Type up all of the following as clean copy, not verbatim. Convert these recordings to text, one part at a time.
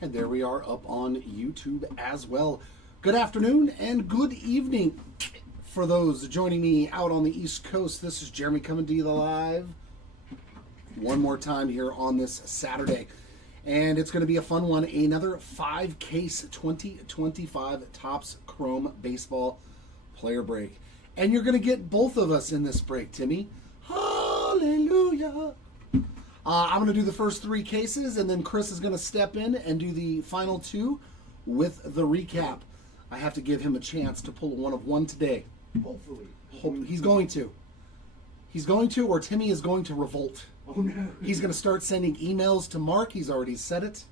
And there we are up on YouTube as well. Good afternoon and good evening for those joining me out on the East Coast. This is Jeremy coming to you live one more time here on this Saturday. And it's going to be a fun one. Another 5-case 2025 Topps Chrome Baseball player break. And you're going to get both of us in this break, Timmy. Hallelujah. I'm going to do the first 3 cases, and then Chris is going to step in and do the final 2 with the recap. I have to give him a chance to pull a 1 of 1 today. Hopefully. He's going to. He's going to, or Timmy is going to revolt. Oh, no. He's going to start sending emails to Mark. He's already said it.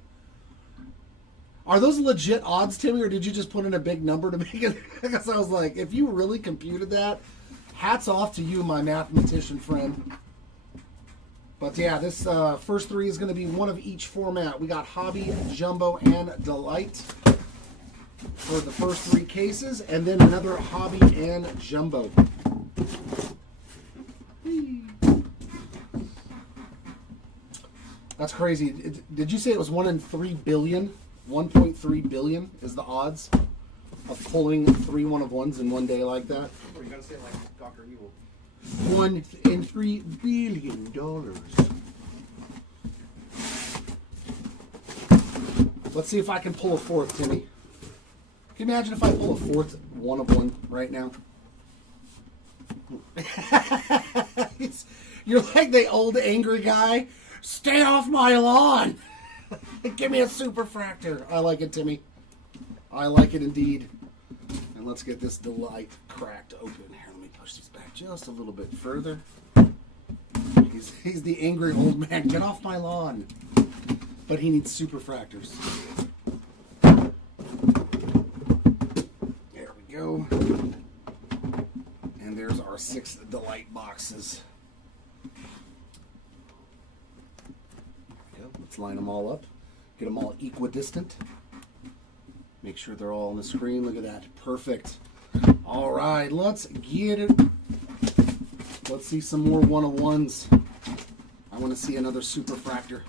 Are those legit odds, Timmy, or did you just put in a big number to make it? Because I was like, if you really computed that, hats off to you, my mathematician friend. But yeah, this first 3 is going to be one of each format. We got Hobby, Jumbo, and Delight for the first 3 cases, and then another Hobby and Jumbo. That's crazy. Did you say it was 1 in 3 billion? 1.3 billion is the odds of pulling 3 1 of 1s in one day like that? Or you gotta say it like Dr. Evil. 1 in 3 billion dollars. Let's see if I can pull a 4th, Timmy. Can you imagine if I pull a 4th 1 of 1 right now? You're like the old angry guy. Stay off my lawn. Give me a superfractor. I like it, Timmy. I like it indeed. And let's get this Delight cracked open. Here, let me push these back just a little bit further. He's the angry old man. Get off my lawn. But he needs superfractors. There we go. And there's our 6 Delight boxes. Let's line them all up. Get them all equidistant. Make sure they're all on the screen. Look at that. Perfect. All right, let's get it. Let's see some more 1 of 1s. I want to see another superfractor.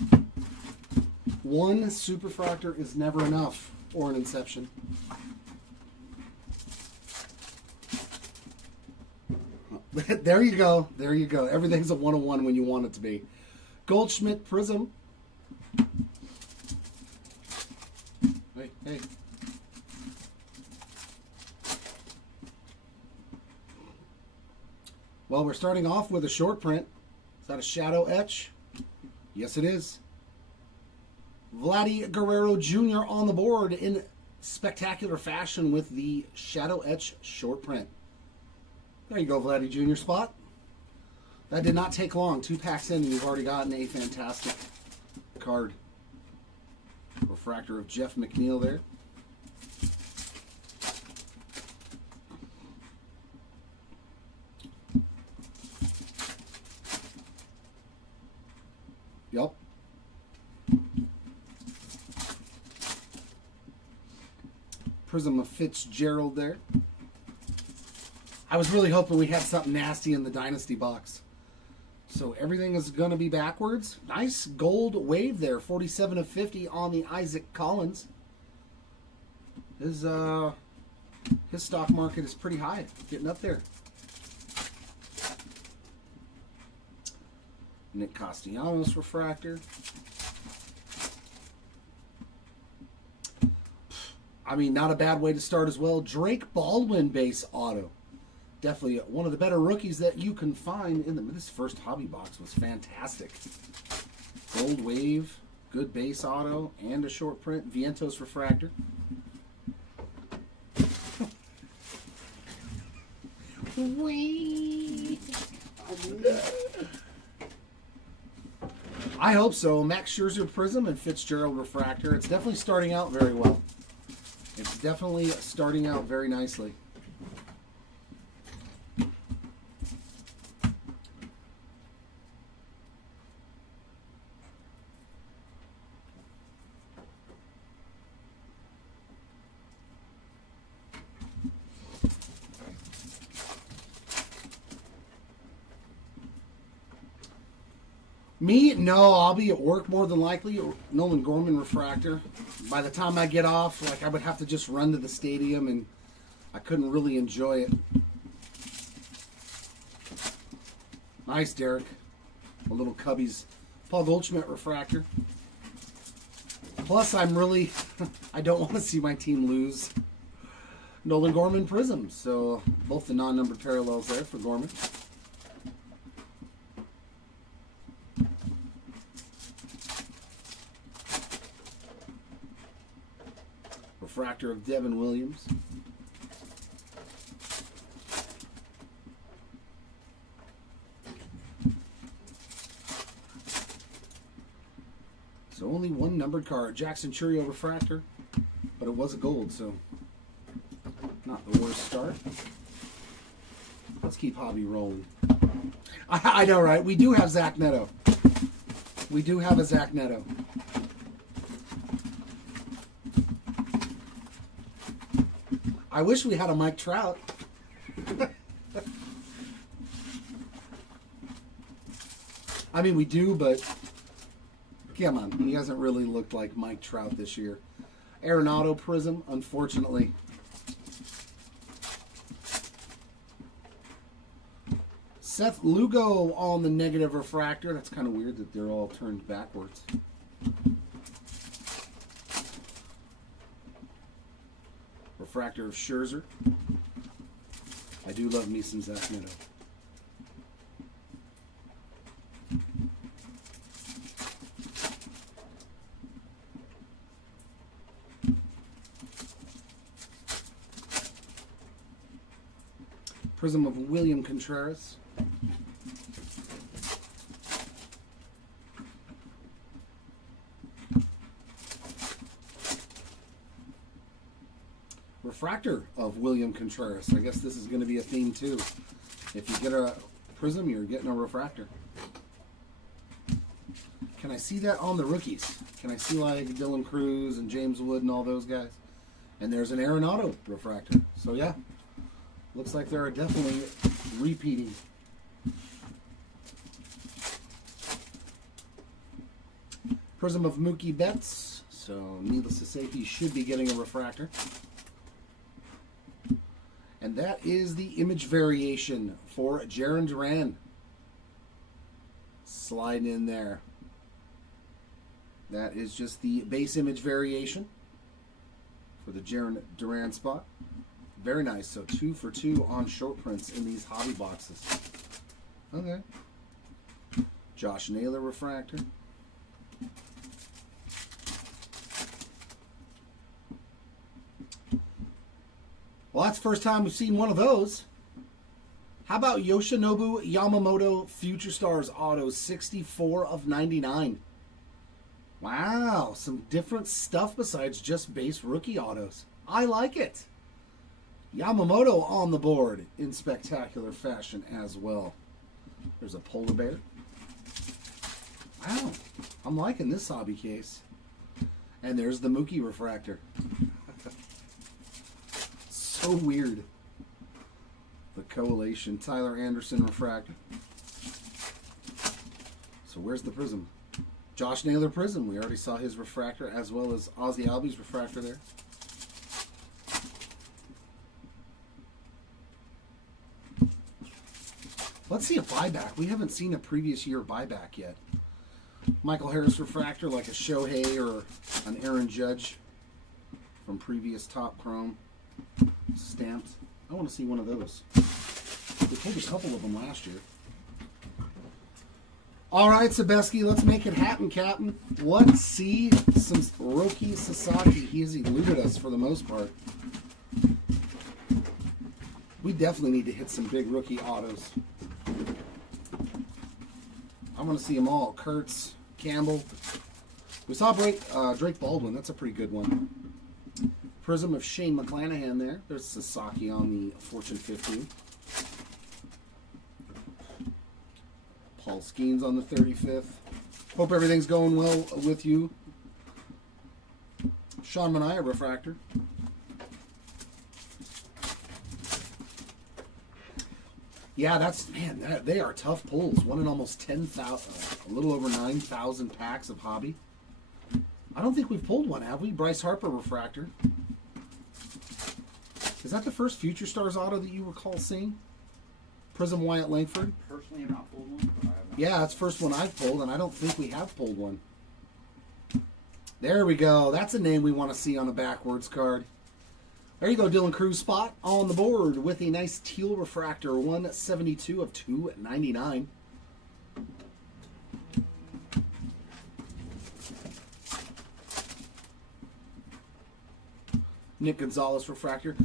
1 superfractor is never enough for an Inception. There you go. There you go. Everything's a 1 of 1 when you want it to be. Goldschmidt Prism. Hey. Well, we're starting off with a short print. Is that a shadow etch? Yes, it is. Vladdy Guerrero Jr. on the board in spectacular fashion with the shadow etch short print. There you go, Vladdy Jr. spot. That did not take long. 2 packs in and you've already gotten a fantastic card. Refractor of Jeff McNeil there. Yup. Prism of Fitzgerald there. I was really hoping we had something nasty in the Dynasty box. So everything is going to be backwards. Nice gold wave there. 47 of 50 on the Isaac Collins. His stock market is pretty high. Getting up there. Nick Castellanos refractor. I mean, not a bad way to start as well. Drake Baldwin base auto. Definitely one of the better rookies that you can find in them. This first hobby box was fantastic. Gold wave, good base auto, and a short print Vientos refractor. I hope so. Max Scherzer Prism and Fitzgerald refractor. It's definitely starting out very well. It's definitely starting out very nicely. Me? No, I'll be at work more than likely. Nolan Gorman refractor. By the time I get off, like I would have to just run to the stadium, and I couldn't really enjoy it. Nice, Derek. A little Cubbies. Paul Goldschmidt refractor. Plus, I'm really, I don't want to see my team lose. Nolan Gorman Prism. So both the non-numbered parallels there for Gorman. Refractor of Devin Williams. So only one numbered card. Jackson Churio refractor, but it was a gold, so not the worst start. Let's keep hobby rolling. I know, right? We do have Zach Neto. We do have a Zach Neto. I wish we had a Mike Trout. I mean, we do, but come on. He hasn't really looked like Mike Trout this year. Arenado Prism, unfortunately. Seth Lugo on the negative refractor. That's kind of weird that they're all turned backwards. Refractor of Scherzer. I do love me some Zach Neto. Prism of William Contreras. Refractor of William Contreras. I guess this is going to be a theme too. If you get a prism, you're getting a refractor. Can I see that on the rookies? Can I see like Dylan Cruz and James Wood and all those guys? And there's an Arenado refractor. So yeah, looks like there are definitely repeating. Prism of Mookie Betts. So needless to say, he should be getting a refractor. And that is the image variation for Jarren Duran. Slide in there. That is just the base image variation for the Jarren Duran spot. Very nice. So 2 for 2 on short prints in these hobby boxes. Okay. Josh Naylor refractor. Well, that's the first time we've seen one of those. How about Yoshinobu Yamamoto Future Stars Auto 64 of 99? Wow, some different stuff besides just base rookie autos. I like it. Yamamoto on the board in spectacular fashion as well. There's a polar bear. Wow, I'm liking this hobby case. And there's the Mookie refractor. So weird. The Coalition Tyler Anderson refractor. So where's the prism? Josh Naylor prism. We already saw his refractor as well as Ozzie Albies refractor there. Let's see a buyback. We haven't seen a previous year buyback yet. Michael Harris refractor like a Shohei or an Aaron Judge from previous Top Chrome. Stamped. I want to see one of those. We pulled a couple of them last year. All right, Sebeski, let's make it happen, Captain. Let's see some Roki Sasaki. He has eluded us for the most part. We definitely need to hit some big rookie autos. I want to see them all. Kurtz, Campbell. We saw Drake Baldwin. That's a pretty good one. Prism of Shane McClanahan there. There's Sasaki on the Fortune 50. Paul Skeens on the 35th. Hope everything's going well with you. Sean Manaea refractor. Yeah, that's, man, they are tough pulls. One in almost 10,000, a little over 9,000 packs of hobby. I don't think we've pulled one, have we? Bryce Harper refractor. Is that the first Future Stars auto that you recall seeing? Prism Wyatt Langford? Personally, have not pulled one. But I have not. Yeah, that's the first one I've pulled, and I don't think we have pulled one. There we go. That's a name we want to see on a backwards card. There you go, Dylan Cruz spot on the board with a nice teal refractor, 172 of 299. Nick Gonzalez refractor.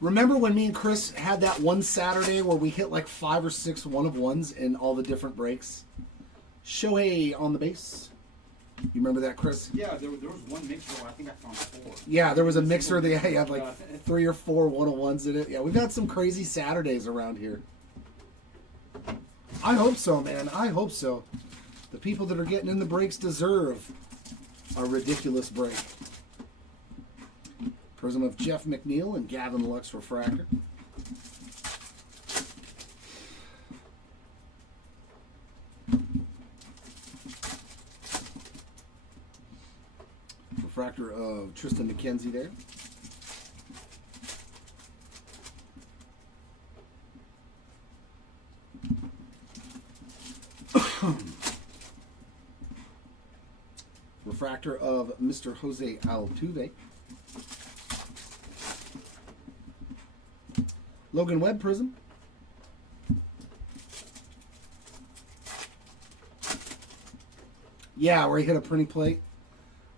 Remember when me and Chris had that one Saturday where we hit like 5 or 6 one-of-ones in all the different breaks? Shohei on the base. You remember that, Chris? Yeah, there was one mixer where I think I found 4. Yeah, there was a mixer that had like 3 or 4 one-of-ones in it. Yeah, we've had some crazy Saturdays around here. I hope so, man. I hope so. The people that are getting in the breaks deserve a ridiculous break. Prism of Jeff McNeil and Gavin Lux refractor. Refractor of Tristan McKenzie there. Refractor of Mr. Jose Altuve. Logan Webb Prism. Yeah, where he hit a printing plate.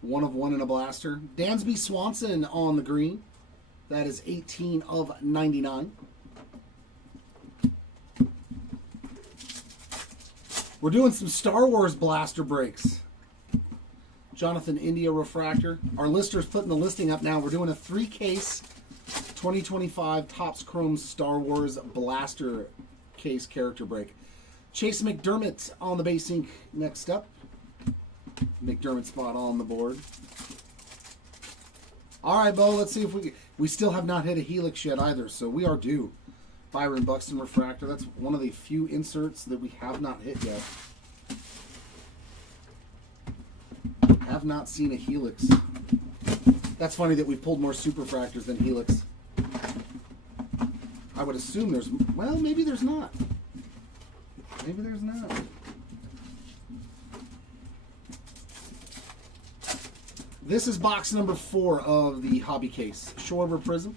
1 of 1 in a blaster. Dansby Swanson on the green. That is 18 of 99. We're doing some Star Wars blaster breaks. Jonathan India refractor. Our lister's putting the listing up now. We're doing a 3-case 2025 Topps Chrome Star Wars blaster case character break. Chase McDermott on the base ink next up. McDermott spot on the board. All right, Bo, let's see if we still have not hit a Helix yet either, so we are due. Byron Buxton refractor. That's one of the few inserts that we have not hit yet. Have not seen a Helix. That's funny that we pulled more Superfractors than Helix. I would assume there's, well, maybe there's not. Maybe there's not. This is box number 4 of the hobby case. Schwarber Prism.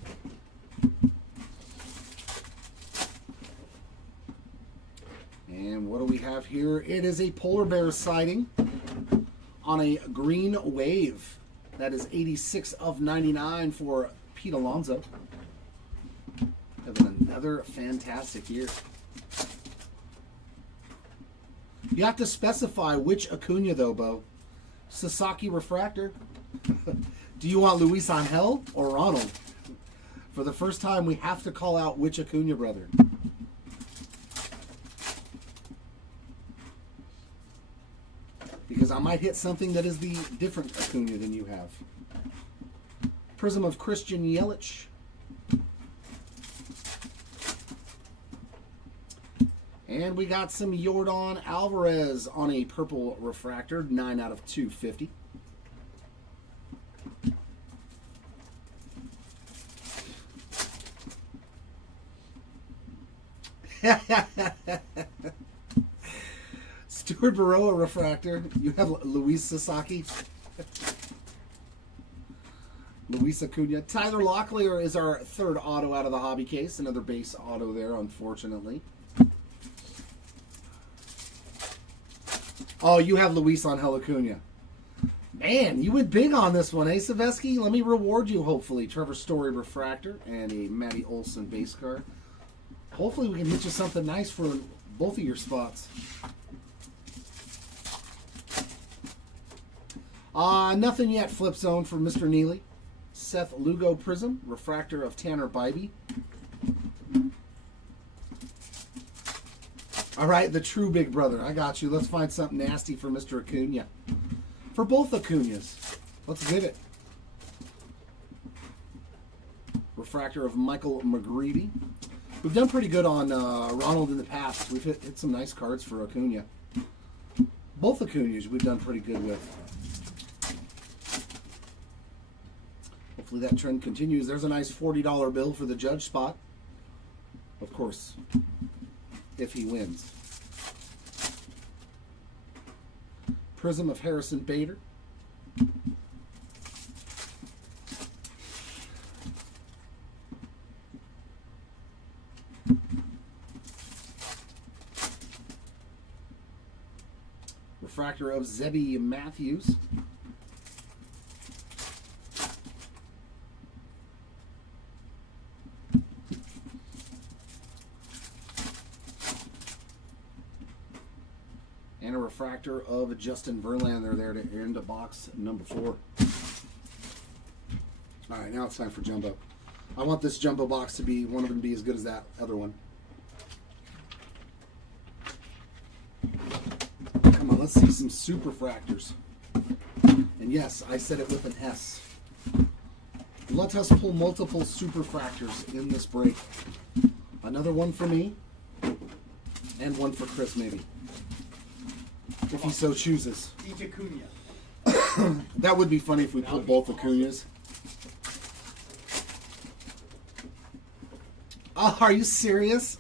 And what do we have here? It is a Polar Bear sighting on a green wave. That is 86 of 99 for Pete Alonso. Having another fantastic year. You have to specify which Acuna though, Bo. Sasaki refractor. Do you want Luis Angel or Ronald? For the first time, we have to call out which Acuna brother. Because I might hit something that is the different Acuna than you have. Prism of Christian Yelich. And we got some Yordan Alvarez on a purple refractor, 9 out of 250. Stuart Baroa refractor. You have Luis Sasaki. Luis Acuna. Tyler Locklear is our 3rd auto out of the hobby case. Another base auto there, unfortunately. Oh, you have Luis Angel Acuna. Man, you went big on this one, eh, Savesky? Let me reward you, hopefully. Trevor Story refractor and a Matty Olson base card. Hopefully we can hit you something nice for both of your spots. Nothing yet, flip zone for Mr. Neely. Seth Lugo Prism, refractor of Tanner Bybee. All right, the true big brother. I got you. Let's find something nasty for Mr. Acuna. For both Acunas. Let's get it. Refractor of Michael McGreevy. We've done pretty good on Ronald in the past. We've hit some nice cards for Acuna. Both Acunas we've done pretty good with. Hopefully that trend continues. There's a nice $40 bill for the judge spot. Of course, if he wins. Prism of Harrison Bader. Refractor of Zebby Matthews. And a refractor of Justin Verlander there to end box number 4. All right, now it's time for jumbo. I want this jumbo box to be, one of them be as good as that other one. Come on, let's see some super fractors. And yes, I said it with an S. Let us pull multiple super fractors in this break. Another one for me, and one for Chris maybe, if he so chooses. Each Acuna. That would be funny if we pulled both Acunas. Oh, are you serious?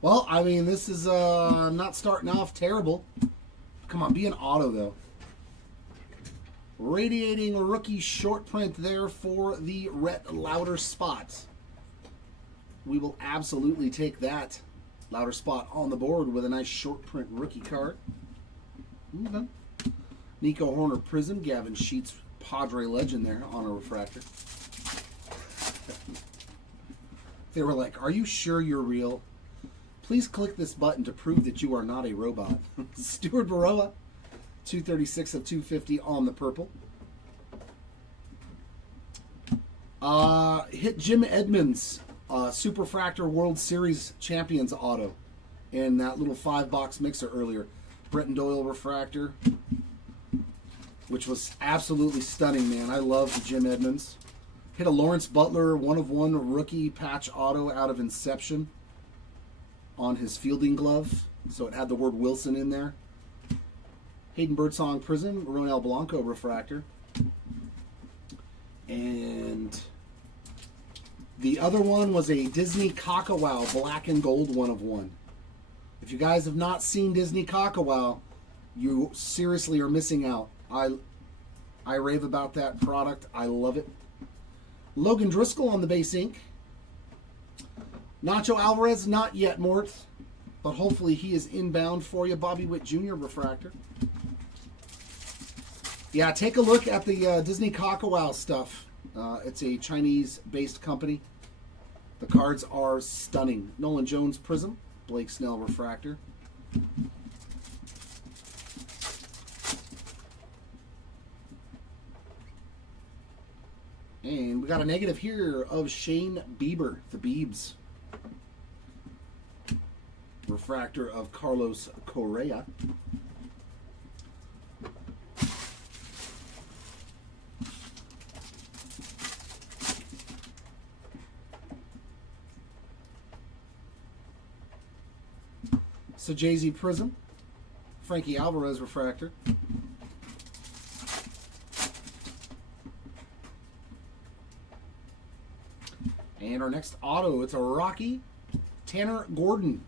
Well, I mean, this is not starting off terrible. Come on, be an auto, though. Radiating rookie short print there for the Rhett Lauder spot. We will absolutely take that Lauder spot on the board with a nice short print rookie card. Okay. Nico Horner Prism, Gavin Sheets Padre Legend there on a refractor. They were like, "Are you sure you're real? Please click this button to prove that you are not a robot." Stuart Baroa, 236 of 250 on the purple. Hit Jim Edmonds, Superfractor World Series Champions auto in that little 5-box mixer earlier. Bretton Doyle refractor, which was absolutely stunning, man. I love the Jim Edmonds. Hit a Lawrence Butler 1/1 rookie patch auto out of Inception on his fielding glove, so it had the word Wilson in there. Hayden Birdsong Prism, Ronel Blanco refractor. And the other one was a Disney Cockawau black and gold 1/1. If you guys have not seen Disney Cockawau, you seriously are missing out. I rave about that product. I love it. Logan Driscoll on the base ink. Nacho Alvarez, not yet, Mort, but hopefully he is inbound for you. Bobby Witt Jr. refractor. Yeah, take a look at the Disney Cockawau stuff. It's a Chinese-based company. The cards are stunning. Nolan Jones Prism, Blake Snell refractor. And we got a negative here of Shane Bieber, the Biebs. Refractor of Carlos Correa. So Jay-Z Prism, Frankie Alvarez refractor. And our next auto, it's a Rocky Tanner Gordon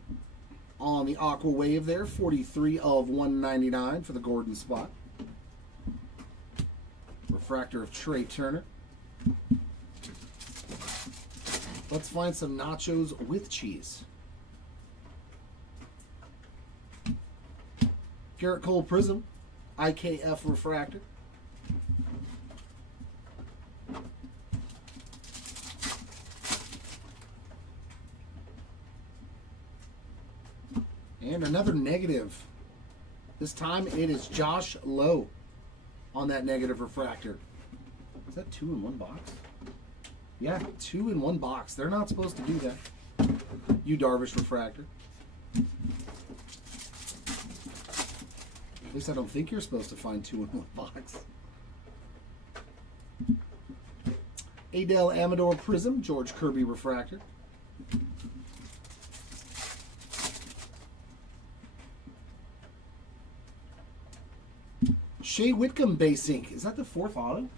on the Aqua Wave there, 43 of 199 for the Gordon spot. Refractor of Trey Turner. Let's find some nachos with cheese. Garrett Cole Prism, IKF refractor. And another negative. This time it is Josh Lowe on that negative refractor. Is that 2 in 1 box? Yeah, 2 in 1 box. They're not supposed to do that. You Darvish refractor. At least I don't think you're supposed to find 2 in 1 box. Adele Amador Prism, George Kirby refractor. Shea Whitcomb base ink. Is that the 4th auto?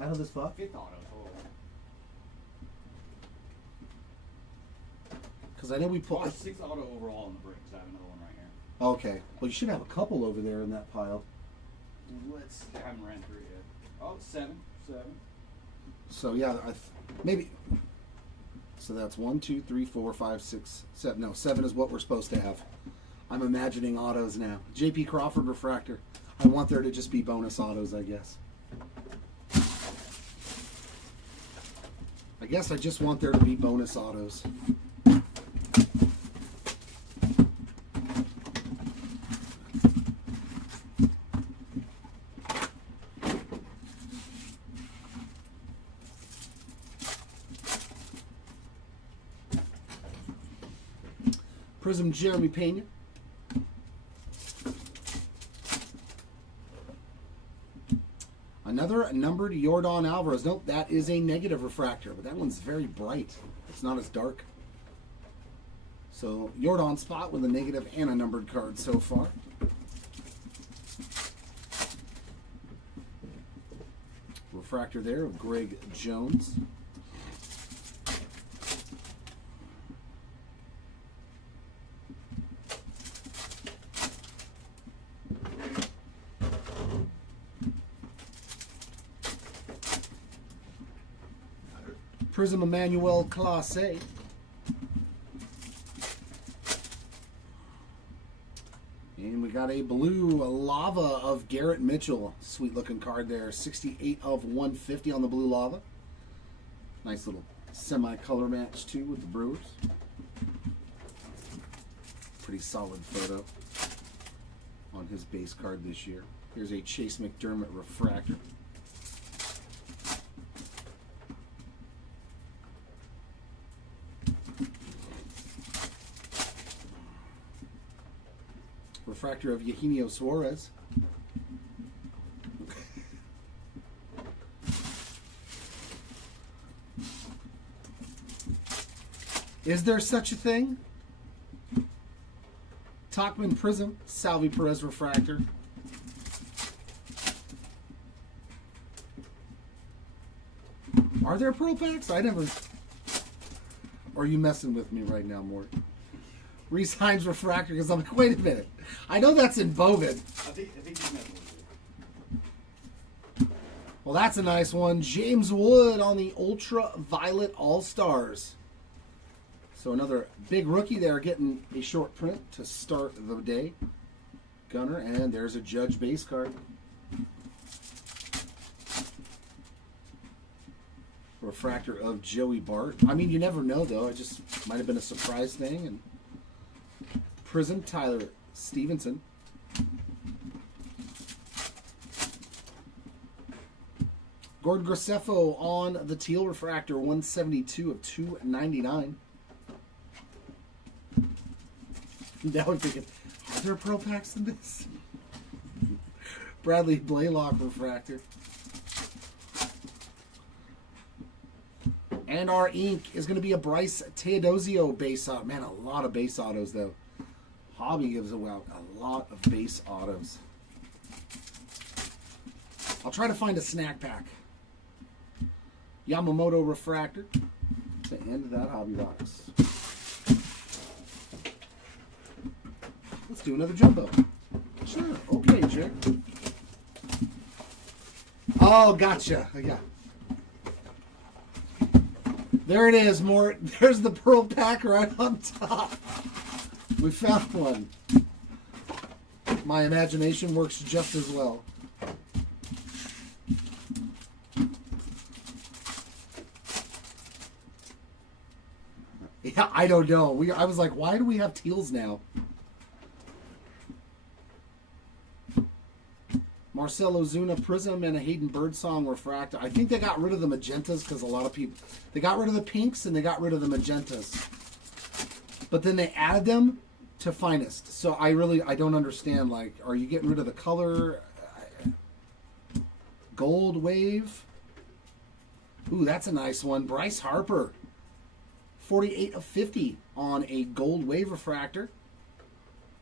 Out of this fuck? 5th auto total. Because I know we Oh, pulled. 6th auto overall in the breaks. I have another one right here. Okay. Well, you should have a couple over there in that pile. I haven't ran through it yet. Oh, 7. So yeah, maybe. So that's 1, 2, 3, 4, 5, 6, 7. No, 7 is what we're supposed to have. I'm imagining autos now. J.P. Crawford refractor. I want there to just be bonus autos, I guess. I guess I just want there to be bonus autos. Prism Jeremy Pena. Another numbered Yordan Alvarez. Nope, that is a negative refractor, but that one's very bright. It's not as dark. So Yordan spot with a negative and a numbered card so far. Refractor there of Greg Jones. Prism Emmanuel Classe. And we got a blue lava of Garrett Mitchell. Sweet looking card there. 68 of 150 on the blue lava. Nice little semi-color match too with the Brewers. Pretty solid photo on his base card this year. Here's a Chase McDermott refractor. Refractor of Eugenio Suarez. Is there such a thing? Tachman Prism, Salvi Perez refractor. Are there pro packs? I never. Or are you messing with me right now, Mort? Reese Hines refractor, because I'm like, wait a minute. I know that's in Bowman. I think he's messing with it. Well, that's a nice one. James Wood on the Ultraviolet All-Stars. So another big rookie there getting a short print to start the day. Gunner, and there's a Judge base card. Refractor of Joey Bart. I mean, you never know, though. It just might have been a surprise thing. And Prism, Tyler Stevenson. Gordon Graceffo on the teal refractor, 172 of 299. Now I'm thinking, are there pro packs in this? Bradley Blaylock refractor. And our ink is going to be a Bryce Teodosio base auto. Man, a lot of base autos, though. Hobby gives away a lot of base autos. I'll try to find a snack pack. Yamamoto refractor to end that hobby box. Let's do another jumbo. Sure. Okay, Jack. Oh, gotcha. Yeah. There it is, Mort. There's the pearl pack right on top. We found one. My imagination works just as well. Yeah, I don't know. I was like, why do we have teals now? Marcelo Zuna Prism and a Hayden Birdsong refractor. I think they got rid of the magentas because a lot of people, they got rid of the pinks and they got rid of the magentas. But then they added them to finest. So I don't understand. Like, are you getting rid of the color? Gold wave. Ooh, that's a nice one. Bryce Harper. 48 of 50 on a gold wave refractor.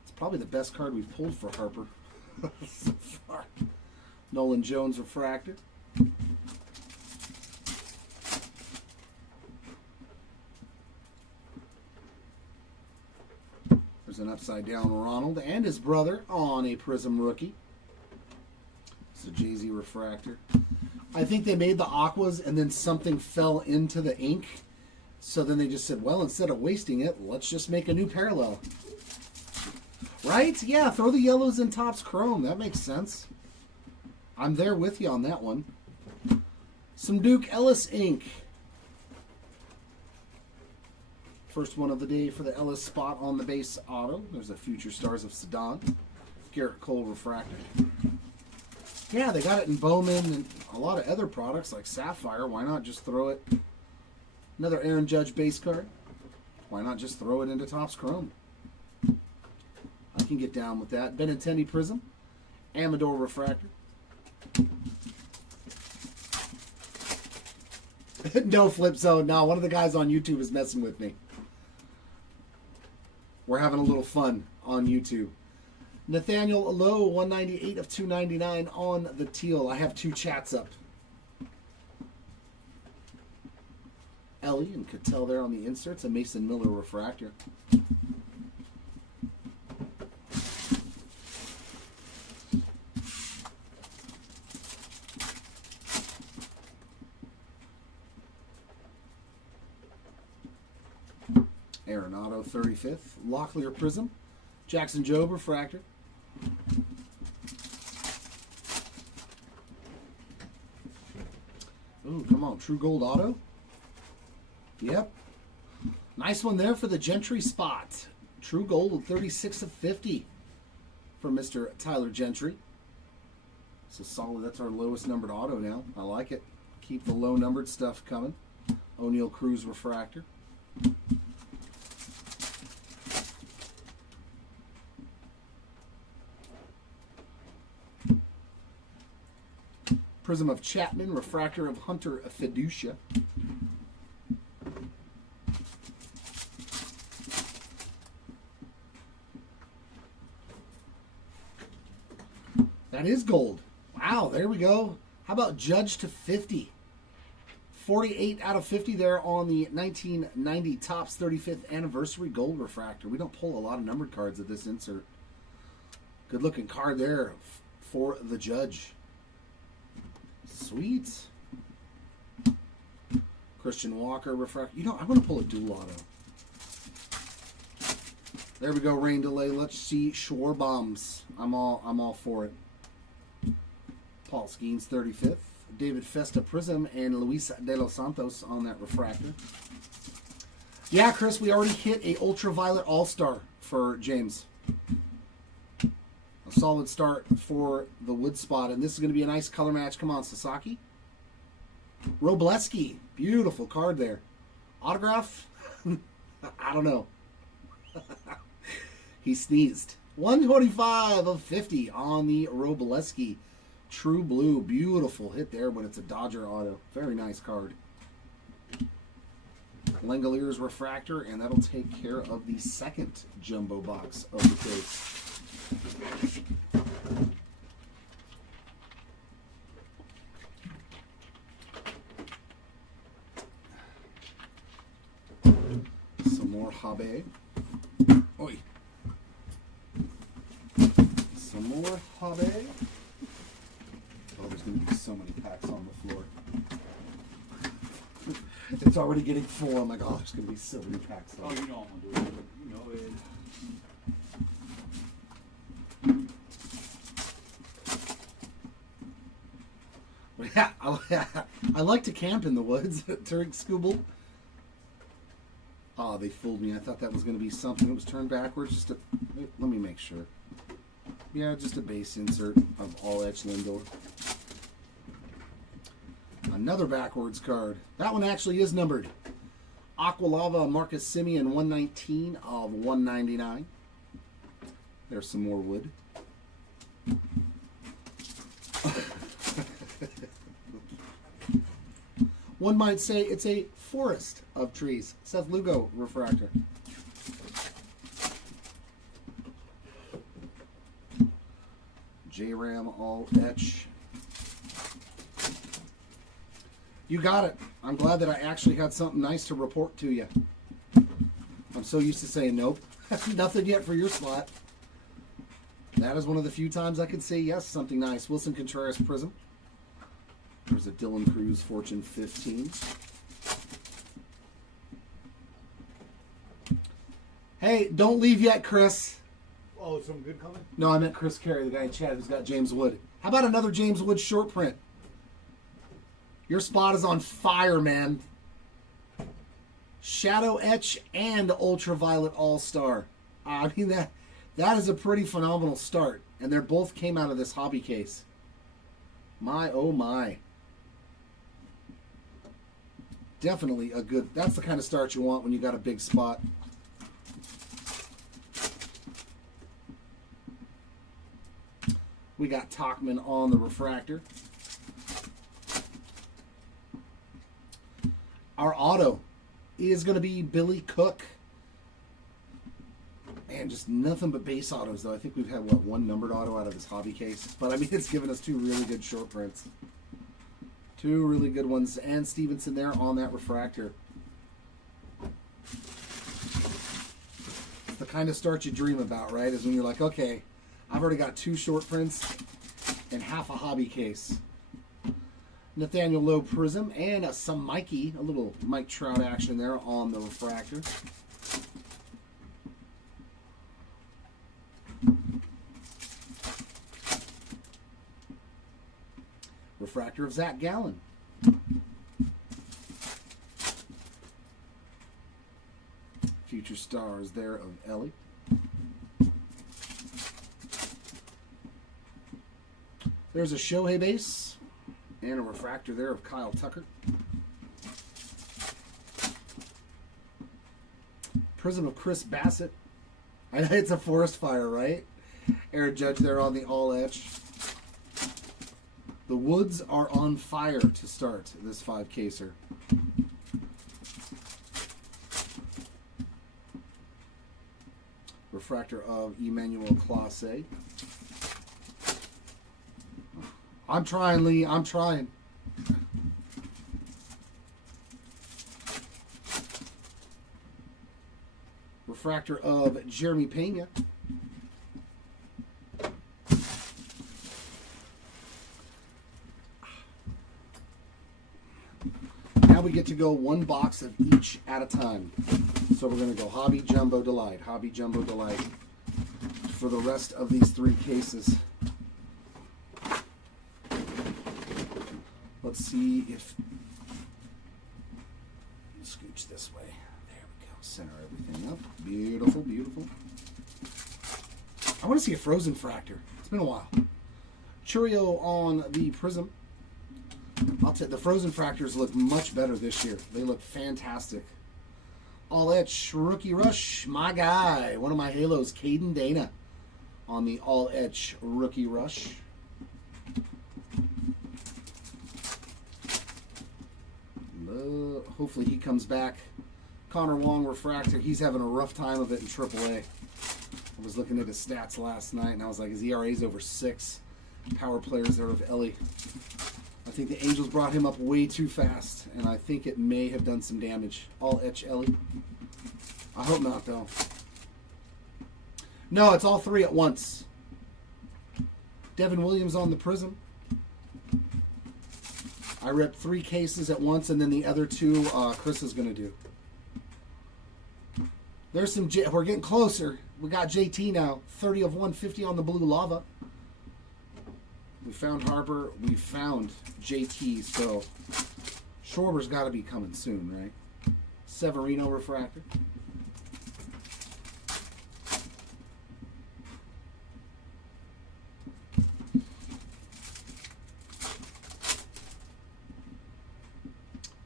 It's probably the best card we've pulled for Harper. So far. Nolan Jones refractor. There's an upside down Ronald and his brother on a Prism rookie. It's a Jay-Z refractor. I think they made the aquas and then something fell into the ink. So then they just said, well, instead of wasting it, let's just make a new parallel. Right? Yeah, throw the yellows in Topps Chrome. That makes sense. I'm there with you on that one. Some Duke Ellis ink. First one of the day for the Ellis spot on the base auto. There's a Future Stars of Sedan. Garrett Cole refractor. Yeah, they got it in Bowman and a lot of other products like Sapphire. Why not just throw it? Another Aaron Judge base card. Why not just throw it into Topps Chrome? I can get down with that. Benintendi Prism. Amador refractor. No flip zone. No, one of the guys on YouTube is messing with me. We're having a little fun on YouTube. Nathaniel Lowe, 198 of 299 on the teal. I have two chats up. Ellie and Cattell there on the inserts. A Mason Miller refractor. Arenado 35th. Locklear Prism. Jackson Jobe refractor. Ooh, come on. True Gold Auto. Yep. Nice one there for the Gentry spot. True Gold 36 of 50 for Mr. Tyler Gentry. So solid. That's our lowest numbered auto now. I like it. Keep the low numbered stuff coming. O'Neal Cruz refractor. Prism of Chapman, refractor of Hunter Fiducia. That is gold. Wow, there we go. How about Judge to 50? 48 out of 50 there on the 1990 Topps 35th Anniversary Gold Refractor. We don't pull a lot of numbered cards at this insert. Good looking card there for the Judge. Sweet. Christian Walker refractor. You know, I'm going to pull a dual auto. There we go, rain delay. Let's see Schwarbombs. I'm all for it. Paul Skeens 35th. David Festa Prism and Luis de los Santos on that refractor. Yeah, Chris, we already hit a Ultraviolet All-Star for James. A solid start for the wood spot, and this is going to be a nice color match. Come on, Sasaki. Robleski, beautiful card there. Autograph? I don't know. He sneezed. 125 of 50 on the Robleski. True Blue, beautiful hit there, but it's a Dodger auto. Very nice card. Langoliers refractor, and that'll take care of the second jumbo box of the case. Some more Habe. Oi. Some more Habe. Oh, there's going to be so many packs on the floor. It's already getting full. I'm like, oh, there's going to be so many packs. Oh, you don't want to do it. You know it. Yeah, I like to camp in the woods. Turk Scooble. Oh, they fooled me. I thought that was going to be something that was turned backwards. Just let me make sure. Yeah, just a base insert of all etched Lindor. Another backwards card. That one actually is numbered. Aqualava Marcus Semien 119 of 199. There's some more wood. One might say it's a forest of trees. Seth Lugo refractor. J-Ram all etch. You got it. I'm glad that I actually had something nice to report to you. I'm so used to saying nope. Nothing yet for your spot. That is one of the few times I could say yes, something nice. Wilson Contreras Prism. There's a Dylan Cruz Fortune 15. Hey, don't leave yet, Chris. Oh, something good coming? No, I meant Chris Carey, the guy in chat who's got James Wood. How about another James Wood short print? Your spot is on fire, man. Shadow Etch and Ultraviolet All-Star. I mean, that is a pretty phenomenal start. And they both came out of this hobby case. My, oh my. Definitely a good, that's the kind of start you want when you got a big spot. We got Tachman on the refractor. Our auto is going to be Billy Cook. Man, just nothing but base autos, though. I think we've had, what, one numbered auto out of this hobby case. But, I mean, it's given us two really good short prints. Two really good ones. And Stevenson there on that refractor. The kind of start you dream about, right? Is when you're like, okay, I've already got two short prints and half a hobby case. Nathaniel Lowe Prism and some Mikey, a little Mike Trout action there on the refractor. Refractor of Zach Gallen. Future stars there of Ellie. There's a Shohei base and a refractor there of Kyle Tucker. Prism of Chris Bassett. I know it's a forest fire, right? Aaron Judge there on the all etch. The Woods are on fire to start this 5-caser. Refractor of Emmanuel Clase. I'm trying, Lee. I'm trying. Refractor of Jeremy Pena. Now we get to go one box of each at a time. So we're going to go Hobby Jumbo Delight, Hobby Jumbo Delight for the rest of these 3 cases. Let's see if, scooch this way. There we go. Center everything up. Beautiful, beautiful. I want to see a Frozen Fractor. It's been a while. Churio on the Prism. I'll tell you, the Frozen Fractors look much better this year. They look fantastic. All etch, Rookie Rush, my guy. One of my Halos, Caden Dana on the All Etch Rookie Rush. Hopefully he comes back. Connor Wong refractor. He's having a rough time of it in AAA. I was looking at his stats last night, and I was like, his ERA is over 6. Power players there of Ellie. I think the Angels brought him up way too fast, and I think it may have done some damage. All etch Ellie. I hope not, though. No, it's all 3 at once. Devin Williams on the Prism. I ripped 3 cases at once, and then the other 2 Chris is going to do. There's some, we're getting closer. We got JT now, 30 of 150 on the Blue Lava. We found Harper, we found JT, so Schwarber's got to be coming soon, right? Severino refractor.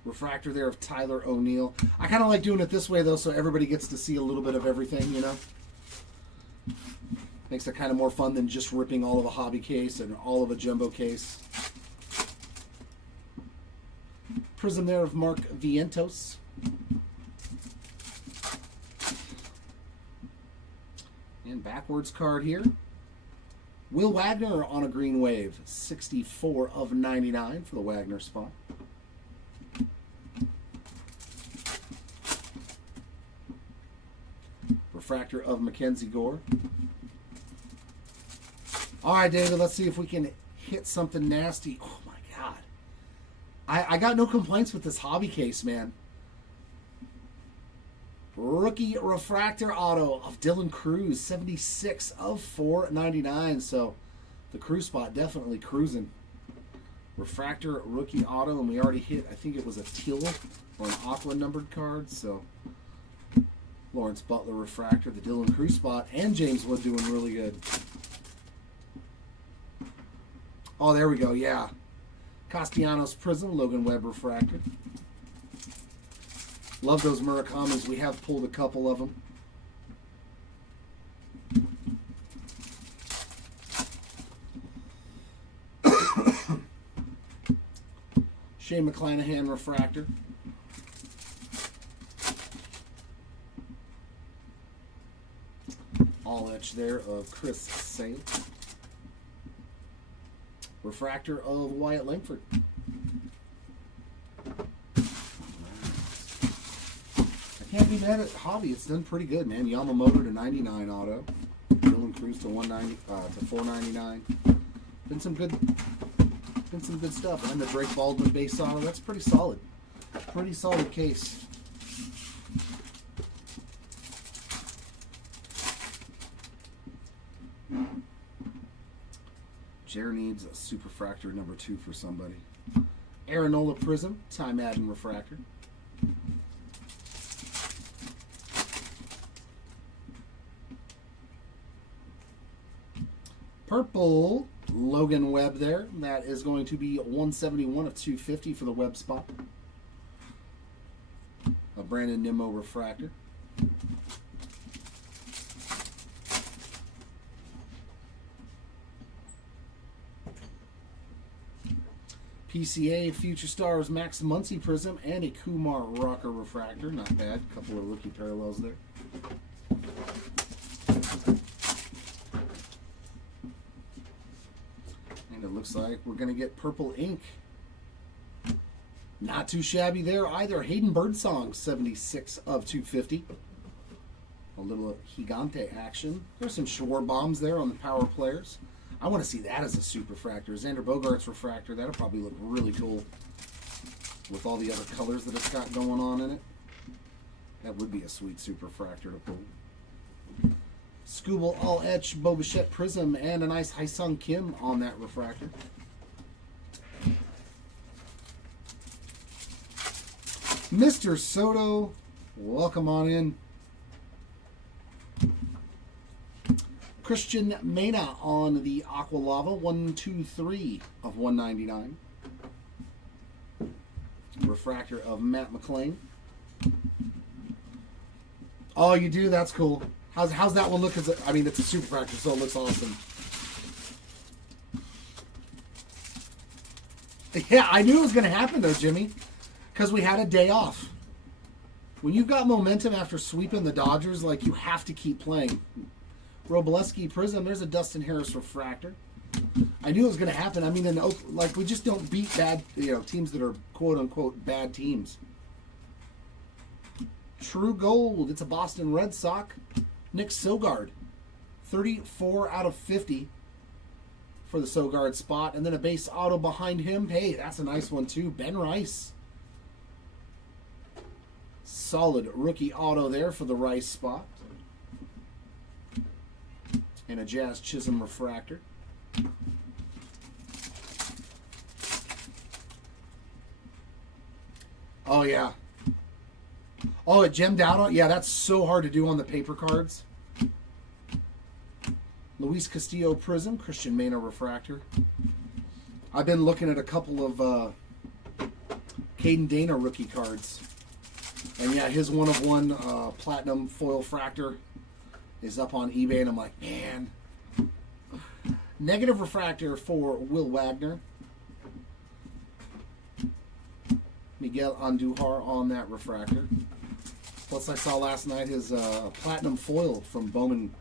Refractor there of Tyler O'Neill. I kind of like doing it this way, though, so everybody gets to see a little bit of everything, you know? Makes it kind of more fun than just ripping all of a hobby case and all of a jumbo case. Prism there of Mark Vientos. And backwards card here. Will Wagner on a green wave, 64 of 99 for the Wagner spot. Refractor of Mackenzie Gore. All right, David, let's see if we can hit something nasty. Oh, my God. I got no complaints with this hobby case, man. Rookie refractor auto of Dylan Cruz, 76 of 499. So the Cruz spot definitely cruising. Refractor rookie auto, and we already hit, I think it was a teal or an aqua numbered card. So Lawrence Butler refractor, the Dylan Cruz spot, and James Wood doing really good. Oh, there we go, yeah. Castellanos Prism, Logan Webb refractor. Love those Murakamis. We have pulled a couple of them. Shane McClanahan refractor. All etch there of Chris Sale. Refractor of Wyatt Langford. Can't be mad at hobby. It's done pretty good, man. Yamamoto to 99 auto. Dylan Cruz to 190 to 499. Been some good stuff. And the Drake Baldwin base auto. That's pretty solid. Pretty solid case. Jer needs a Superfractor number 2 for somebody. Aaronola Prism, Ty Madden refractor. Purple Logan Webb there. That is going to be 171 of 250 for the Webb spot. A Brandon Nimmo refractor. PCA Future Stars Max Muncy Prism and a Kumar Rocker refractor. Not bad. Couple of rookie parallels there. And it looks like we're going to get purple ink. Not too shabby there either. Hayden Birdsong, 76 of 250. A little Gigante action. There's some Shore bombs there on the power players. I want to see that as a Superfractor. Xander Bogaerts refractor. That'll probably look really cool with all the other colors that it's got going on in it. That would be a sweet Superfractor to pull. Scooble All Etch Bo Bichette Prism and a nice Haesung Kim on that refractor. Mr. Soto, welcome on in. Christian Mena on the Aqua Lava, 123 of 199. Refractor of Matt McClain. Oh, you do? That's cool. How's that one look? I mean, it's a Superfractor, so it looks awesome. Yeah, I knew it was going to happen, though, Jimmy, because we had a day off. When you've got momentum after sweeping the Dodgers, like, you have to keep playing. Robleski Prism, there's a Dustin Harris refractor. I knew it was going to happen. I mean, like, we just don't beat bad, teams that are quote-unquote bad teams. True Gold, it's a Boston Red Sox. Nick Sogard, 34 out of 50 for the Sogard spot. And then a base auto behind him. Hey, that's a nice one too. Ben Rice. Solid rookie auto there for the Rice spot. And a Jazz Chisholm refractor. Oh, yeah. Oh, it gemmed out on? Yeah, that's so hard to do on the paper cards. Luis Castillo Prism, Christian Mena refractor. I've been looking at a couple of Caden Dana rookie cards. And yeah, his one-of-one platinum foil fractor is up on eBay, and I'm like, man. Negative refractor for Will Wagner. Miguel Andujar on that refractor. Plus, I saw last night his platinum foil from Bowman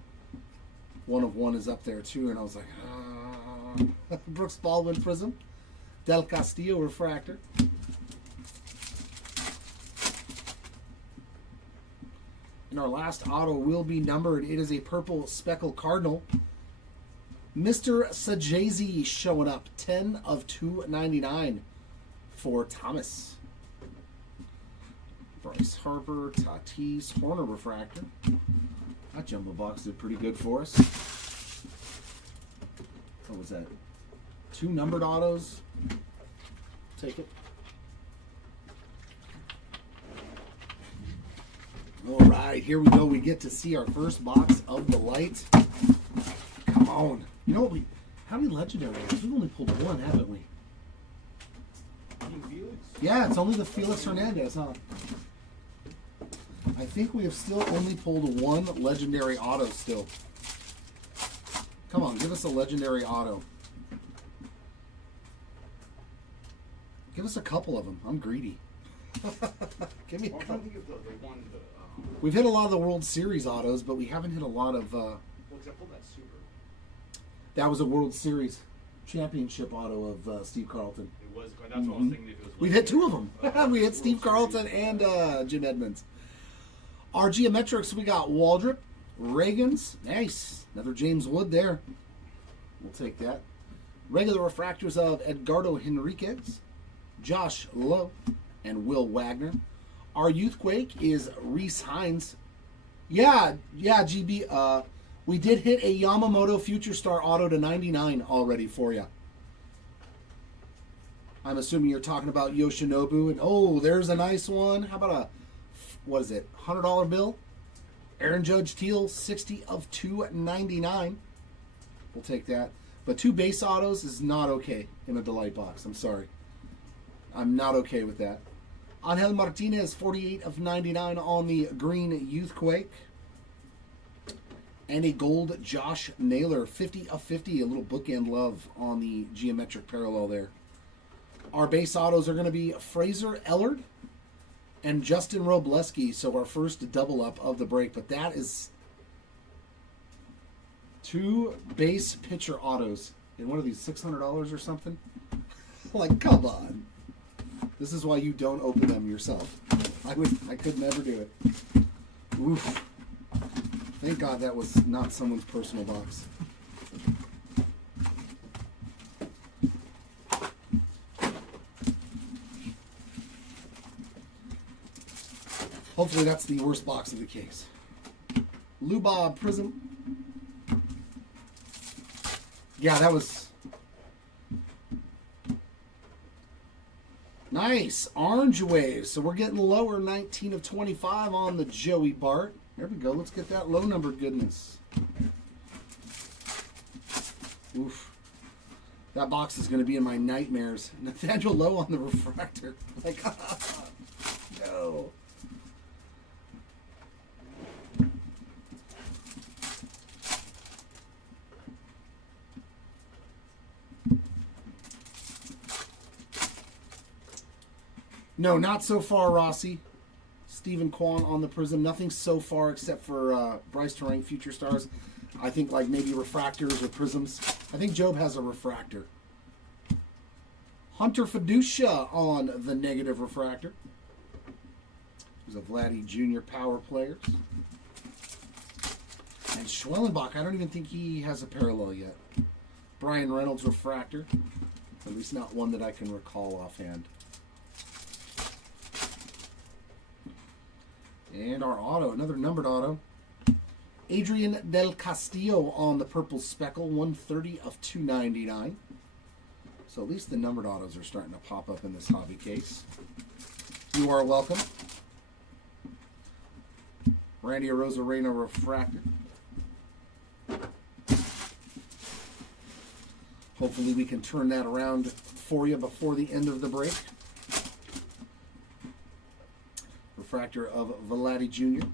one-of-one is up there too, and I was like, Brooks Baldwin Prism. Del Castillo Refractor. And our last auto will be numbered. It is a purple speckle cardinal. Mr. Sajazi showing up. 10 of 299 for Thomas. Bryce Harper, Tatis, Horner Refractor. That jumbo box did pretty good for us. What was that? 2 numbered autos. Take it. All right, here we go. We get to see our first box of the light. Come on. You know what? How many legendary ones? We've only pulled one, haven't we? Felix? Yeah, it's only the Felix Hernandez, huh? I think we have still only pulled one legendary auto still. Come on, give us a legendary auto. Give us a couple of them. I'm greedy. Give me a I'm trying couple. to think of the one, We've hit a lot of the World Series autos, but we haven't hit a lot of... well, except for that super. that was a World Series championship auto of Steve Carlton. It was, that's what I was thinking if it was. We've hit 2 of them. We hit World Steve Carlton Series. and Jim Edmonds. Our geometrics, we got Waldrop, Reagans, nice. Another James Wood there. We'll take that. Regular refractors of Edgardo Henriquez, Josh Lowe, and Will Wagner. Our Youthquake is Reese Hines. Yeah, GB. We did hit a Yamamoto Future Star auto to 99 already for you. I'm assuming you're talking about Yoshinobu. And oh, there's a nice one. How about a, what is it, $100 bill? Aaron Judge Teal, 60 of 299. We'll take that. But 2 base autos is not okay in a Delight box. I'm sorry. I'm not okay with that. Angel Martinez, 48 of 99 on the green Youthquake. And a gold Josh Naylor, 50 of 50, a little bookend love on the geometric parallel there. Our base autos are going to be Fraser Ellard and Justin Robleski, so our first double up of the break. But that is 2 base pitcher autos. And what are these, $600 or something? Like, come on. This is why you don't open them yourself. I could never do it. Oof. Thank God that was not someone's personal box. Hopefully that's the worst box of the case. Lubob Prism. Yeah, that was... nice. Orange Wave. So we're getting lower, 19 of 25 on the Joey Bart. There we go. Let's get that low number goodness. Oof. That box is going to be in my nightmares. Nathaniel Lowe on the refractor. Like, no. No, not so far, Rossi. Stephen Kwan on the Prism. Nothing so far except for Bryce Terang Future Stars. I think like maybe refractors or prisms. I think Job has a refractor. Hunter Fiducia on the negative refractor. There's a Vladdy Jr. Power Players. And Schwellenbach, I don't even think he has a parallel yet. Brian Reynolds refractor. At least not one that I can recall offhand. And our auto, another numbered auto. Adrian Del Castillo on the purple speckle, 130 of 299. So at least the numbered autos are starting to pop up in this hobby case. You are welcome. Randy Arozarena refractor. Hopefully we can turn that around for you before the end of the break. Refractor of Vladdy Jr.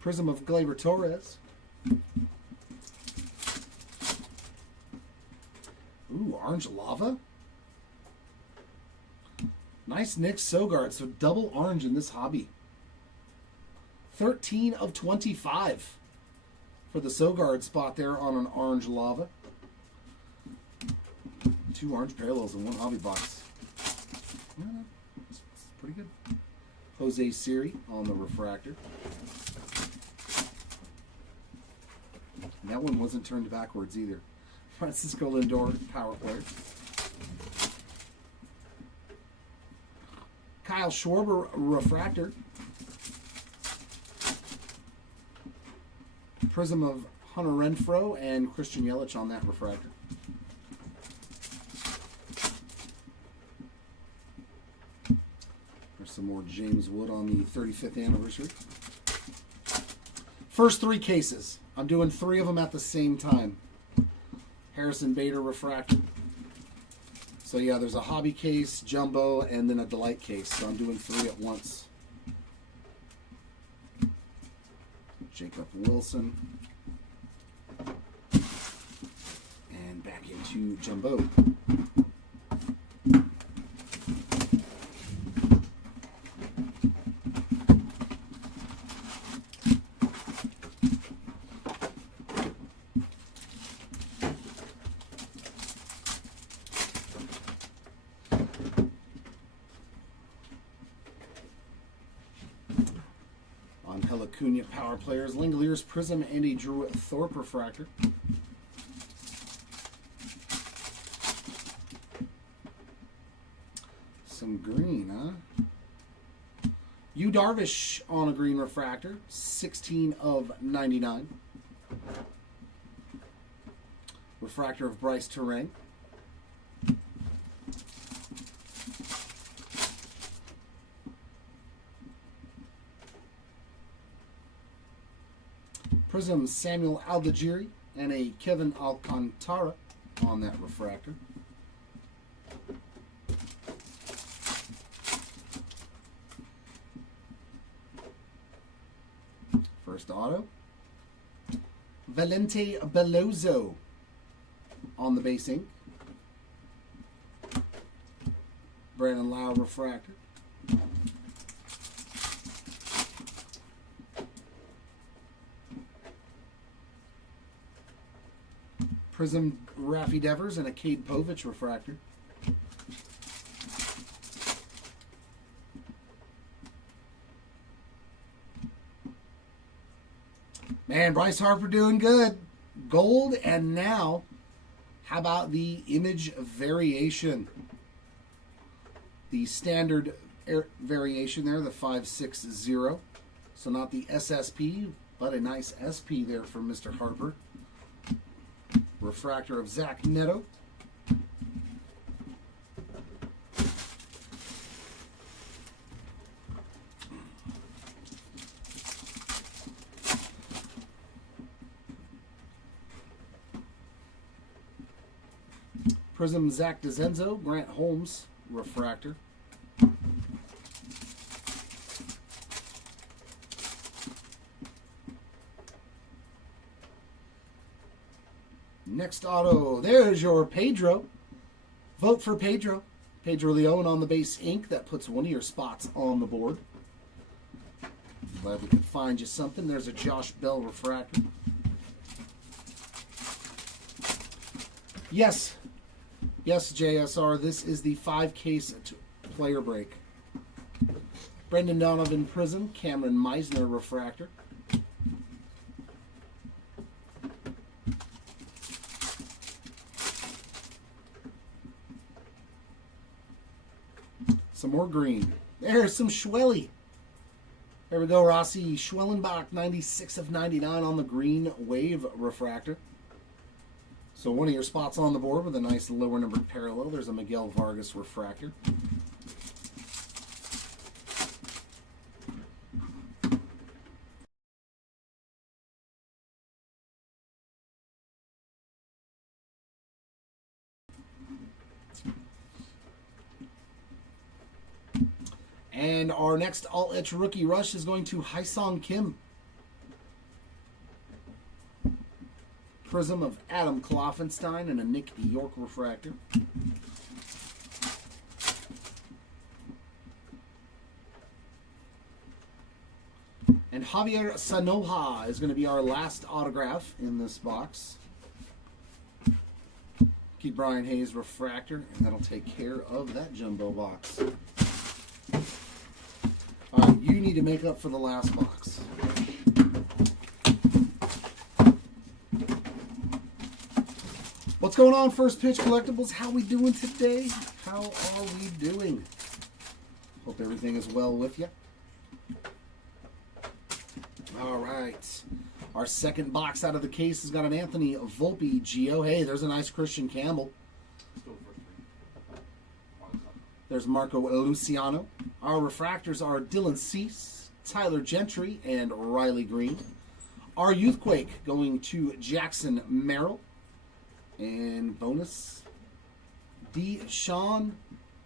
Prism of Gleyber Torres. Ooh, orange lava. Nice Nick Sogard. So double orange in this hobby. 13 of 25 for the Sogard spot there on an orange lava. 2 orange parallels in 1 hobby box. It's pretty good. Jose Siri on the refractor. And that one wasn't turned backwards either. Francisco Lindor, power player. Kyle Schwarber, refractor. Prism of Hunter Renfroe and Christian Yelich on that refractor. There's some more James Wood on the 35th anniversary. First 3 cases. I'm doing 3 of them at the same time. Harrison Bader refractor. So yeah, there's a hobby case, jumbo, and then a delight case. So I'm doing 3 at once. Jacob Wilson. And back into jumbo. On Acuna power players, Langoliers Prism and a Drew Thorpe refractor. Some green, huh? Yu Darvish on a green refractor, 16 of 99. Refractor of Bryce Terang. Prism Samuel Aldigiri and a Kevin Alcantara on that refractor. First auto. Valente Belozo on the base ink. Brandon Lau refractor. Prism Raffy Devers and a Cade Povich refractor. Man, Bryce Harper doing good. Gold, and now, how about the image variation? The standard variation there, the 560. So not the SSP, but a nice SP there for Mr. Harper. Refractor of Zach Neto. Prism Zach DeZenzo, Grant Holmes refractor. Next auto, there's your Pedro. Vote for Pedro. Pedro Leon on the base ink. That puts one of your spots on the board. Glad we could find you something. There's a Josh Bell refractor. Yes, JSR, this is the 5-case player break. Brendan Donovan Prism, Cameron Meisner refractor. Some more green. There's some Schwelly. There we go, Rossi Schwellenbach, 96 of 99 on the green wave refractor. So one of your spots on the board with a nice lower numbered parallel. There's a Miguel Vargas refractor. And our next all-etch rookie rush is going to Haesung Kim. Prism of Adam Kloffenstein and a Nick York refractor. And Javier Sanoja is going to be our last autograph in this box. Keep Brian Hayes refractor, and that'll take care of that jumbo box. All right, you need to make up for the last box. What's going on, First Pitch Collectibles? How we doing today? How are we doing? Hope everything is well with you. All right. Our second box out of the case has got an Anthony Volpe Geo. Hey, there's a nice Christian Campbell. Still the first three. There's Marco Luciano. Our refractors are Dylan Cease, Tyler Gentry, and Riley Green. Our Youthquake going to Jackson Merrill. And bonus, Deshaun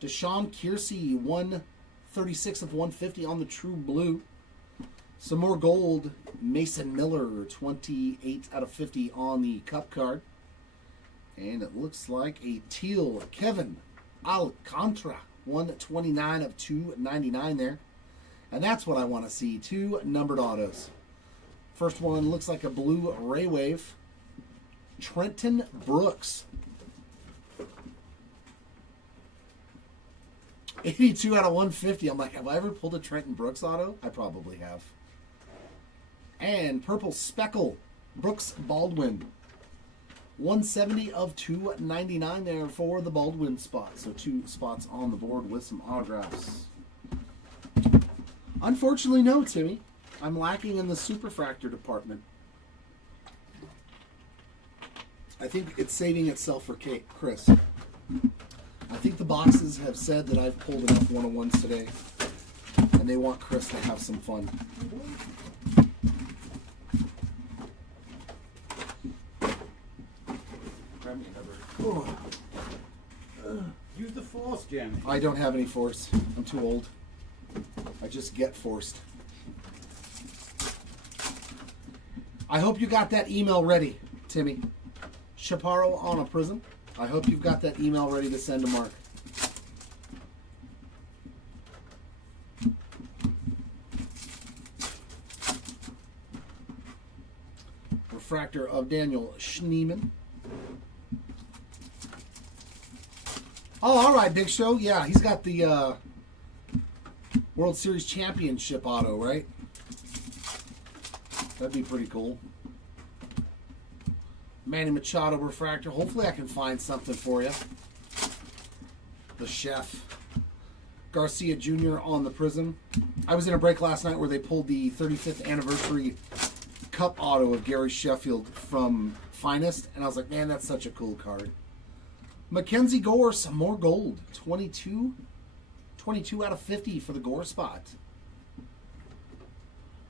Kiersey, 136 of 150 on the True Blue. Some more gold, Mason Miller, 28 out of 50 on the Cup card. And it looks like a teal, Kevin Alcantara, 129 of 299 there. And that's what I want to see, 2 numbered autos. First one looks like a blue Ray Wave. Trenton Brooks. 82 out of 150. I'm like, have I ever pulled a Trenton Brooks auto? I probably have. And purple speckle, Brooks Baldwin. 170 of 299 there for the Baldwin spot. So 2 spots on the board with some autographs. Unfortunately, no, Timmy. I'm lacking in the superfractor department. I think it's saving itself for Chris. I think the boxes have said that I've pulled enough 101s today, and they want Chris to have some fun. Grab me another. Use the force, Jim. I don't have any force. I'm too old. I just get forced. I hope you got that email ready, Timmy. Chaparro on a Prism. I hope you've got that email ready to send to Mark. Refractor of Daniel Schneemann. Oh, all right, Big Show. Yeah, he's got the World Series Championship auto, right? That'd be pretty cool. Manny Machado refractor. Hopefully I can find something for you. The Chef. Garcia Jr. on the Prism. I was in a break last night where they pulled the 35th anniversary Cup auto of Gary Sheffield from Finest, and I was like, man, that's such a cool card. Mackenzie Gore, some more gold. 22 out of 50 for the Gore spot.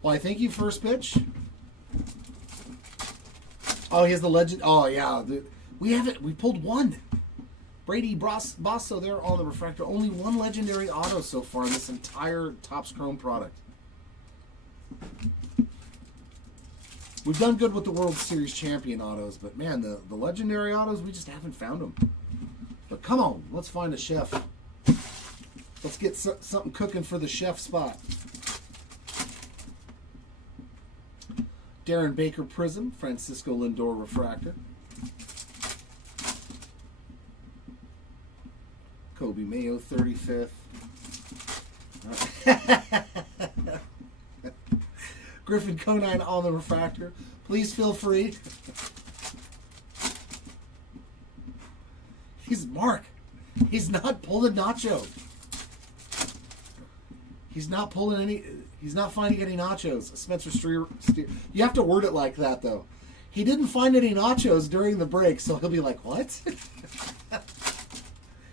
Why, thank you, First Pitch. Oh, he has the legend. Oh, yeah. We have it. We pulled one. Brady Basso there on the refractor. Only one legendary auto so far in this entire Topps Chrome product. We've done good with the World Series champion autos, but man, the legendary autos, we just haven't found them. But come on, let's find a Chef. Let's get something cooking for the Chef spot. Darren Baker Prism, Francisco Lindor refractor. Kobe Mayo 35th. Griffin Conine on the refractor. Please feel free. He's Mark. He's not pulling Nacho. He's not pulling any. He's not finding any nachos. Spencer Steer. You have to word it like that, though. He didn't find any nachos during the break, so he'll be like, what?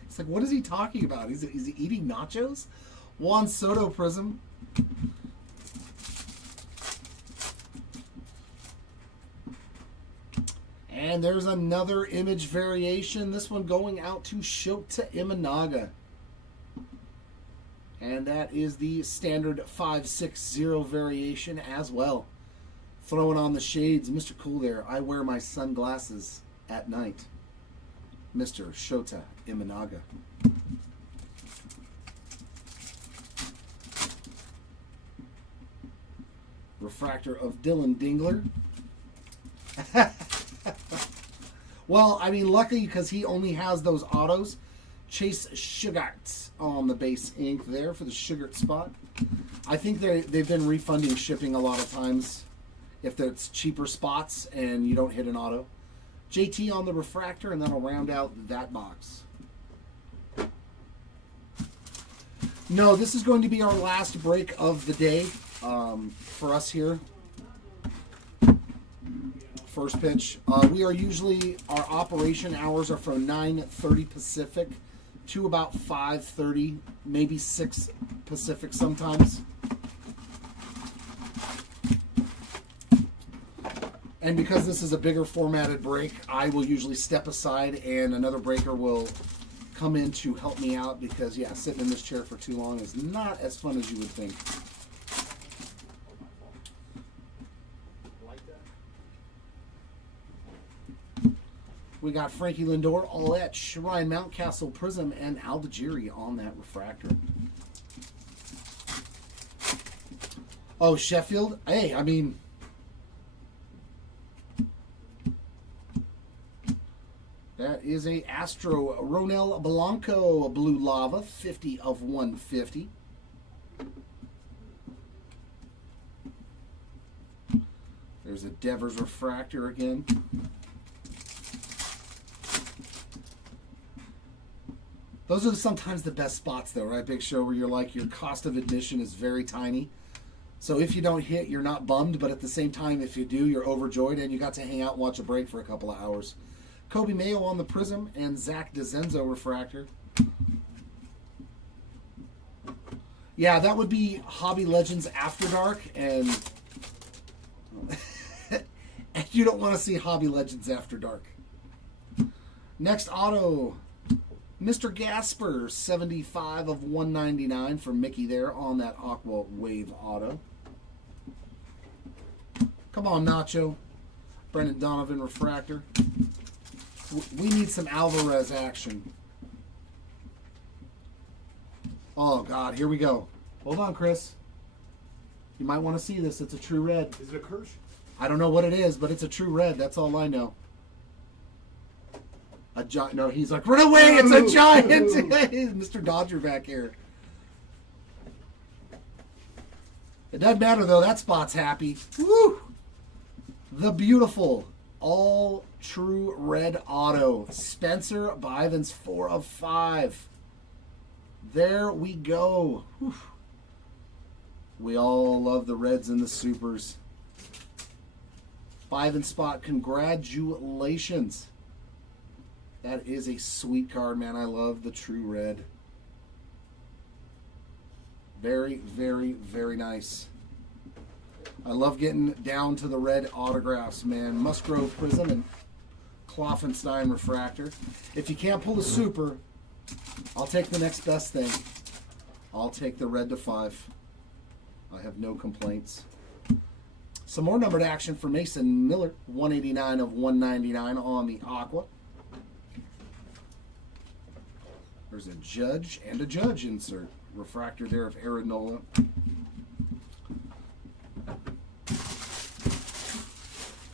It's like, what is he talking about? Is he eating nachos? Juan Soto Prism. And there's another image variation. This one going out to Shota Imanaga. And that is the standard 560 variation as well. Throwing on the shades. Mr. Cool there. I wear my sunglasses at night. Mr. Shota Imanaga. refractor of Dylan Dingler. Well, I mean, luckily because he only has those autos. Chase Sugart on the base ink there for the Sugart spot. I think they've been refunding shipping a lot of times if it's cheaper spots and you don't hit an auto. JT on the refractor, and that'll round out that box. No, this is going to be our last break of the day for us here. First pitch. We are usually, our operation hours are from 9:30 Pacific to about 5:30, maybe 6 Pacific sometimes. And because this is a bigger formatted break, I will usually step aside and another breaker will come in to help me out because, yeah, sitting in this chair for too long is not as fun as you would think. We got Frankie Lindor, all etch, Ryan Mountcastle Prism, and Aldegiri on that refractor. Oh, Sheffield? Hey, I mean, that is a Astro Ronel Blanco Blue Lava, 50 of 150. There's a Devers refractor again. Those are sometimes the best spots though, right, Big Show, where you're like, your cost of admission is very tiny. So if you don't hit, you're not bummed, but at the same time, if you do, you're overjoyed and you got to hang out and watch a break for a couple of hours. Kobe Mayo on the Prism and Zach DeZenzo refractor. Yeah, that would be Hobby Legends After Dark, and and you don't want to see Hobby Legends After Dark. Next auto, Mr. Gasper, 75 of 199 for Mickey there on that Aqua Wave auto. Come on, Nacho. Brendan Donovan refractor. We need some Alvarez action. Oh, God, here we go. Hold on, Chris. You might want to see this. It's a true red. Is it a Kirsch? I don't know what it is, but it's a true red. That's all I know. A giant. No, he's like, run away! It's a giant! Mr. Dodger back here. It doesn't matter, though. That spot's happy. Woo! The beautiful all true red auto. Spencer Bivens, 4 of 5. There we go. Whew. We all love the Reds and the Supers. 5 in spot. Congratulations. That is a sweet card, man. I love the true red. Very, very, very nice. I love getting down to the red autographs, man. Musgrove Prism and Kloffenstein Refractor. If you can't pull the Super, I'll take the next best thing. I'll take the red to 5. I have no complaints. Some more numbered action for Mason Miller. 189 of 199 on the Aqua. There's a Judge and a Judge insert. Refractor there of Aaron Nola.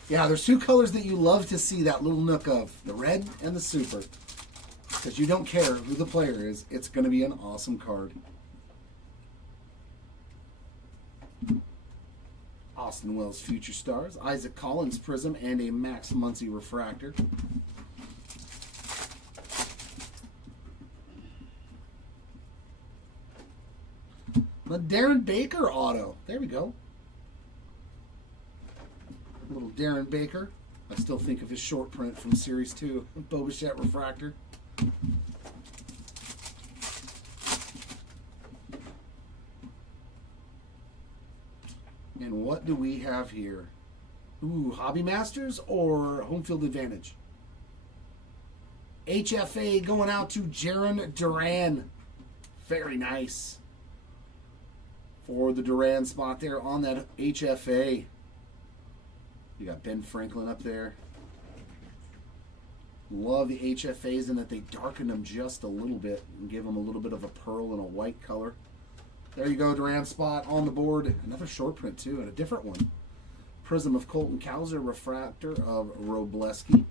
Yeah, there's 2 colors that you love to see that little nook of. The red and the Super. Because you don't care who the player is. It's going to be an awesome card. Austin Wells Future Stars. Isaac Collins Prism and a Max Muncy Refractor. The Darren Baker auto. There we go. Little Darren Baker. I still think of his short print from Series 2. Bo Bichette Refractor. And what do we have here? Ooh, Hobby Masters or Home Field Advantage? HFA going out to Jaron Duran. Very nice. For the Duran spot there on that HFA. You got Ben Franklin up there. Love the HFAs in that they darken them just a little bit and give them a little bit of a pearl and a white color. There you go, Duran spot on the board. Another short print, too, and a different one. Prism of Colton Cowser, refractor of Robleski.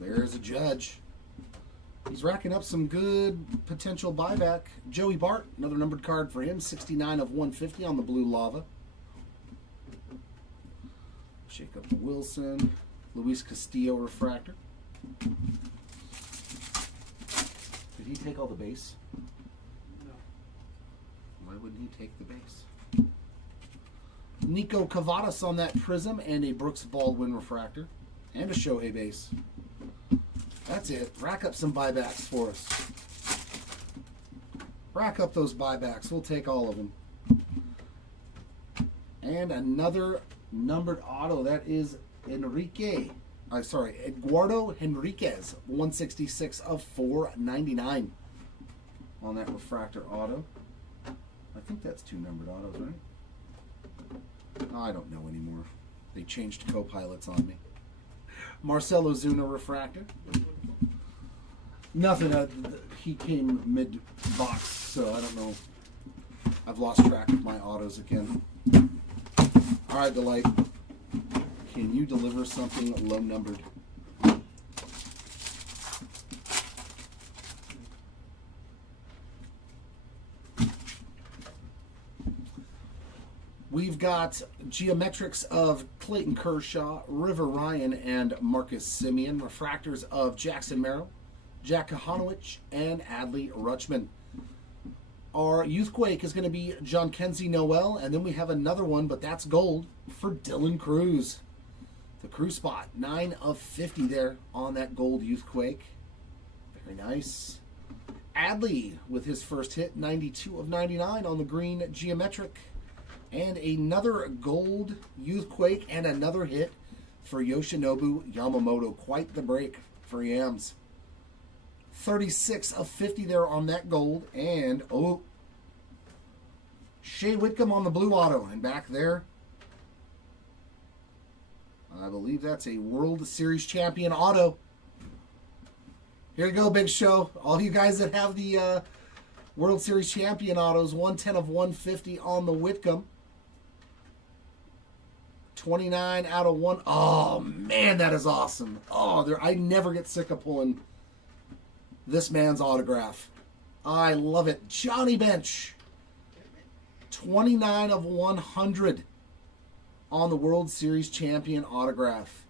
There's a Judge. He's racking up some good potential buyback. Joey Bart, another numbered card for him. 69 of 150 on the blue lava. Jacob Wilson. Luis Castillo refractor. Did he take all the base? No. Why wouldn't he take the base? Nico Cavadas on that prism and a Brooks Baldwin refractor. And a Shohei base. That's it. Rack up some buybacks for us. Rack up those buybacks. We'll take all of them. And another numbered auto. That is Eduardo Henriquez. 166 of 499 on that refractor auto. I think that's 2 numbered autos, right? I don't know anymore. They changed co-pilots on me. Marcelo Zuna refractor. Nothing. He came mid-box, so I don't know. I've lost track of my autos again. All right, Delight. Can you deliver something low-numbered? We've got geometrics of Clayton Kershaw, River Ryan, and Marcus Simeon. Refractors of Jackson Merrill, Jack Kahanowicz, and Adley Rutschman. Our Youthquake is going to be John Kenzie Noel, and then we have another one, but that's gold, for Dylan Cruz. The Cruz spot, 9 of 50 there on that gold Youthquake. Very nice. Adley with his first hit, 92 of 99 on the green geometric. And another gold Youthquake and another hit for Yoshinobu Yamamoto. Quite the break for Yams. 36 of 50 there on that gold. And, Shea Whitcomb on the blue auto. And back there, I believe that's a World Series champion auto. Here you go, Big Show. All you guys that have the World Series champion autos, 110 of 150 on the Whitcomb. 29 out of 1. Oh, man, that is awesome. I never get sick of pulling this man's autograph. I love it. Johnny Bench. 29 of 100 on the World Series champion autograph.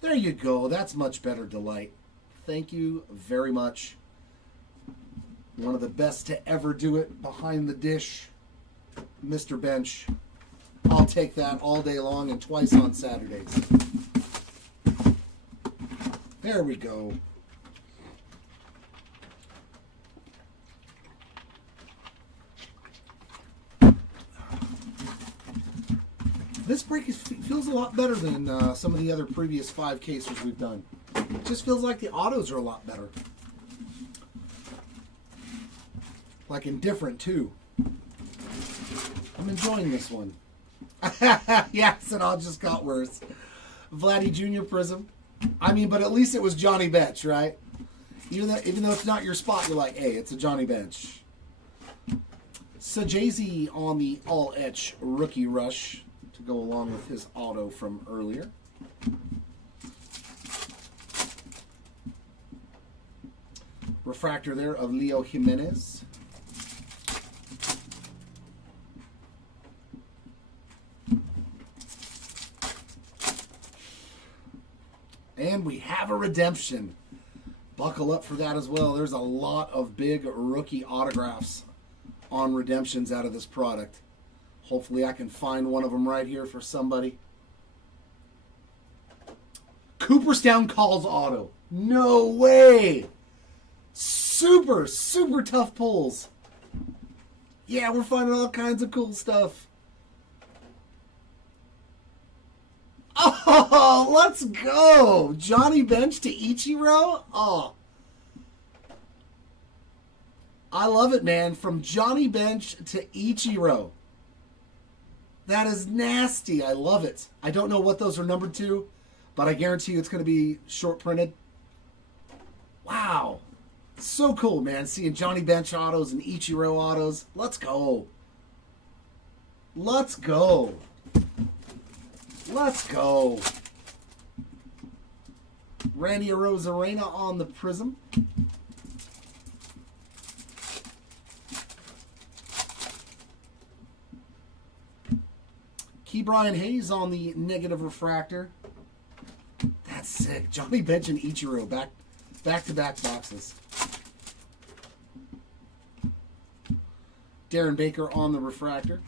There you go. That's much better, Delight. Thank you very much. One of the best to ever do it behind the dish, Mr. Bench. I'll take that all day long and twice on Saturdays. There we go. This break feels a lot better than some of the other previous 5 cases we've done. It just feels like the autos are a lot better. Like indifferent too. I'm enjoying this one. Yes, it all just got worse. Vladdy Jr. Prism. I mean, but at least it was Johnny Bench, right? Even though it's not your spot, you're like, hey, it's a Johnny Bench. Sajazi on the all-etch rookie rush to go along with his auto from earlier. Refractor there of Leo Jimenez. And we have a redemption. Buckle up for that as well. There's a lot of big rookie autographs on redemptions out of this product. Hopefully I can find one of them right here for somebody. Cooperstown Calls auto. No way. Super, super tough pulls. Yeah, we're finding all kinds of cool stuff. Oh, let's go. Johnny Bench to Ichiro. Oh. I love it, man. From Johnny Bench to Ichiro. That is nasty. I love it. I don't know what those are numbered to, but I guarantee you it's going to be short printed. Wow. So cool, man. Seeing Johnny Bench autos and Ichiro autos. Let's go. Let's go. Let's go. Randy Arozarena on the Prism. Key Brian Hayes on the negative refractor. That's sick. Johnny Bench and Ichiro back-to-back boxes. Darren Baker on the refractor.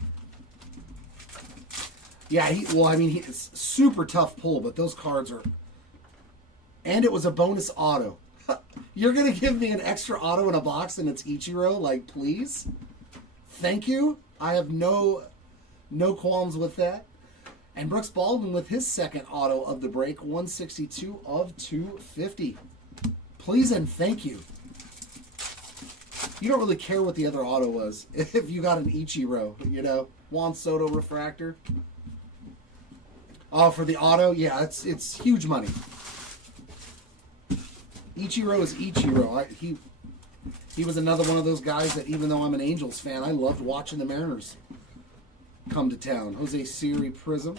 Yeah, it's super tough pull, but those cards are... And it was a bonus auto. You're going to give me an extra auto in a box and it's Ichiro? Like, please? Thank you. I have no qualms with that. And Brooks Baldwin with his second auto of the break, 162 of 250. Please and thank you. You don't really care what the other auto was if you got an Ichiro, you know. Juan Soto refractor. Oh, for the auto? Yeah, it's huge money. Ichiro is Ichiro. He was another one of those guys that even though I'm an Angels fan, I loved watching the Mariners come to town. Jose Siri Prism.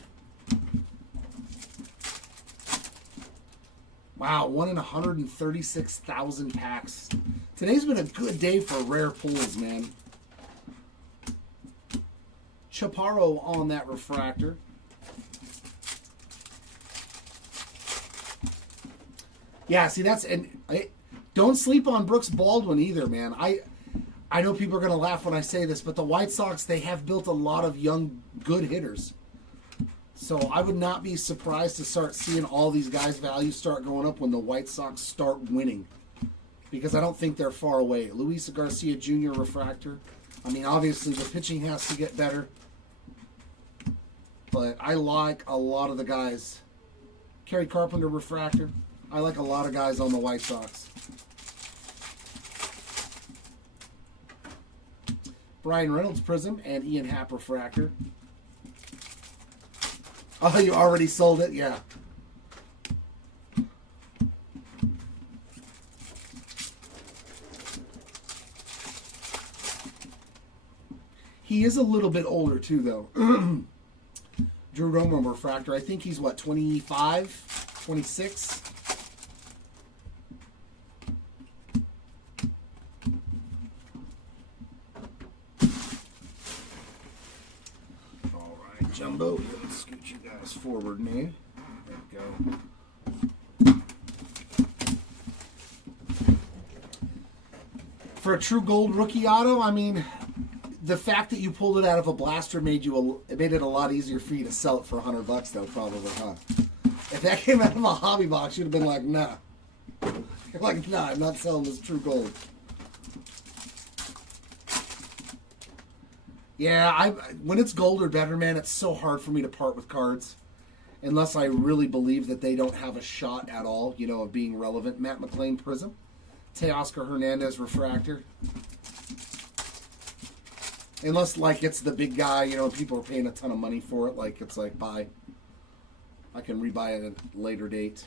Wow, 1 in 136,000 packs. Today's been a good day for rare pulls, man. Chaparro on that refractor. Yeah, see, don't sleep on Brooks Baldwin either, man. I know people are going to laugh when I say this, but the White Sox, they have built a lot of young, good hitters. So I would not be surprised to start seeing all these guys' values start going up when the White Sox start winning. Because I don't think they're far away. Luis Garcia Jr. refractor. I mean, obviously the pitching has to get better. But I like a lot of the guys. Kerry Carpenter refractor. I like a lot of guys on the White Sox. Brian Reynolds Prism and Ian Happ refractor. Oh, you already sold it? Yeah. He is a little bit older too, though. Drew Romo refractor. I think he's what, 25, 26? All right, Jumbo. Let's scoot you guys forward, man. There we go. For a true gold rookie auto, I mean, the fact that you pulled it out of a blaster made it a lot easier for you to sell it for $100 though, probably, huh? If that came out of a hobby box, you'd have been like, nah. You're like, nah, I'm not selling this true gold. Yeah, when it's gold or better, man, it's so hard for me to part with cards. Unless I really believe that they don't have a shot at all, you know, of being relevant. Matt McLean Prism. Teoscar Hernandez refractor. Unless, like, it's the big guy, you know, people are paying a ton of money for it. Like, it's like, buy. I can rebuy it at a later date.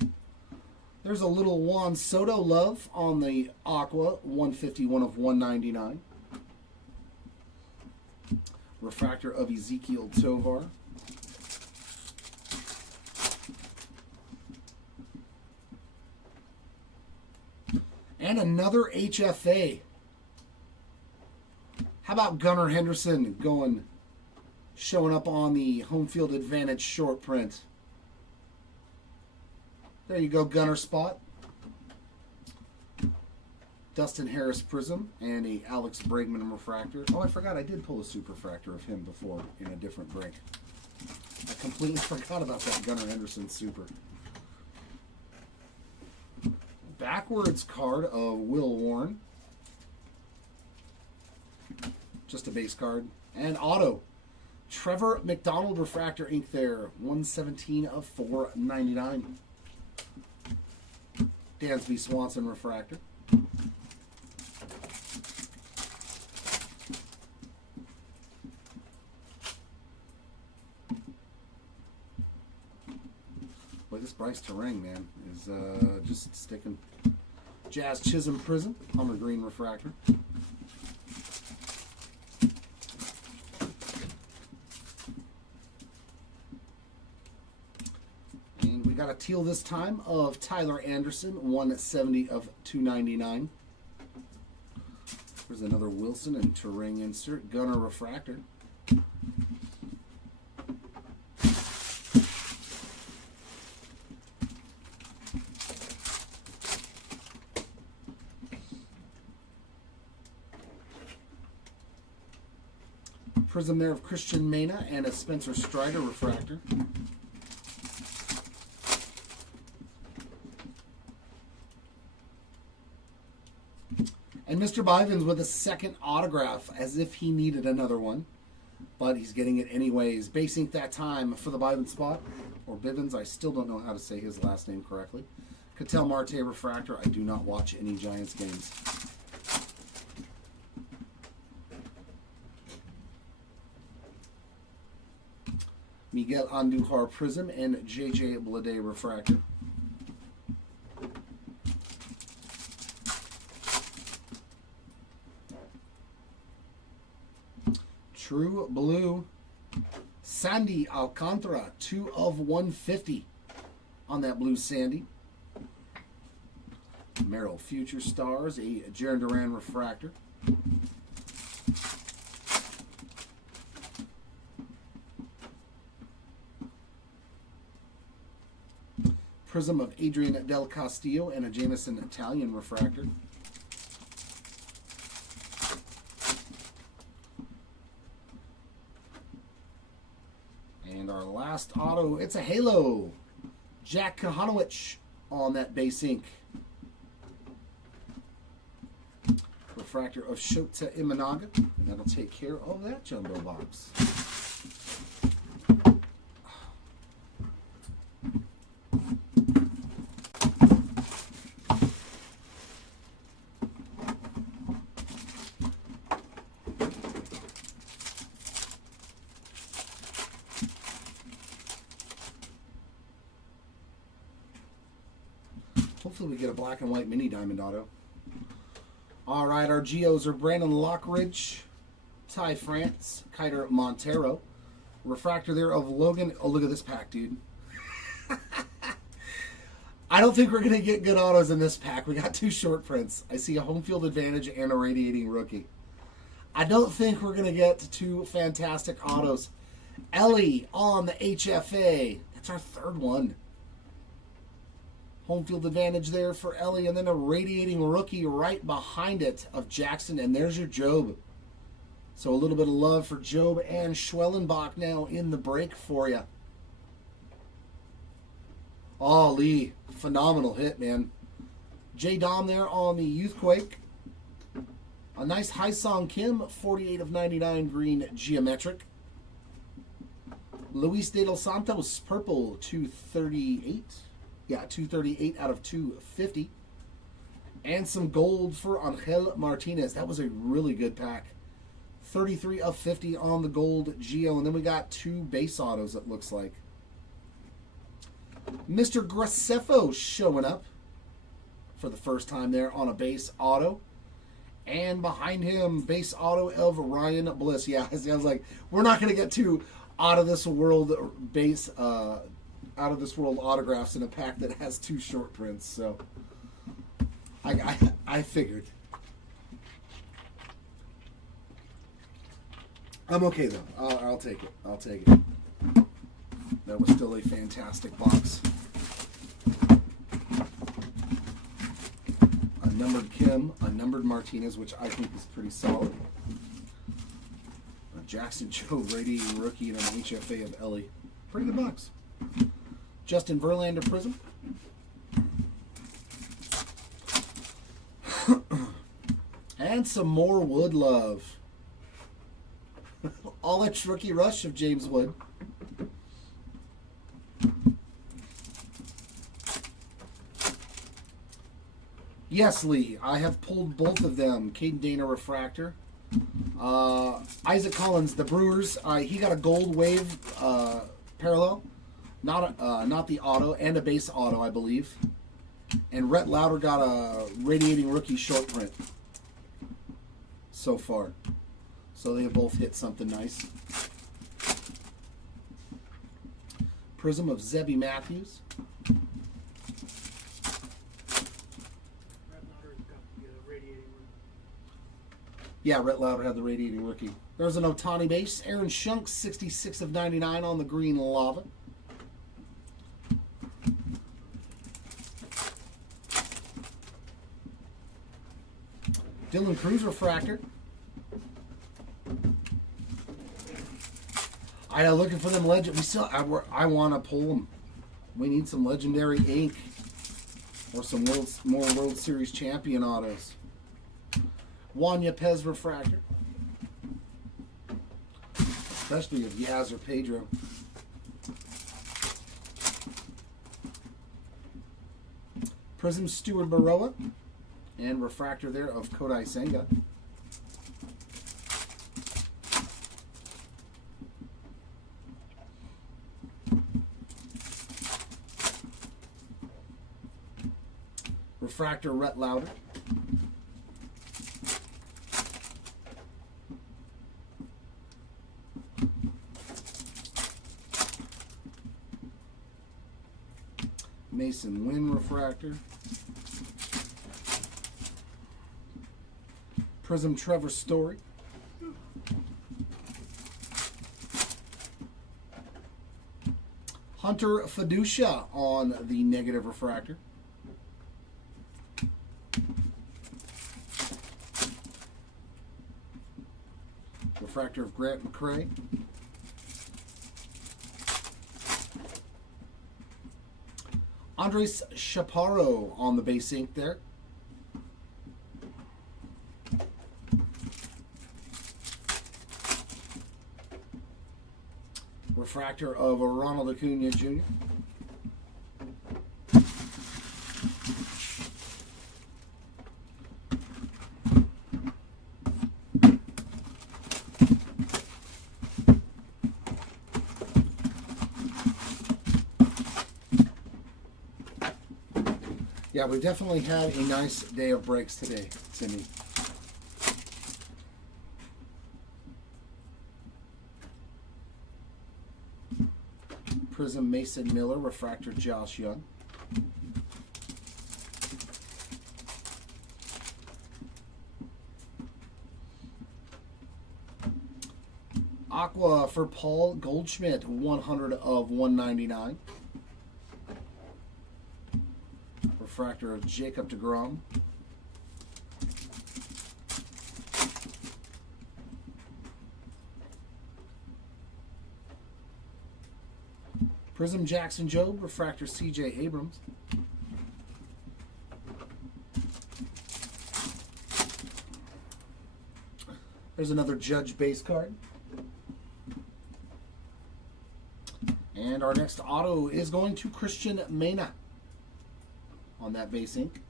There's a little Juan Soto love on the Aqua, 151 of 199. Refractor of Ezekiel Tovar. And another HFA. How about Gunnar Henderson showing up on the home field advantage short print? There you go, Gunnar spot. Dustin Harris Prism and a Alex Bregman refractor. Oh, I forgot I did pull a super refractor of him before in a different break. I completely forgot about that Gunnar Henderson super. Backwards card of Will Warren. Just a base card. And auto. Trevor McDonald refractor ink there. 117 of 499. Dansby Swanson refractor. But this Bryce Terang, man, is just sticking Jazz Chisholm Prism on the green refractor. And we got a teal this time of Tyler Anderson, 170 of 299. There's another Wilson and Terang insert, Gunner refractor. Prism there of Christian Mena and a Spencer Strider refractor. And Mr. Bivens with a second autograph as if he needed another one. But he's getting it anyways. Base ink that time for the Bivens spot. Or Bivens, I still don't know how to say his last name correctly. Ketel Marte refractor. I do not watch any Giants games. Miguel Andujar Prism and JJ Bleday refractor. True Blue Sandy Alcantara, 2 of 150 on that blue Sandy. Merrill Future Stars, a Jaron Duran refractor. Prism of Adrian Del Castillo and a Jameson Italian refractor. And our last auto, it's a Halo. Jack Kahanowicz on that base ink. Refractor of Shota Imanaga. And that'll take care of that jumbo box. Hopefully we get a black and white mini diamond auto. All right, our Geos are Brandon Lockridge, Ty France, Kiter Montero. Refractor there of Logan. Oh, look at this pack, dude. I don't think we're going to get good autos in this pack. We got 2 short prints. I see a home field advantage and a radiating rookie. I don't think we're going to get 2 fantastic autos. Ellie on the HFA. That's our 3rd one. Home field advantage there for Ellie, and then a radiating rookie right behind it of Jackson, and there's your Job. So a little bit of love for Job and Schwellenbach now in the break for you. Oh, Lee, phenomenal hit, man. J. Dom there on the Youthquake. A nice Hai-Song Kim, 48 of 99 green geometric. Luis de los Santos, purple, 238. Yeah, 238 out of 250. And some gold for Angel Martinez. That was a really good pack. 33 of 50 on the gold Geo. And then we got 2 base autos, it looks like. Mr. Graceffo showing up for the first time there on a base auto. And behind him, base auto of Ryan Bliss. Yeah, I was like, we're not going to get 2 out of this world base out of this world autographs in a pack that has 2 short prints, so I figured. I'm okay though. I'll take it. I'll take it. That was still a fantastic box. A numbered Kim, a numbered Martinez, which I think is pretty solid. A Jackson Joe radiating rookie and an HFA of Ellie. Pretty good box. Justin Verlander Prism. And some more Wood love. All-X rookie rush of James Wood. Yes, Lee. I have pulled both of them. Caden Dana refractor. Isaac Collins, the Brewers. He got a gold wave parallel not the auto, and a base auto, I believe. And Rhett Lauder got a Radiating Rookie short print so far. So they have both hit something nice. Prism of Zebby Matthews. Yeah, Rhett Lauder had the Radiating Rookie. There's an Ohtani base. Aaron Shunk, 66 of 99 on the green lava. Dylan Cruz refractor. I looking for them legend. I want to pull them. We need some legendary ink or some more World Series champion autos. Juan Yepez refractor, especially of Yaz or Pedro. Prism Stuart Baroa, and refractor there of Kodai Senga. Refractor Rhett Lauder. Mason Wynn refractor. Prism Trevor Story. Hunter Fiducia on the negative refractor. Refractor of Grant McCray. Andres Chaparro on the base ink there. Refractor of Ronald Acuna Jr. Yeah, we definitely had a nice day of breaks today, Timmy. Prism Mason Miller, refractor Josh Young. Aqua for Paul Goldschmidt, 100 of 199. Refractor of Jacob deGrom. Prism Jackson Jobe, refractor CJ Abrams. There's another Judge base card. And our next auto is going to Christian Mena on that base ink.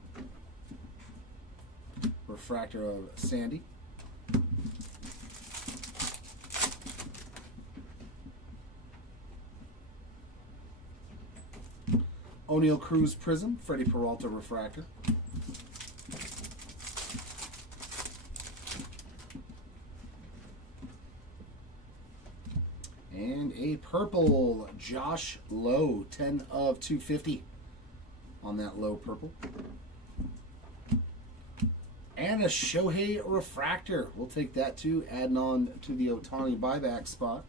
Refractor of Sandy. O'Neal Cruz Prism, Freddie Peralta refractor. And a purple Josh Lowe, 10 of 250 on that low purple. And a Shohei refractor. We'll take that too, adding on to the Ohtani buyback spot.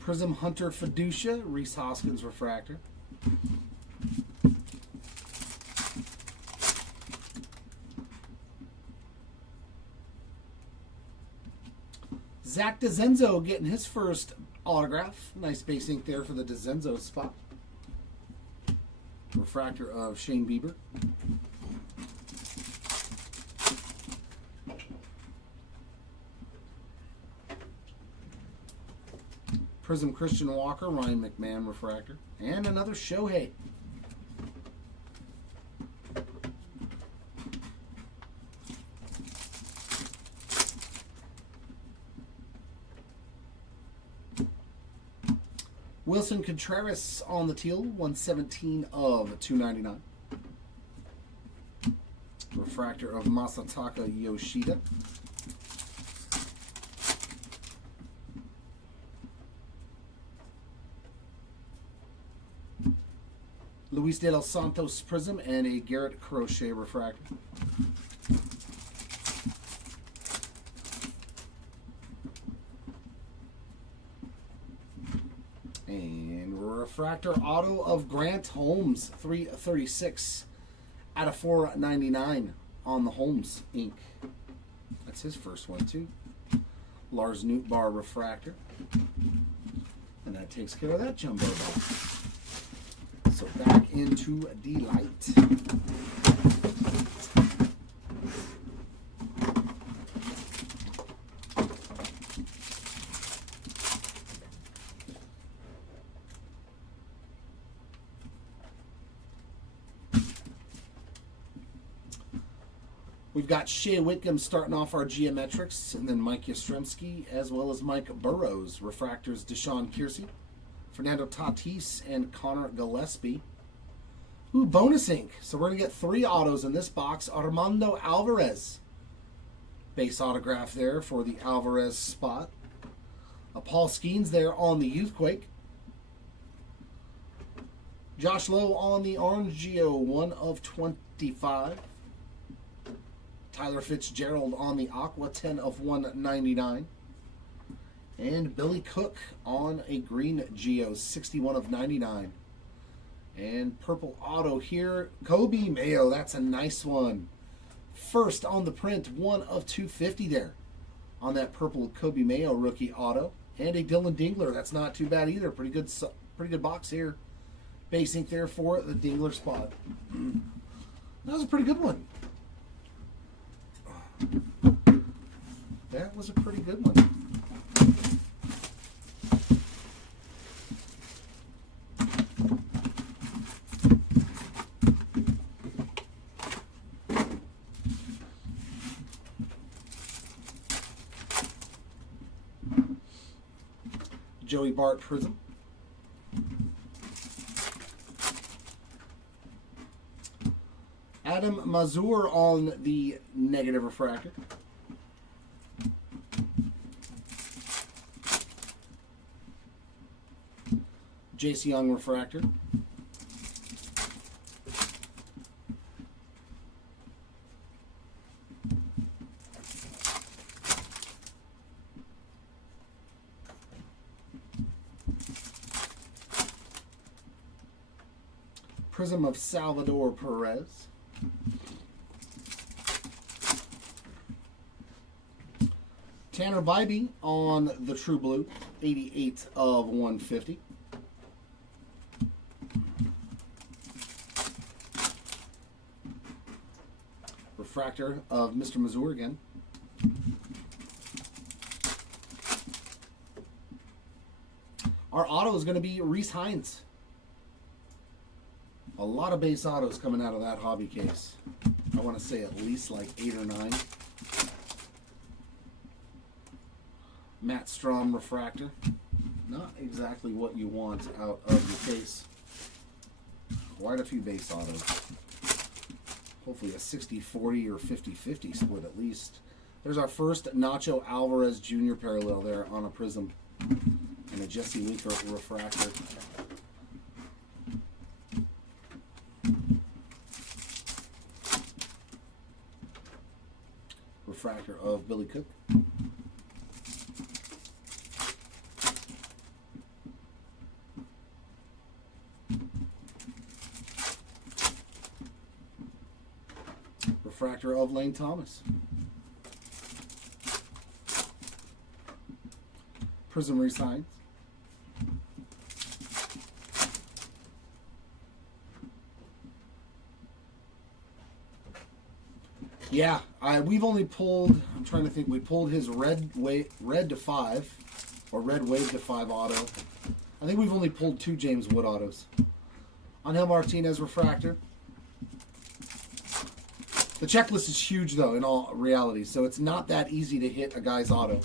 Prism Hunter Fiducia, Reese Hoskins refractor. Zach DeZenzo getting his first autograph. Nice base ink there for the DeZenzo spot. Refractor of Shane Bieber. Prism Christian Walker, Ryan McMahon refractor. And another Shohei. Wilson Contreras on the teal, 117 of 299. Refractor of Masataka Yoshida. Luis de los Santos Prism and a Garrett Crochet refractor. And refractor auto of Grant Holmes, 336 out of 499 on the Holmes ink. That's his first one too. Lars Nootbaar refractor. And that takes care of that jumbo box. So back into Delight. We've got Shea Whitcomb starting off our geometrics, and then Mike Yastrzemski, as well as Mike Burrows. Refractors, Deshaun Kiersey, Fernando Tatis, and Connor Gillespie. Ooh, bonus ink. So we're going to get 3 autos in this box. Armando Alvarez. Base autograph there for the Alvarez spot. Paul Skeens there on the Youthquake. Josh Lowe on the Orange Geo, 1 of 25. Tyler Fitzgerald on the Aqua, 10 of 199. And Billy Cook on a green Geo, 61 of 99. And purple auto here, Kobe Mayo. That's a nice one. First on the print, 1 of 250 there on that purple Kobe Mayo rookie auto. And a Dylan Dingler. That's not too bad either. Pretty good box here. Base ink there for the Dingler spot. That was a pretty good one. That was a pretty good one. Joey Bart Prism. Adam Mazur on the negative refractor. J.C. Young refractor. Prism of Salvador Perez. Tanner Bybee on the True Blue, 88 of 150. Refractor of Mr. Mazur again. Our auto is going to be Reese Hines. A lot of base autos coming out of that hobby case. I want to say at least like 8 or 9. Matt Strom refractor. Not exactly what you want out of your case. Quite a few base autos. Hopefully a 60-40 or 50-50 split at least. There's our first Nacho Alvarez Jr. parallel there on a Prism. And a Jesse Winker refractor. Refractor of Billy Cook. Refractor of Lane Thomas. Prism Resigns. Yeah, we've only pulled, I'm trying to think, we pulled his red to 5. or Red Wave to 5 auto. I think we've only pulled 2 James Wood autos. Angel Martinez refractor. The checklist is huge, though, in all reality, so it's not that easy to hit a guy's auto.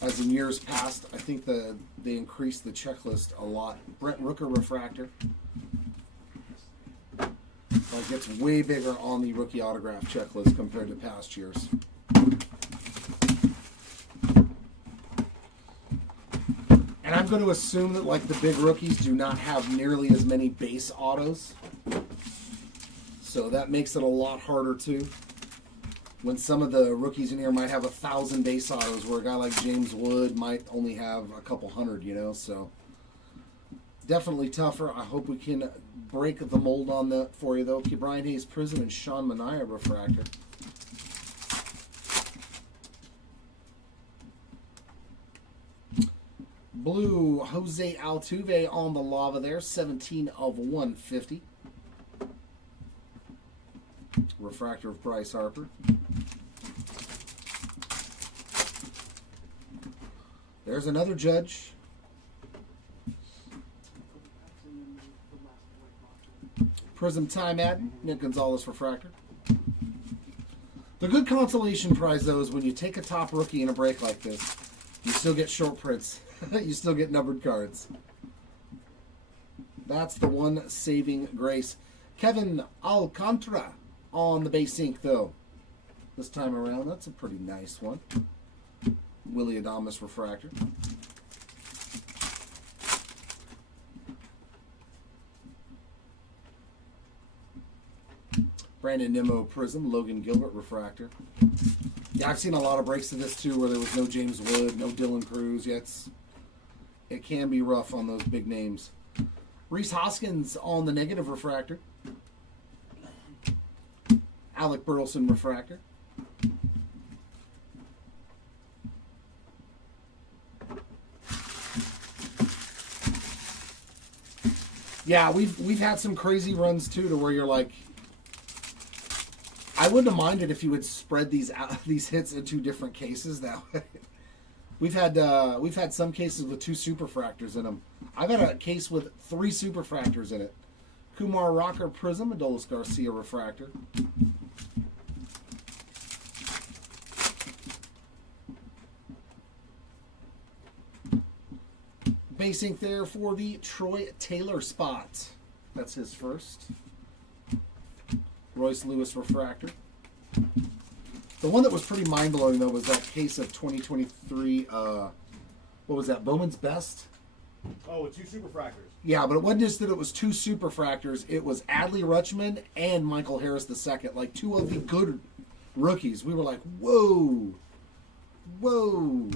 As in years past, I think they increased the checklist a lot. Brent Rooker refractor. So it gets way bigger on the rookie autograph checklist compared to past years. And I'm going to assume that, like, the big rookies do not have nearly as many base autos. So that makes it a lot harder, too. When some of the rookies in here might have 1,000 base autos, where a guy like James Wood might only have a couple hundred, you know. So definitely tougher. I hope we can break the mold on that for you, though. Brian Hayes Prism and Sean Manaea refractor. Blue, Jose Altuve on the lava there, 17 of 150. Refractor of Bryce Harper. There's another Judge. Prism Time Madden, Nick Gonzalez refractor. The good consolation prize, though, is when you take a top rookie in a break like this, you still get short prints. You still get numbered cards. That's the one saving grace. Kevin Alcantara on the base ink, though. This time around, that's a pretty nice one. Willie Adames refractor. Brandon Nimmo Prism, Logan Gilbert refractor. Yeah, I've seen a lot of breaks of this too, where there was no James Wood, no Dylan Cruz. Yeah, it can be rough on those big names. Reese Hoskins on the negative refractor. Alec Burleson refractor. Yeah, we've had some crazy runs too, to where you're like, I wouldn't have minded if you would spread these hits into different cases that way. We've had some cases with 2 superfractors in them. I've had a case with 3 superfractors in it. Kumar Rocker Prism, Adolis Garcia refractor. Base ink there for the Troy Taylor spot. That's his first. Royce Lewis refractor. The one that was pretty mind-blowing, though, was that case of 2023, what was that, Bowman's Best? Oh, with 2 superfractors. Yeah, but it wasn't just that it was 2 superfractors. It was Adley Rutschman and Michael Harris II, like 2 of the good rookies. We were like, whoa, whoa.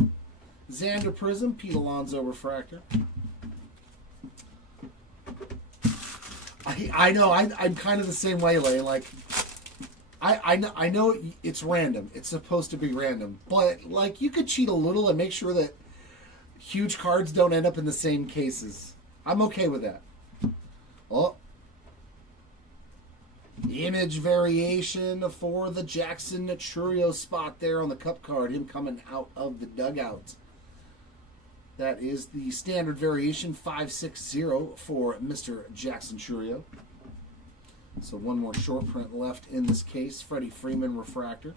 Xander Prism, Pete Alonso refractor. I know, I'm kind of the same way, Lane. Like, I know it's random. It's supposed to be random. But, like, you could cheat a little and make sure that huge cards don't end up in the same cases. I'm okay with that. Oh. Image variation for the Jackson Churio spot there on the cup card. Him coming out of the dugout. That is the standard variation, 560 for Mr. Jackson Churio. So one more short print left in this case. Freddie Freeman refractor.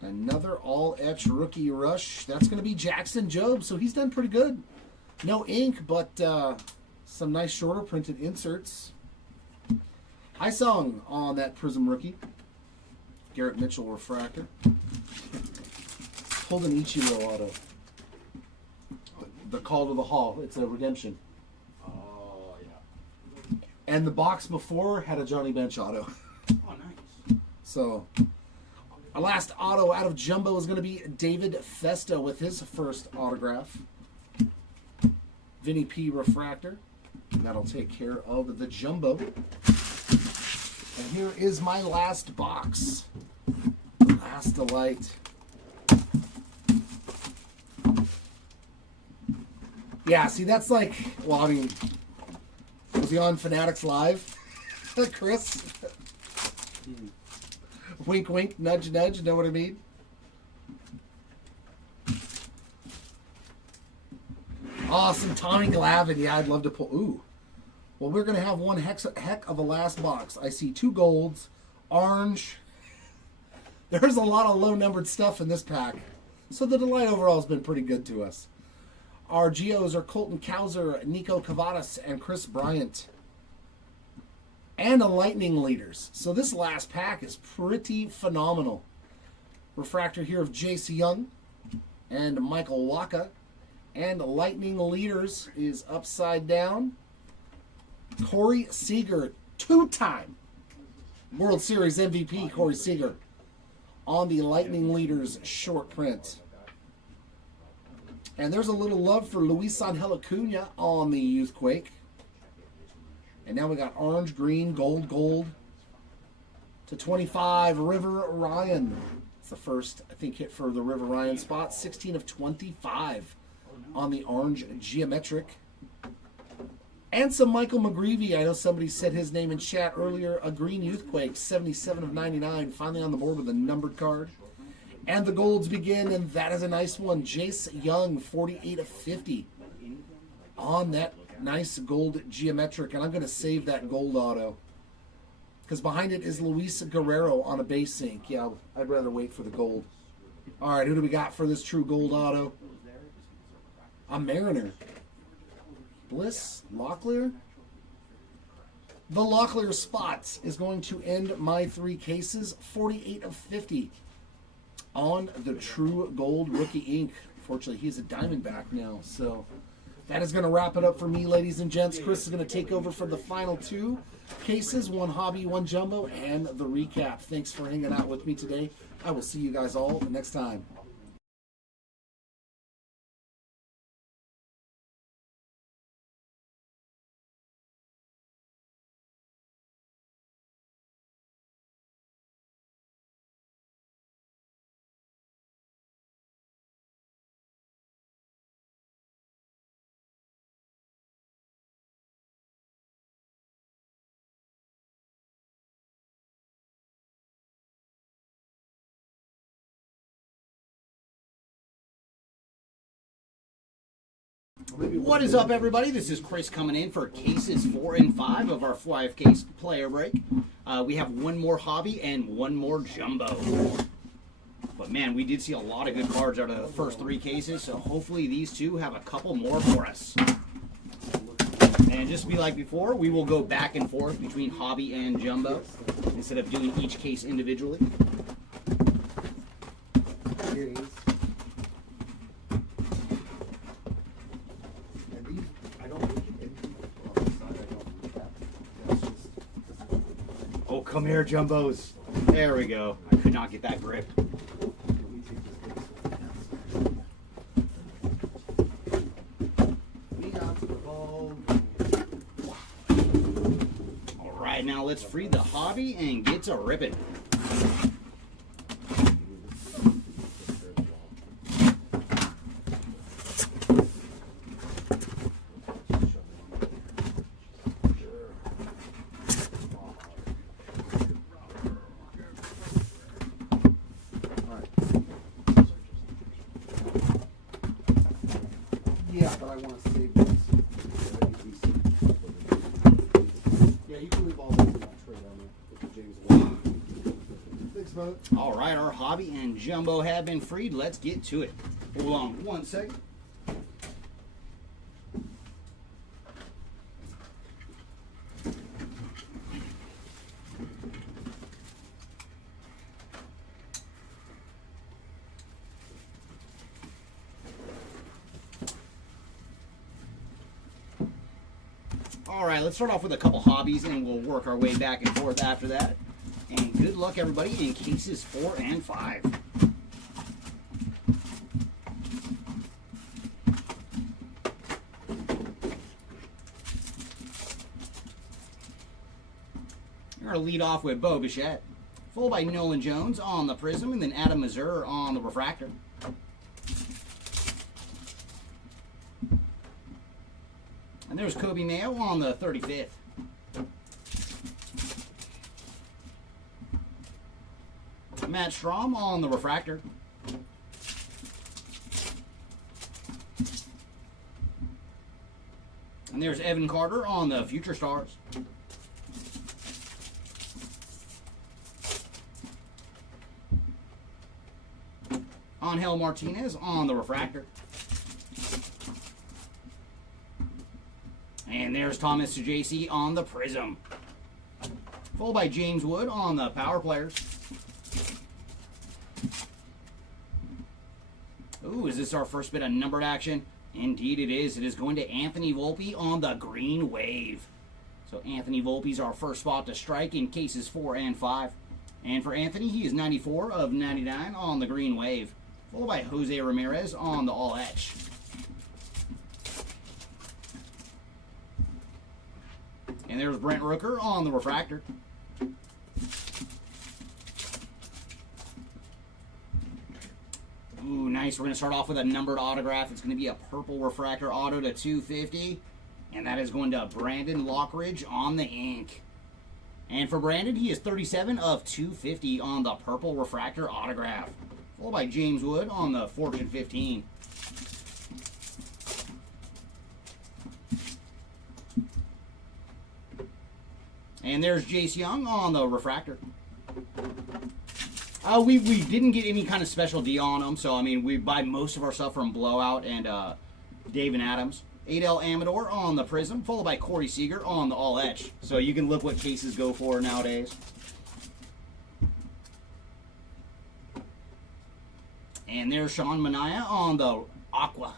Another all-etch rookie rush. That's going to be Jackson Jobe, so he's done pretty good. No ink, but some nice shorter printed inserts. High Song on that Prism rookie. Garrett Mitchell refractor. Pulled an Ichiro auto. The Call to the Hall. It's a redemption. Oh, yeah. And the box before had a Johnny Bench auto. Oh, nice. So, our last auto out of Jumbo is going to be David Festa with his first autograph. Vinny P. refractor. And that'll take care of the Jumbo. And here is my last box. Last delight. Yeah, see, that's like, well, I mean, was he on Fanatics Live, Chris? Wink, wink, nudge, nudge. Know what I mean? Awesome. Tommy Glavine. Yeah, I'd love to pull. Ooh. Well, we're going to have one heck of a last box. I see 2 golds, orange. There's a lot of low-numbered stuff in this pack. So the delight overall has been pretty good to us. Our Geos are Colton Cowser, Nico Cavadas, and Chris Bryant. And a Lightning Leaders. So this last pack is pretty phenomenal. Refractor here of Jace Young and Michael Waka. And Lightning Leaders is upside down. Corey Seager, 2-time World Series MVP, Corey Seager, on the Lightning Leaders short print. And there's a little love for Luis Angel Acuna on the Youthquake. And now we got orange, green, gold, gold to 25, River Ryan. It's the first, I think, hit for the River Ryan spot. 16 of 25 on the orange geometric. And some Michael McGreevy. I know somebody said his name in chat earlier. A green Youthquake, 77 of 99. Finally on the board with a numbered card. And the golds begin, and that is a nice one. Jace Young, 48 of 50 on that nice gold geometric. And I'm going to save that gold auto because behind it is Luis Guerrero on a base sync. Yeah, I'd rather wait for the gold. All right, who do we got for this true gold auto? A Mariner. Bliss, Locklear. The Locklear spots is going to end my 3 cases. 48 of 50 on the True Gold Rookie Ink. Fortunately, he's a Diamondback now. So that is going to wrap it up for me, ladies and gents. Chris is going to take over for the final 2 cases. 1 hobby, 1 jumbo, and the recap. Thanks for hanging out with me today. I will see you guys all next time. What is up, everybody? This is Chris coming in for cases 4 and 5 of our 5-case player break. We have 1 more hobby and 1 more jumbo. But man, we did see a lot of good cards out of the first 3 cases, so hopefully these 2 have a couple more for us. And just to be like before, we will go back and forth between hobby and jumbo instead of doing each case individually. Here it is. And these, I don't look at anything on the side. I don't look at. That's just. Oh, come here, jumbos. There we go. I could not get that grip. All right, now let's free the hobby and get to ripping. Yeah, but I want to save this. Yeah, you can leave all those in that tray down there with the James Bond. Thanks, bud. All right, our hobby and jumbo have been freed. Let's get to it. Hold on 1 second. All right, let's start off with a couple hobbies and we'll work our way back and forth after that. And good luck, everybody, in cases 4 and 5. We're going to lead off with Bo Bichette, followed by Nolan Jones on the Prism, and then Adam Mazur on the Refractor. And there's Kobe Mayo on the 35th. Matt Strom on the refractor. And there's Evan Carter on the Future Stars. Angel Martinez on the refractor. And there's Thomas JC on the Prism. Followed by James Wood on the Power Players. Ooh, is this our first bit of numbered action? Indeed it is. It is going to Anthony Volpe on the Green Wave. So Anthony Volpe's our first spot to strike in cases 4 and 5. And for Anthony, he is 94 of 99 on the Green Wave. Followed by Jose Ramirez on the All Etch. And there's Brent Rooker on the refractor. Ooh, nice. We're going to start off with a numbered autograph. It's going to be a purple refractor auto to 250. And that is going to Brandon Lockridge on the ink. And for Brandon, he is 37 of 250 on the purple refractor autograph. Followed by James Wood on the Fortune 15. And there's Jace Young on the refractor. We didn't get any kind of special deal on them, so I mean we buy most of our stuff from Blowout and Dave and Adams. Adel Amador on the Prism, followed by Corey Seager on the All Etch. So you can look what cases go for nowadays. And there's Sean Manaea on the Aqua.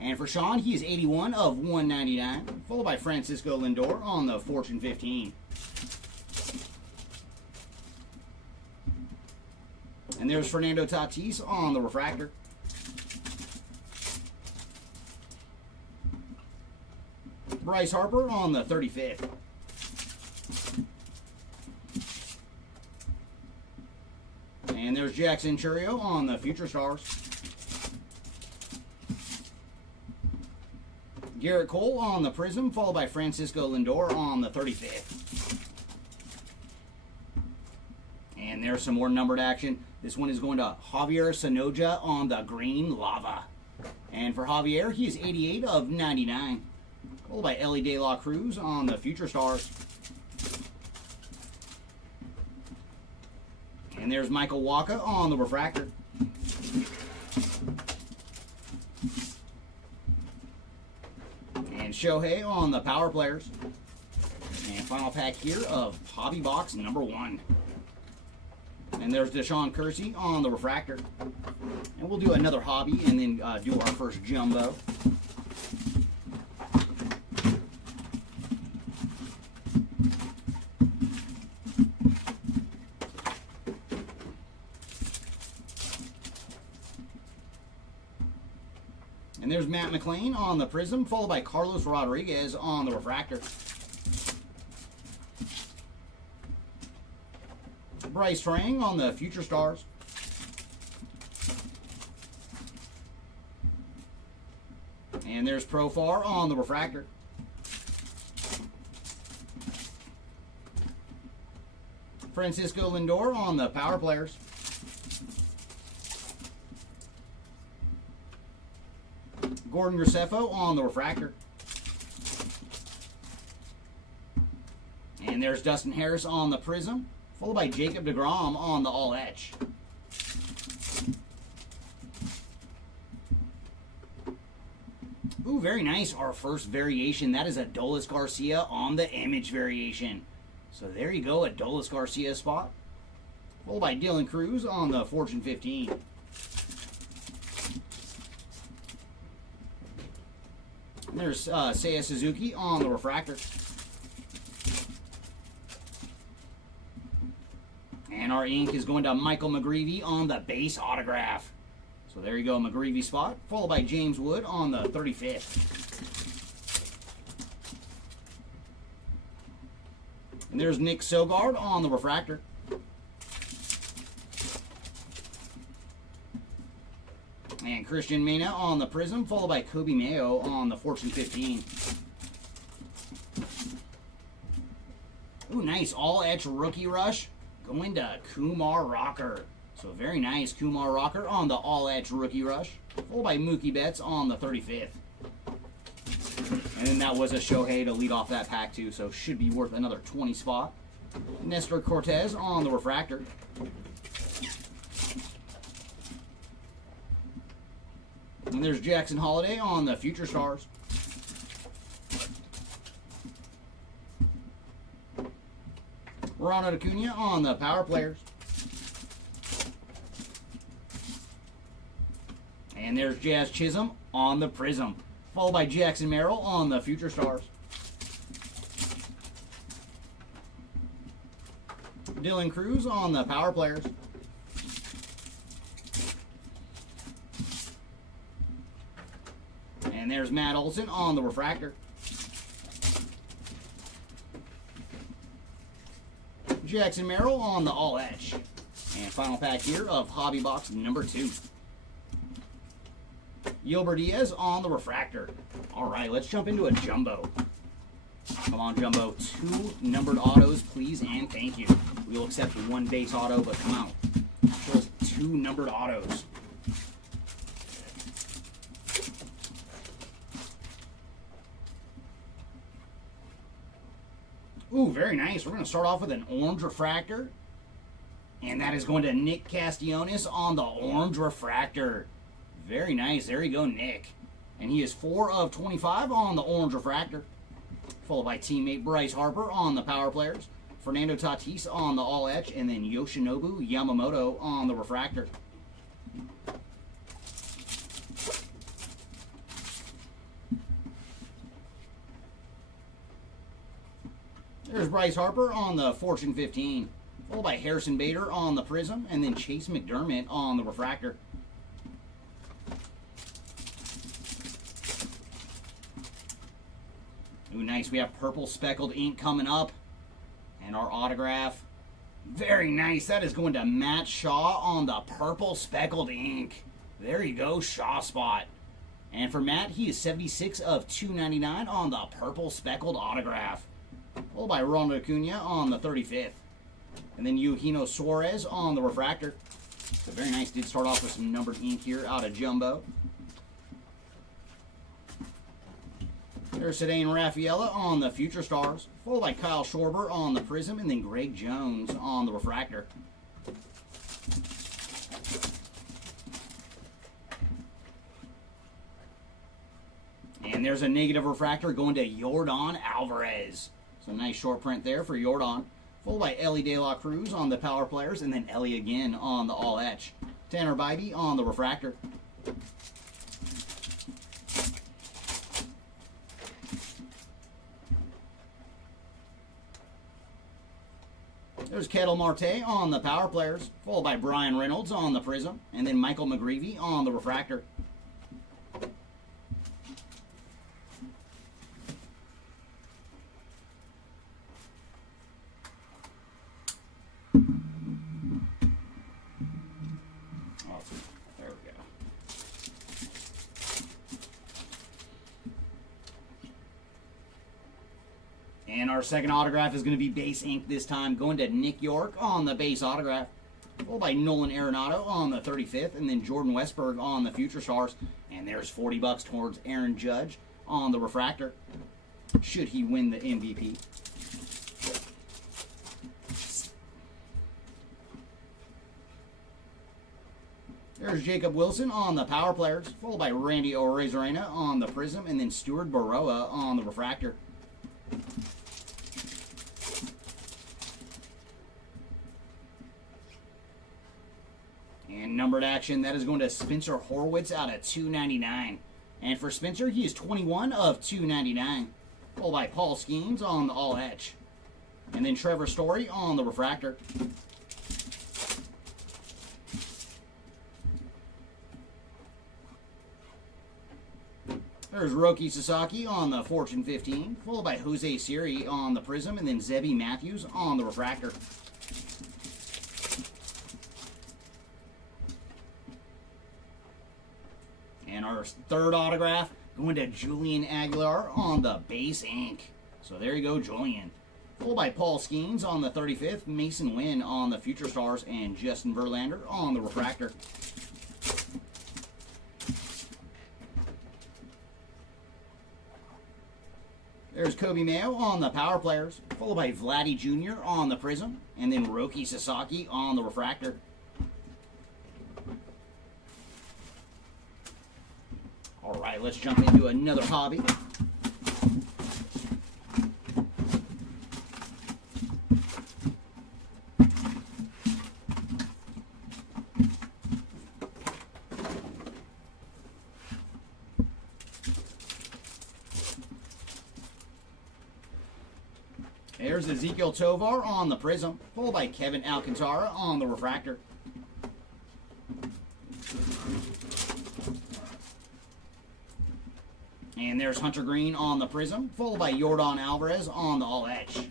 And for Sean, he is 81 of 199, followed by Francisco Lindor on the Fortune 15. And there's Fernando Tatis on the refractor. Bryce Harper on the 35th. And there's Jackson Churio on the Future Stars. Garrett Cole on the Prism, followed by Francisco Lindor on the 35th. And there's some more numbered action. This one is going to Javier Sonoja on the Green Lava. And for Javier, he is 88 of 99. Followed by Ellie De La Cruz on the Future Stars. And there's Michael Wacha on the refractor. And Shohei on the Power Players. And final pack here of Hobby Box number 1. And there's Deshaun Kersey on the refractor. And we'll do another hobby and then do our first jumbo. And there's Matt McLean on the Prism, followed by Carlos Rodriguez on the refractor. Bryce Trang on the Future Stars. And there's Profar on the refractor. Francisco Lindor on the Power Players. Gordon Graceffo on the refractor. And there's Dustin Harris on the Prism, followed by Jacob deGrom on the All Etch. Ooh, very nice. Our first variation. That is Adolis Garcia on the Image variation. So there you go, Adolis Garcia spot. Followed by Dylan Cruz on the Fortune 15. And there's Seiya Suzuki on the refractor. And our ink is going to Michael McGreevy on the base autograph. So there you go, McGreevy spot, followed by James Wood on the 35th. And there's Nick Sogard on the refractor. And Christian Mena on the Prism, followed by Kobe Mayo on the Fortune 15. Ooh, nice. All Etch Rookie Rush going to Kumar Rocker. So very nice. Kumar Rocker on the All-Edge Rookie Rush. Followed by Mookie Betts on the 35th. And then that was a Shohei to lead off that pack too, so should be worth another 20 spot. Nestor Cortez on the Refractor. And there's Jackson Holiday on the Future Stars. Ronald Acuna on the Power Players. And there's Jazz Chisholm on the Prism. Followed by Jackson Merrill on the Future Stars. Dylan Cruz on the Power Players. And there's Matt Olson on the Refractor. Jackson Merrill on the All-Edge. And final pack here of Hobby Box number 2. Yilber Diaz on the Refractor. All right, let's jump into a jumbo. Come on, jumbo. 2 numbered autos, please, and thank you. We'll accept 1 base auto, but come out. Show us 2 numbered autos. Ooh, very nice. We're going to start off with an orange refractor. And that is going to Nick Castellanos on the orange refractor. Very nice. There you go, Nick. And he is 4 of 25 on the orange refractor. Followed by teammate Bryce Harper on the Power Players. Fernando Tatis on the All-Edge. And then Yoshinobu Yamamoto on the refractor. There's Bryce Harper on the Fortune 15. Followed by Harrison Bader on the Prism. And then Chase McDermott on the refractor. Ooh, nice. We have purple speckled ink coming up. And our autograph. Very nice. That is going to Matt Shaw on the purple speckled ink. There you go, Shaw spot. And for Matt, he is 76 of 299 on the purple speckled autograph. Followed by Ronald Acuna on the 35th. And then Eugenio Suarez on the refractor. So very nice. Did start off with some numbered ink here out of Jumbo. There's Cedane Rafaela on the Future Stars. Followed by Kyle Schwarber on the Prism. And then Greg Jones on the refractor. And there's a negative refractor going to Yordan Alvarez. So nice short print there for Yordan. Followed by Ellie De La Cruz on the Power Players. And then Ellie again on the All-Etch. Tanner Bybee on the refractor. There's Ketel Marte on the Power Players. Followed by Brian Reynolds on the Prism. And then Michael McGreevy on the refractor. There we go. And our second autograph is going to be base ink this time, going to Nick York on the base autograph. Followed by Nolan Arenado on the 35th, and then Jordan Westberg on the Future Stars. And there's $40 towards Aaron Judge on the refractor, should he win the MVP. There's Jacob Wilson on the Power Players, followed by Randy Arozarena on the Prism, and then Stuart Baroa on the refractor. And numbered action, that is going to Spencer Horwitz out of 299. And for Spencer, he is 21 of 299. Followed by Paul Skeens on the All-Etch. And then Trevor Story on the refractor. There's Roki Sasaki on the Fortune 15, followed by Jose Siri on the Prism, and then Zebby Matthews on the refractor. And our third autograph going to Julian Aguilar on the base ink. So there you go, Julian. Followed by Paul Skeens on the 35th, Mason Wynn on the Future Stars, and Justin Verlander on the refractor. There's Kobe Mayo on the Power Players, followed by Vladdy Jr. on the Prism, and then Roki Sasaki on the refractor. All right, let's jump into another hobby. There's Ezekiel Tovar on the Prism, followed by Kevin Alcantara on the refractor. And there's Hunter Green on the Prism, followed by Yordan Alvarez on the All Etch.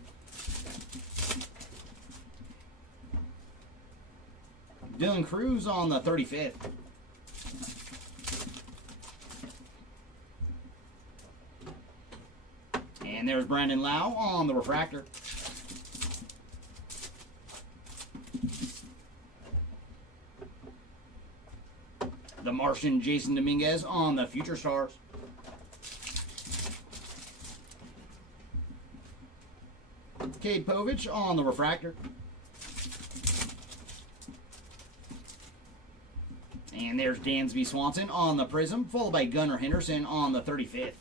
Dylan Cruz on the 35th. And there's Brandon Lau on the refractor. The Martian Jason Dominguez on the Future Stars. Cade Povich on the refractor. And there's Dansby Swanson on the Prism, followed by Gunnar Henderson on the 35th.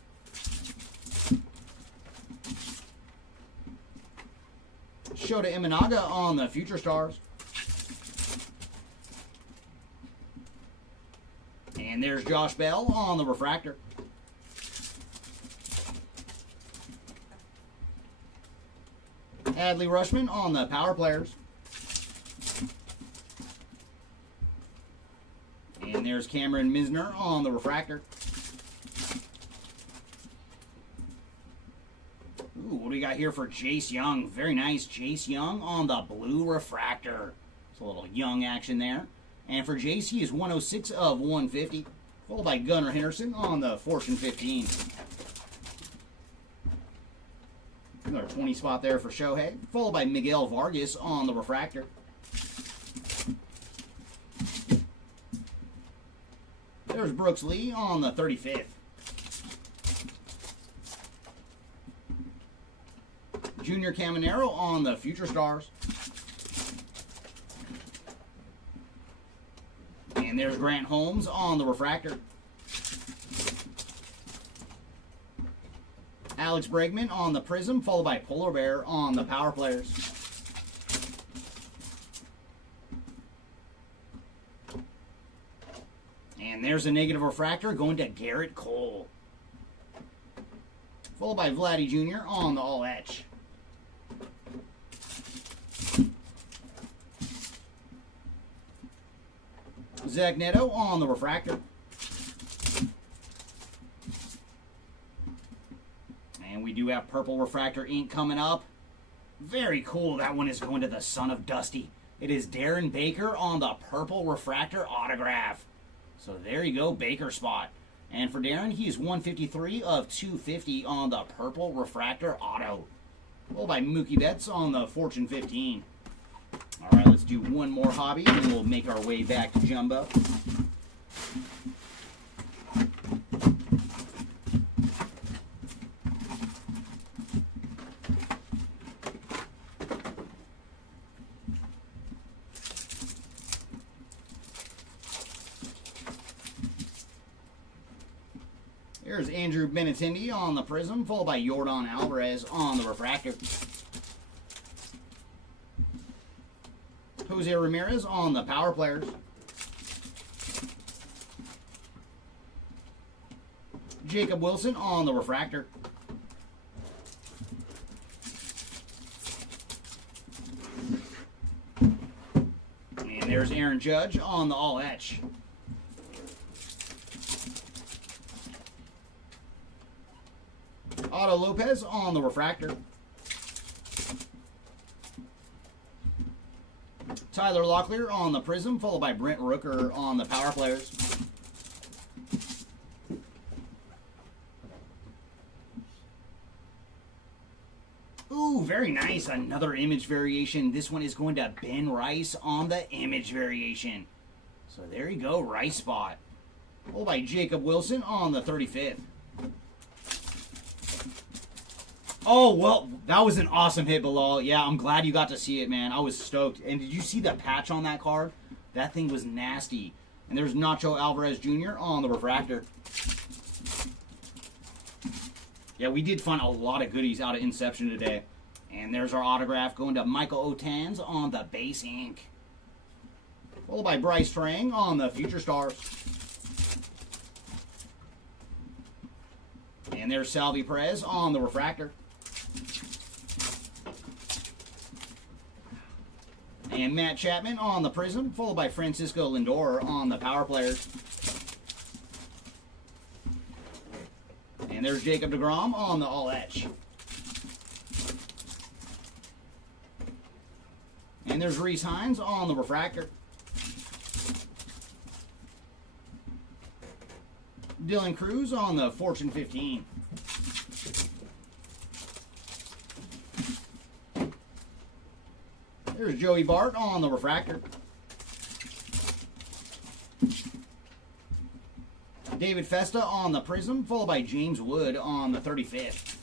Shota Imanaga on the Future Stars. And there's Josh Bell on the refractor. Adley Rushman on the Power Players. And there's Cameron Misner on the refractor. Ooh, what do we got here for Jace Young? Very nice. Jace Young on the blue refractor. It's a little Young action there. And for Jace, he is 106 of 150. Followed by Gunnar Henderson on the Fortune 15. Another 20 spot there for Shohei. Followed by Miguel Vargas on the refractor. There's Brooks Lee on the 35th. Junior Caminero on the Future Stars. And there's Grant Holmes on the refractor. Alex Bregman on the Prism, followed by Polar Bear on the Power Players. And there's a negative refractor going to Garrett Cole. Followed by Vladdy Jr. on the All Etch. Zach Neto on the refractor. And we do have purple refractor ink coming up. Very cool. That one is going to the son of Dusty. It is Darren Baker on the purple refractor autograph. So there you go, Baker spot. And for Darren, he is 153 of 250 on the purple refractor auto. Followed by Mookie Betts on the Fortune 15. All right, let's do one more hobby, and we'll make our way back to Jumbo. Here's Andrew Benintendi on the Prism, followed by Yordan Alvarez on the refractor. Jose Ramirez on the Power Players. Jacob Wilson on the refractor. And there's Aaron Judge on the All Etch. Otto Lopez on the refractor. Tyler Locklear on the Prism, followed by Brent Rooker on the Power Players. Ooh, very very nice. Another image variation. This one is going to Ben Rice on the image variation. So there you go, Rice spot. Followed by Jacob Wilson on the 35th. Oh, well, that was an awesome hit, Bilal. Yeah, I'm glad you got to see it, man. I was stoked. And did you see the patch on that card? That thing was nasty. And there's Nacho Alvarez Jr. on the refractor. Yeah, we did find a lot of goodies out of Inception today. And there's our autograph going to Michael Otans on the base ink. Followed by Bryce Trang on the Future Stars. And there's Salvi Perez on the refractor. And Matt Chapman on the Prism, followed by Francisco Lindor on the Power Players. And there's Jacob deGrom on the All Etch. And there's Reese Hines on the refractor. Dylan Cruz on the Fortune 15. There's Joey Bart on the refractor. David Festa on the Prism, followed by James Wood on the 35th.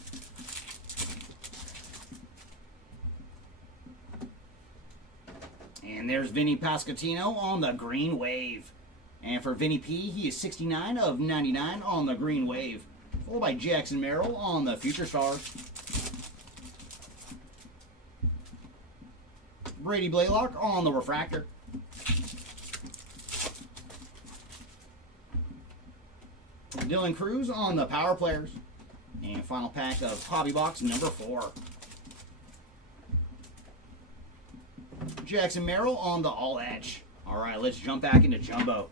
And there's Vinny Pasquantino on the Green Wave. And for Vinny P, he is 69 of 99 on the Green Wave. Followed by Jackson Merrill on the Future Stars. Brady Blaylock on the refractor. Dylan Cruz on the Power Players. And final pack of Hobby Box number 4. Jackson Merrill on the All Etch. All right, let's jump back into Jumbo.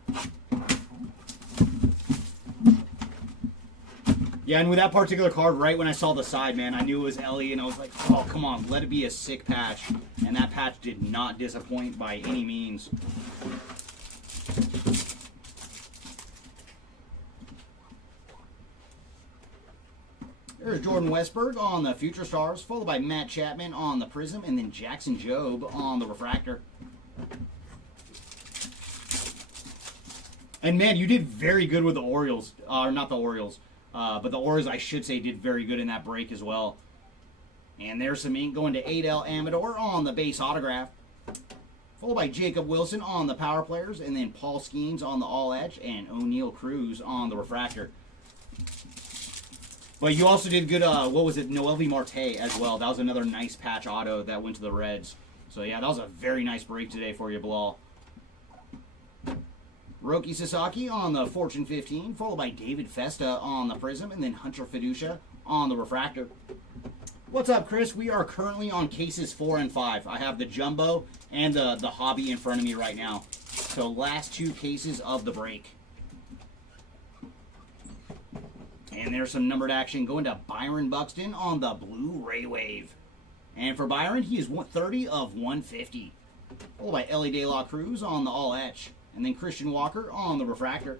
Yeah, and with that particular card, right when I saw the side, man, I knew it was Ellie, and I was like, oh, come on, let it be a sick patch. And that patch did not disappoint by any means. There's Jordan Westberg on the Future Stars, followed by Matt Chapman on the Prism, and then Jackson Jobe on the refractor. And man, you did very good with the Orioles, or not the Orioles, but the Orioles, I should say, did very good in that break as well. And there's some ink going to Adel Amador on the base autograph, followed by Jacob Wilson on the Power Players, and then Paul Skeens on the All Edge, and O'Neal Cruz on the refractor. But you also did good, what was it, Noelvi Marte as well. That was another nice patch auto that went to the Reds. So yeah, that was a very nice break today for you, Bilal. Roki Sasaki on the Fortune 15, followed by David Festa on the Prism, and then Hunter Fiducia on the refractor. What's up, Chris? We are currently on cases 4 and 5. I have the Jumbo and the Hobby in front of me right now. So last 2 cases of the break. And there's some numbered action going to Byron Buxton on the Blu-ray Wave. And for Byron, he is 30 of 150. Followed by Ellie De La Cruz on the All Etch. And then Christian Walker on the refractor.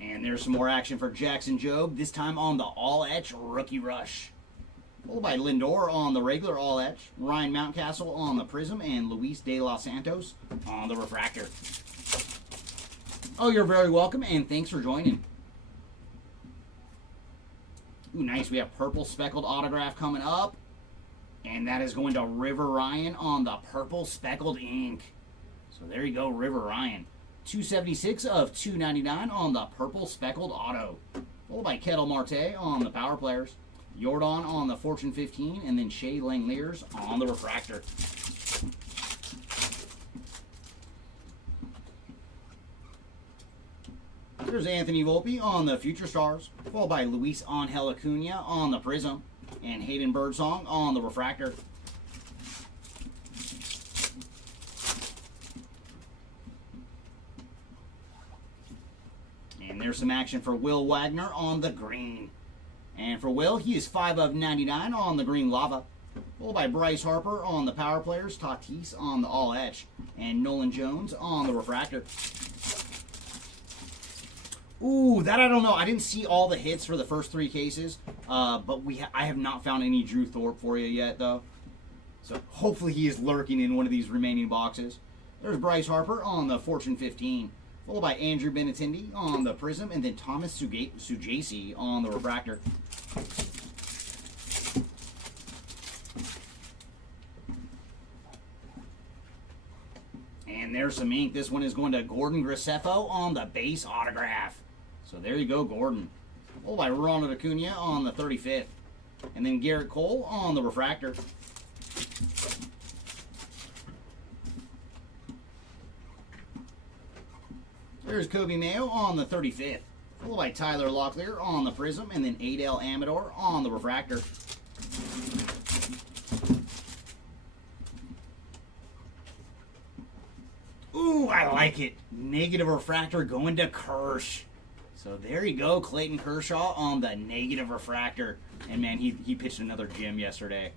And there's some more action for Jackson Jobe, this time on the All Etch Rookie Rush. Followed by Lindor on the regular All Etch, Ryan Mountcastle on the Prism, and Luis De Los Santos on the refractor. Oh, you're very welcome, and thanks for joining. Ooh, nice. We have purple speckled autograph coming up. And that is going to River Ryan on the purple speckled ink. So there you go, River Ryan. 276 of 299 on the purple speckled auto. Followed by Ketel Marte on the Power Players. Jordan on the Fortune 15, and then Shea Langeliers on the refractor. There's Anthony Volpe on the Future Stars, followed by Luis Angel Acuna on the Prism, and Hayden Birdsong on the refractor. And there's some action for Will Wagner on the green. And for Will, he is 5 of 99 on the green lava. Followed by Bryce Harper on the Power Players, Tatis on the All Etch, and Nolan Jones on the refractor. Ooh, that I don't know. I didn't see all the hits for the first 3 cases, but I have not found any Drew Thorpe for you yet, though. So hopefully he is lurking in one of these remaining boxes. There's Bryce Harper on the Fortune 15, followed by Andrew Benintendi on the Prism, and then Thomas Sujasi on the Refractor. And there's some ink. This one is going to Gordon Graceffo on the base autograph. So there you go, Gordon. Followed by Ronald Acuna on the 35th. And then Garrett Cole on the Refractor. There's Kobe Mayo on the 35th. Followed by Tyler Locklear on the Prism. And then Adel Amador on the Refractor. Ooh, I like it. Negative Refractor going to Kirsch. So there you go, Clayton Kershaw on the negative Refractor. And man, he pitched another gem yesterday.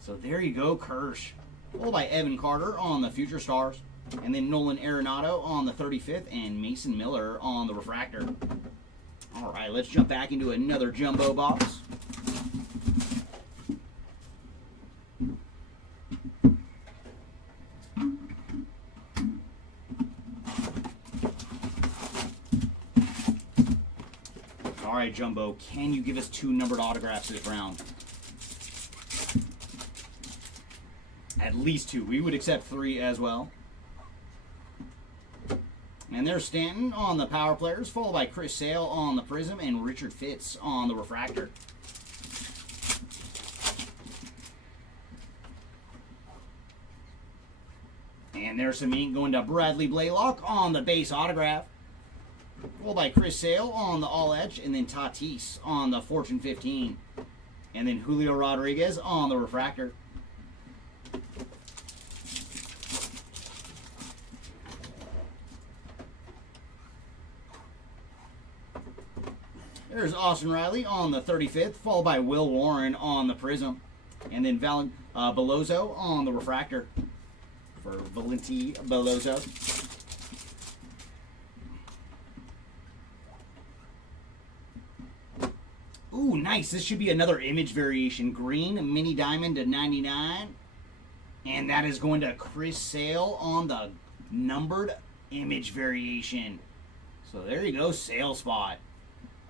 So there you go, Kirsch. Followed by Evan Carter on the Future Stars. And then Nolan Arenado on the 35th. And Mason Miller on the Refractor. All right, let's jump back into another jumbo box. All right, Jumbo, can you give us 2 numbered autographs this round? At least 2. We would accept 3 as well. And there's Stanton on the Power Players, followed by Chris Sale on the Prism and Richard Fitz on the Refractor. And there's some ink going to Bradley Blaylock on the base autograph. Followed by Chris Sale on the All Edge, and then Tatis on the Fortune 15. And then Julio Rodriguez on the Refractor. There's Austin Riley on the 35th, followed by Will Warren on the Prism. And then Belozo on the Refractor for Valenti Belozo. Ooh, nice. This should be another image variation. Green, mini diamond to 99. And that is going to Chris Sale on the numbered image variation. So there you go, Sale spot.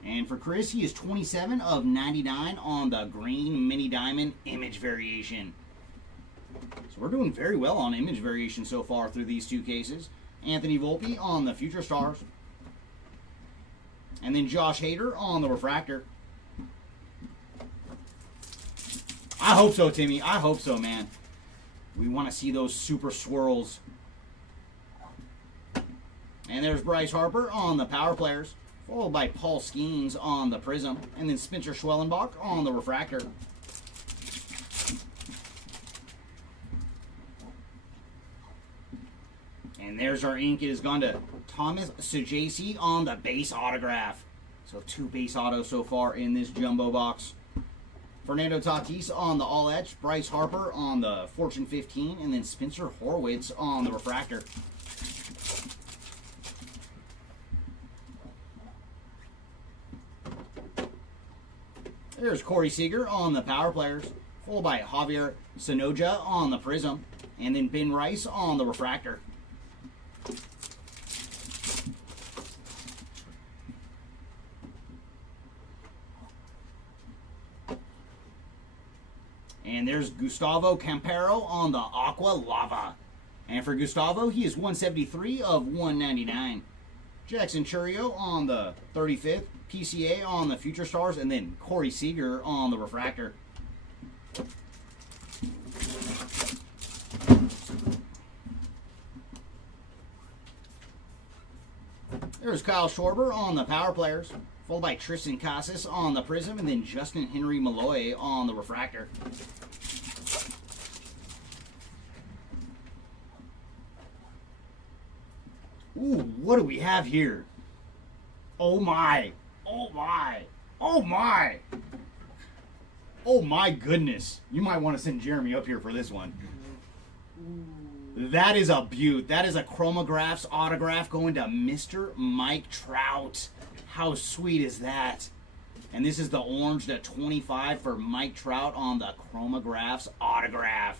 And for Chris, he is 27 of 99 on the green mini diamond image variation. So we're doing very well on image variation so far through these 2 cases. Anthony Volpe on the Future Stars. And then Josh Hader on the Refractor. I hope so, Timmy. I hope so, man. We want to see those super swirls. And there's Bryce Harper on the Power Players, followed by Paul Skeens on the Prism, and then Spencer Schwellenbach on the Refractor. And there's our ink. It has gone to Thomas Sujasi on the base autograph. So 2 base autos so far in this jumbo box. Fernando Tatis on the All Edge, Bryce Harper on the Fortune 15, and then Spencer Horwitz on the Refractor. There's Corey Seager on the Power Players, followed by Javier Sonoja on the Prism, and then Ben Rice on the Refractor. And there's Gustavo Campero on the Aqua Lava. And for Gustavo, he is 173 of 199. Jackson Churio on the 35th. PCA on the Future Stars. And then Corey Seager on the Refractor. There's Kyle Schwarber on the Power Players, followed by Tristan Casas on the Prism, and then Justin Henry Malloy on the Refractor. Ooh, what do we have here? Oh my! Oh my! Oh my! Oh my goodness! You might want to send Jeremy up here for this one. That is a beaut. That is a Chromographs autograph going to Mr. Mike Trout. How sweet is that? And this is the orange to 25 for Mike Trout on the Chromographs autograph.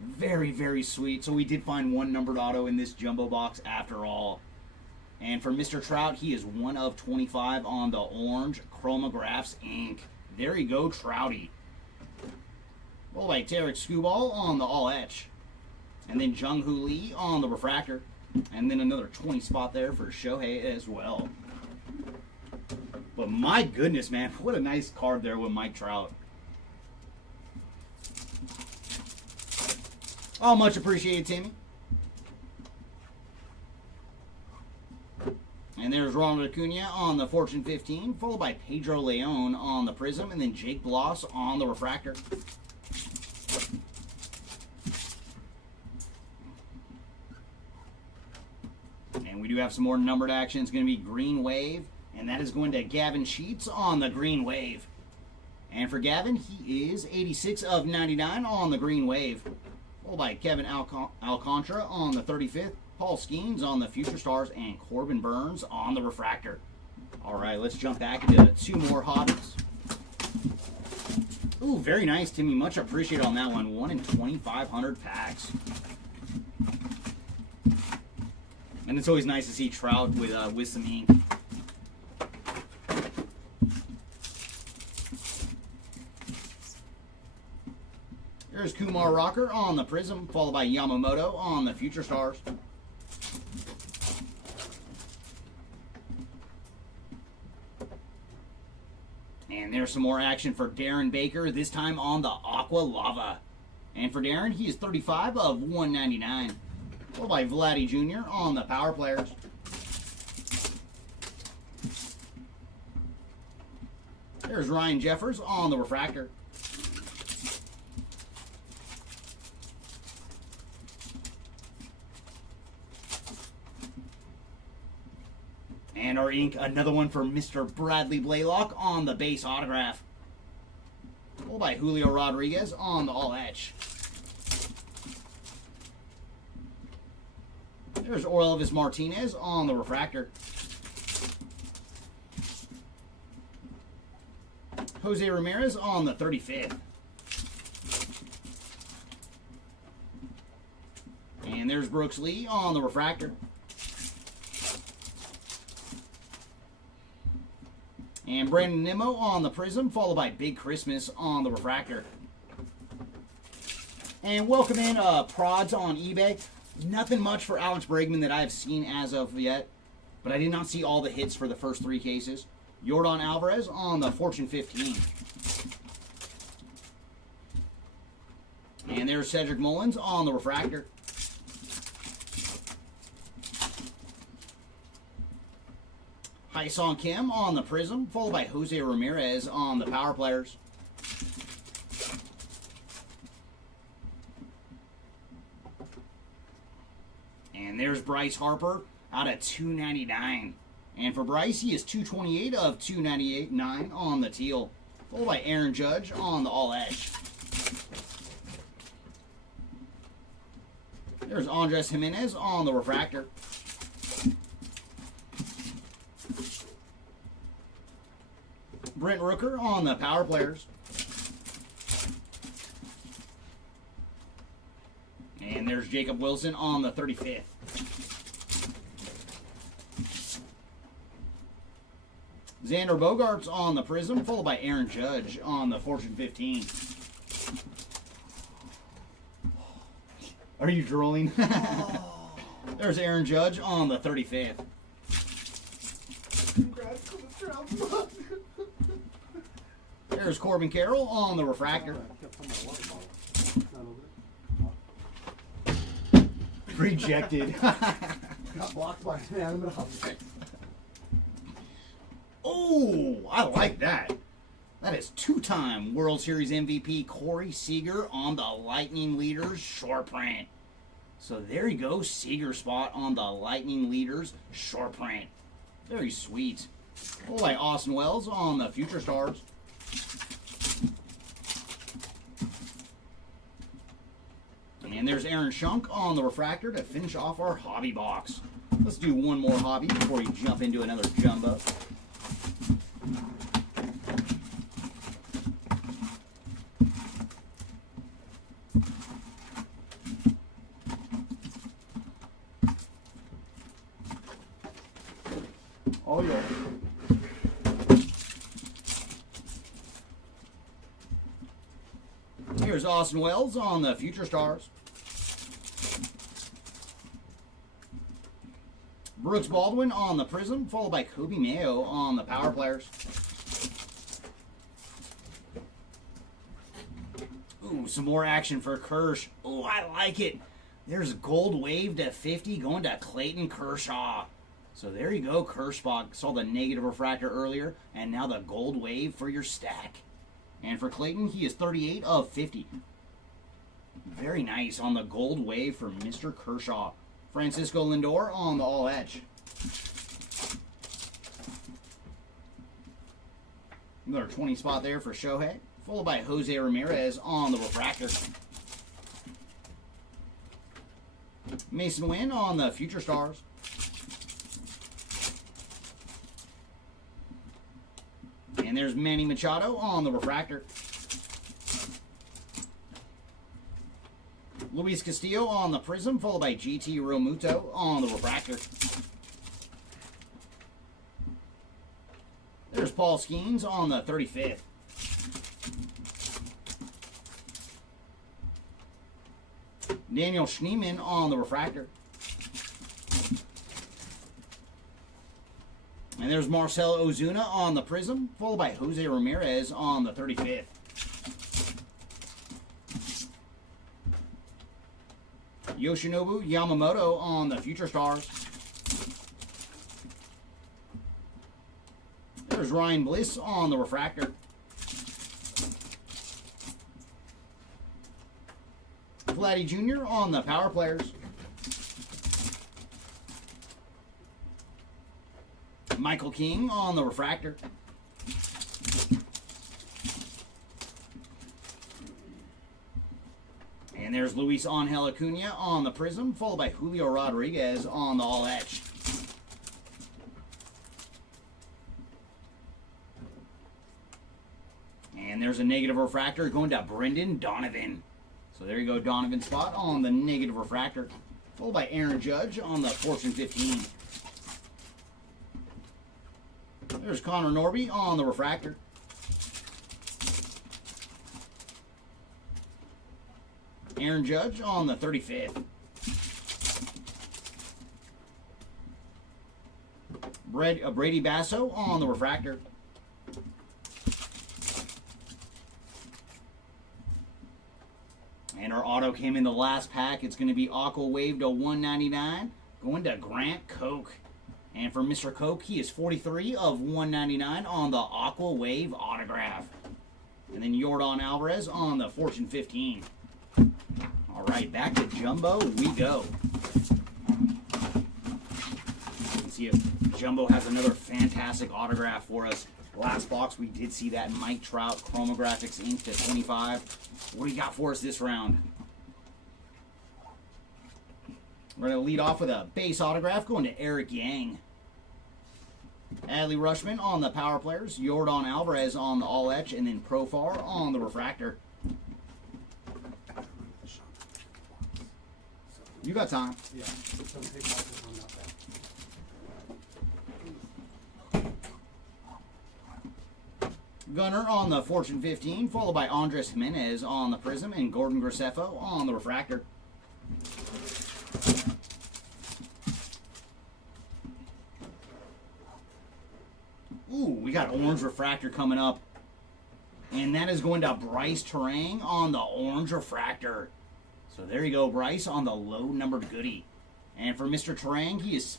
Very, very sweet. So we did find one numbered auto in this jumbo box after all. And for Mr. Trout, he is 1 of 25 on the orange Chromographs ink. There you go, Trouty. Well, like Tarek Skubal on the all etch. And then Jung Hoo Lee on the refractor. And then another 20 spot there for Shohei as well. But my goodness, man, what a nice card there with Mike Trout. Oh, much appreciated, Timmy. And there's Ronald Acuna on the Fortune 15, followed by Pedro Leon on the Prism, and then Jake Bloss on the refractor. And we do have some more numbered action. It's going to be Green Wave, and that is going to Gavin Sheets on the Green Wave. And for Gavin, he is 86 of 99 on the Green Wave. Followed by Kevin Alcantara on the 35th, Paul Skeens on the Future Stars, and Corbin Burns on the refractor. All right, let's jump back into 2 more hobbies. Ooh, very nice, Timmy. Much appreciated on that one. 1 in 2,500 packs. And it's always nice to see Trout with some ink. There's Kumar Rocker on the Prism, followed by Yamamoto on the Future Stars. And there's some more action for Darren Baker, this time on the Aqua Lava. And for Darren, he is 35 of 199. Followed by Vladdy Jr. on the Power Players. There's Ryan Jeffers on the Refractor. And our ink, another one for Mr. Bradley Blaylock on the base autograph. Followed by Julio Rodriguez on the all etch. There's Orelvis Martinez on the refractor. Jose Ramirez on the 35th. And there's Brooks Lee on the refractor. And Brandon Nimmo on the Prism, followed by Big Christmas on the refractor. And welcome in Prods on eBay. Nothing much for Alex Bregman that I have seen as of yet, but I did not see all the hits for the first 3 cases. Yordan Alvarez on the Fortune 15. And there's Cedric Mullins on the refractor. Hai-Song Kim on the Prism, followed by Jose Ramirez on the Power Players. And there's Bryce Harper out of 299. And for Bryce, he is 228 of 298.9 on the teal, followed by Aaron Judge on the all edge. There's Andres Jimenez on the refractor. Brent Rooker on the Power Players. And there's Jacob Wilson on the 35th. Xander Bogaerts on the Prism, followed by Aaron Judge on the Fortune 15. Are you drooling? There's Aaron Judge on the 35th. Congrats to the Trout. There's Corbin Carroll on the refractor. Rejected. Got blocked by an animate object. Oh, I like that. That is 2-time World Series MVP Corey Seager on the Lightning Leaders short print. So there you go, Seager spot on the Lightning Leaders short print. Very sweet. Oh, like Austin Wells on the Future Stars. And there's Aaron Schunk on the refractor to finish off our hobby box. Let's do one more hobby before we jump into another jumbo. Here's Austin Wells on the Future Stars. Brooks Baldwin on the Prism, followed by Kobe Mayo on the Power Players. Ooh, some more action for Kirsch. Ooh, I like it. There's gold wave to 50 going to Clayton Kershaw. So there you go, Kershbach. Saw the negative refractor earlier, and now the gold wave for your stack. And for Clayton, he is 38 of 50. Very nice on the gold wave for Mr. Kershaw. Francisco Lindor on the All Edge. Another 20 spot there for Shohei, followed by Jose Ramirez on the refractor. Mason Wynn on the Future Stars. And there's Manny Machado on the refractor. Luis Castillo on the Prism, followed by GT Romuto on the refractor. There's Paul Skeens on the 35th. Daniel Schneemann on the refractor. And there's Marcell Ozuna on the Prism, followed by Jose Ramirez on the 35th. Yoshinobu Yamamoto on the Future Stars. There's Ryan Bliss on the refractor. Vladdy Jr. on the Power Players. Michael King on the refractor. And there's Luis Angel Acuna on the Prism, followed by Julio Rodriguez on the All Edge. And there's a negative refractor going to Brendan Donovan. So there you go, Donovan spot on the negative refractor, followed by Aaron Judge on the Fortune 15. There's Connor Norby on the refractor. Aaron Judge on the 35th. Brady Basso on the refractor. And our auto came in the last pack. It's going to be Aqua Wave to 199, going to Grant Koch. And for Mr. Koch, he is 43 of 199 on the Aqua Wave autograph. And then Yordan Alvarez on the Fortune 15. All right, back to Jumbo we go. You can see if Jumbo has another fantastic autograph for us. Last box, we did see that Mike Trout Chromographics Inc. to 25. What do you got for us this round? We're going to lead off with a base autograph going to Eric Yang. Adley Rushman on the Power Players. Yordan Alvarez on the All Etch. And then Profar on the refractor. You got time. Yeah. Some big boxes on that back. Gunner on the Fortune 15, followed by Andres Jimenez on the Prism and Gordon Graceffo on the refractor. Ooh, we got orange refractor coming up. And that is going to Bryce Terang on the orange refractor. So there you go, Bryce on the low numbered goodie. And for Mr. Terang, he is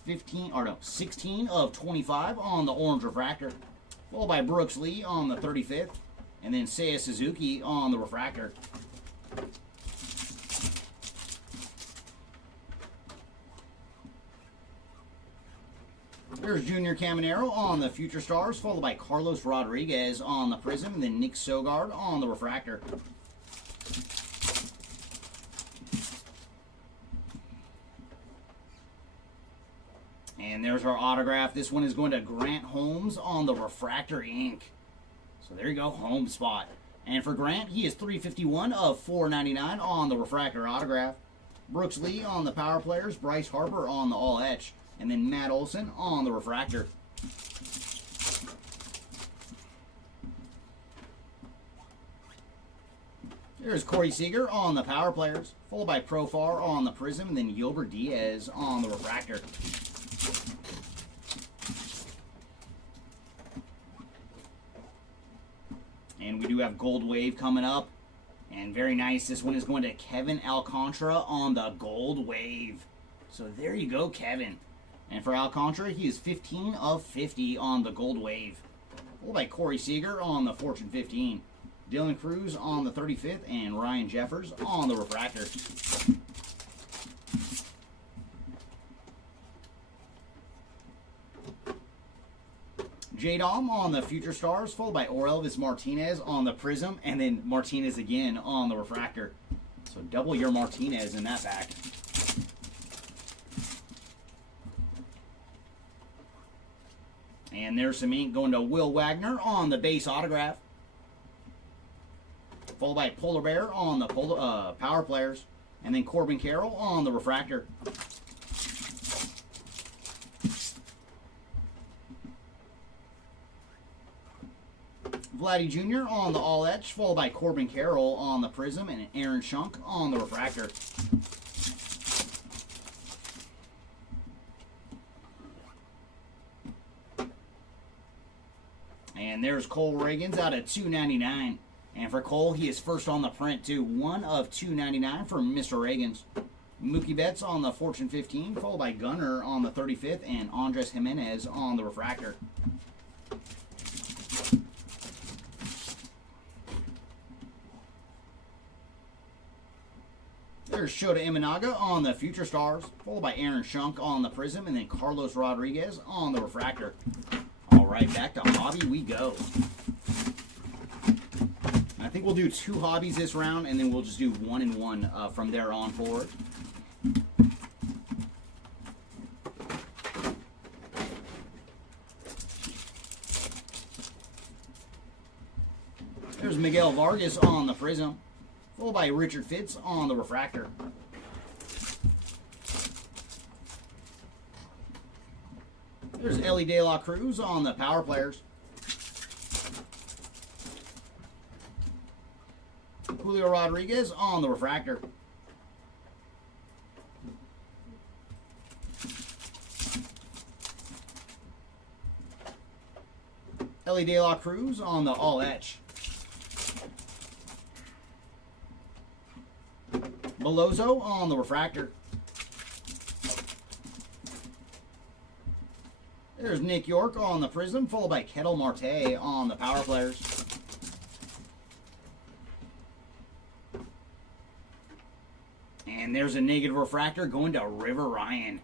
16 of 25 on the orange refractor. Followed by Brooks Lee on the 35th. And then Seiya Suzuki on the refractor. There's Junior Caminero on the Future Stars, followed by Carlos Rodriguez on the Prism, and then Nick Sogard on the refractor. And there's our autograph. This one is going to Grant Holmes on the Refractor Inc. So there you go, home spot. And for Grant, he is 351 of 499 on the Refractor autograph. Brooks Lee on the Power Players. Bryce Harper on the All Etch. And then Matt Olson on the Refractor. There's Corey Seager on the Power Players, followed by Profar on the Prism, and then Gilbert Diaz on the Refractor. And we do have Gold Wave coming up. And very nice. This one is going to Kevin Alcantara on the Gold Wave. So there you go, Kevin. And for Alcantara, he is 15 of 50 on the Gold Wave. Followed by Corey Seager on the Fortune 15. Dylan Cruz on the 35th. And Ryan Jeffers on the Refractor. J-Dom on the Future Stars, followed by Orelvis Martinez on the Prism, and then Martinez again on the Refractor. So double your Martinez in that pack. And there's some ink going to Will Wagner on the base autograph. Followed by Polar Bear on the Power Players, and then Corbin Carroll on the Refractor. Vladdy Jr. on the All Etch, followed by Corbin Carroll on the Prism, and Aaron Schunk on the Refractor. And there's Cole Reagans out at $2.99. And for Cole, he is first on the print too. 1 of $2.99 for Mr. Reagans. Mookie Betts on the Fortune 15, followed by Gunnar on the 35th, and Andres Jimenez on the Refractor. There's Shota Imanaga on the Future Stars, followed by Aaron Schunk on the Prism, and then Carlos Rodriguez on the Refractor. All right, back to hobby we go. I think we'll do 2 hobbies this round, and then we'll just do 1 and 1 from there on forward. There's Miguel Vargas on the Prism, followed by Richard Fitz on the Refractor. There's Ellie De La Cruz on the Power Players. Julio Rodriguez on the Refractor. Ellie De La Cruz on the All Etch. Belozo on the Refractor. There's Nick York on the Prism, followed by Ketel Marte on the Power Players. And there's a negative refractor going to River Ryan.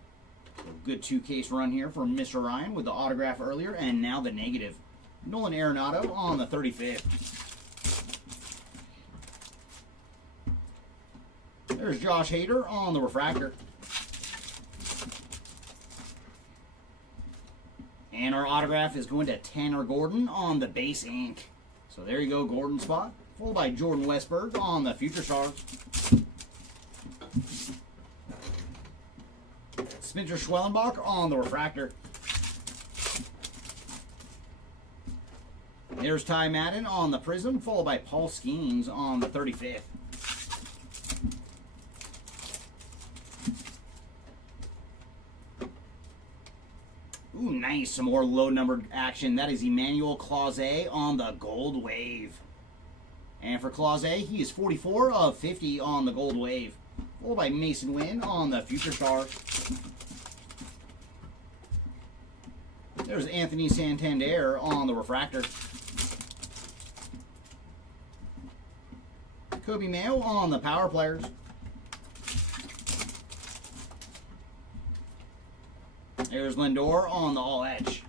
So good 2-case run here for Mr. Ryan with the autograph earlier, and now the negative. Nolan Arenado on the 35th. There's Josh Hader on the Refractor. And our autograph is going to Tanner Gordon on the base ink. So there you go, Gordon spot. Followed by Jordan Westberg on the Future Stars. Spencer Schwellenbach on the Refractor. There's Ty Madden on the Prism, followed by Paul Skeens on the 35th. Ooh, nice. Some more low-numbered action. That is Emmanuel Clase on the Gold Wave. And for Clase, he is 44 of 50 on the Gold Wave. Followed by Mason Wynn on the Future Star. There's Anthony Santander on the Refractor. Kobe Mayo on the Power Players. There's Lindor on the All Edge.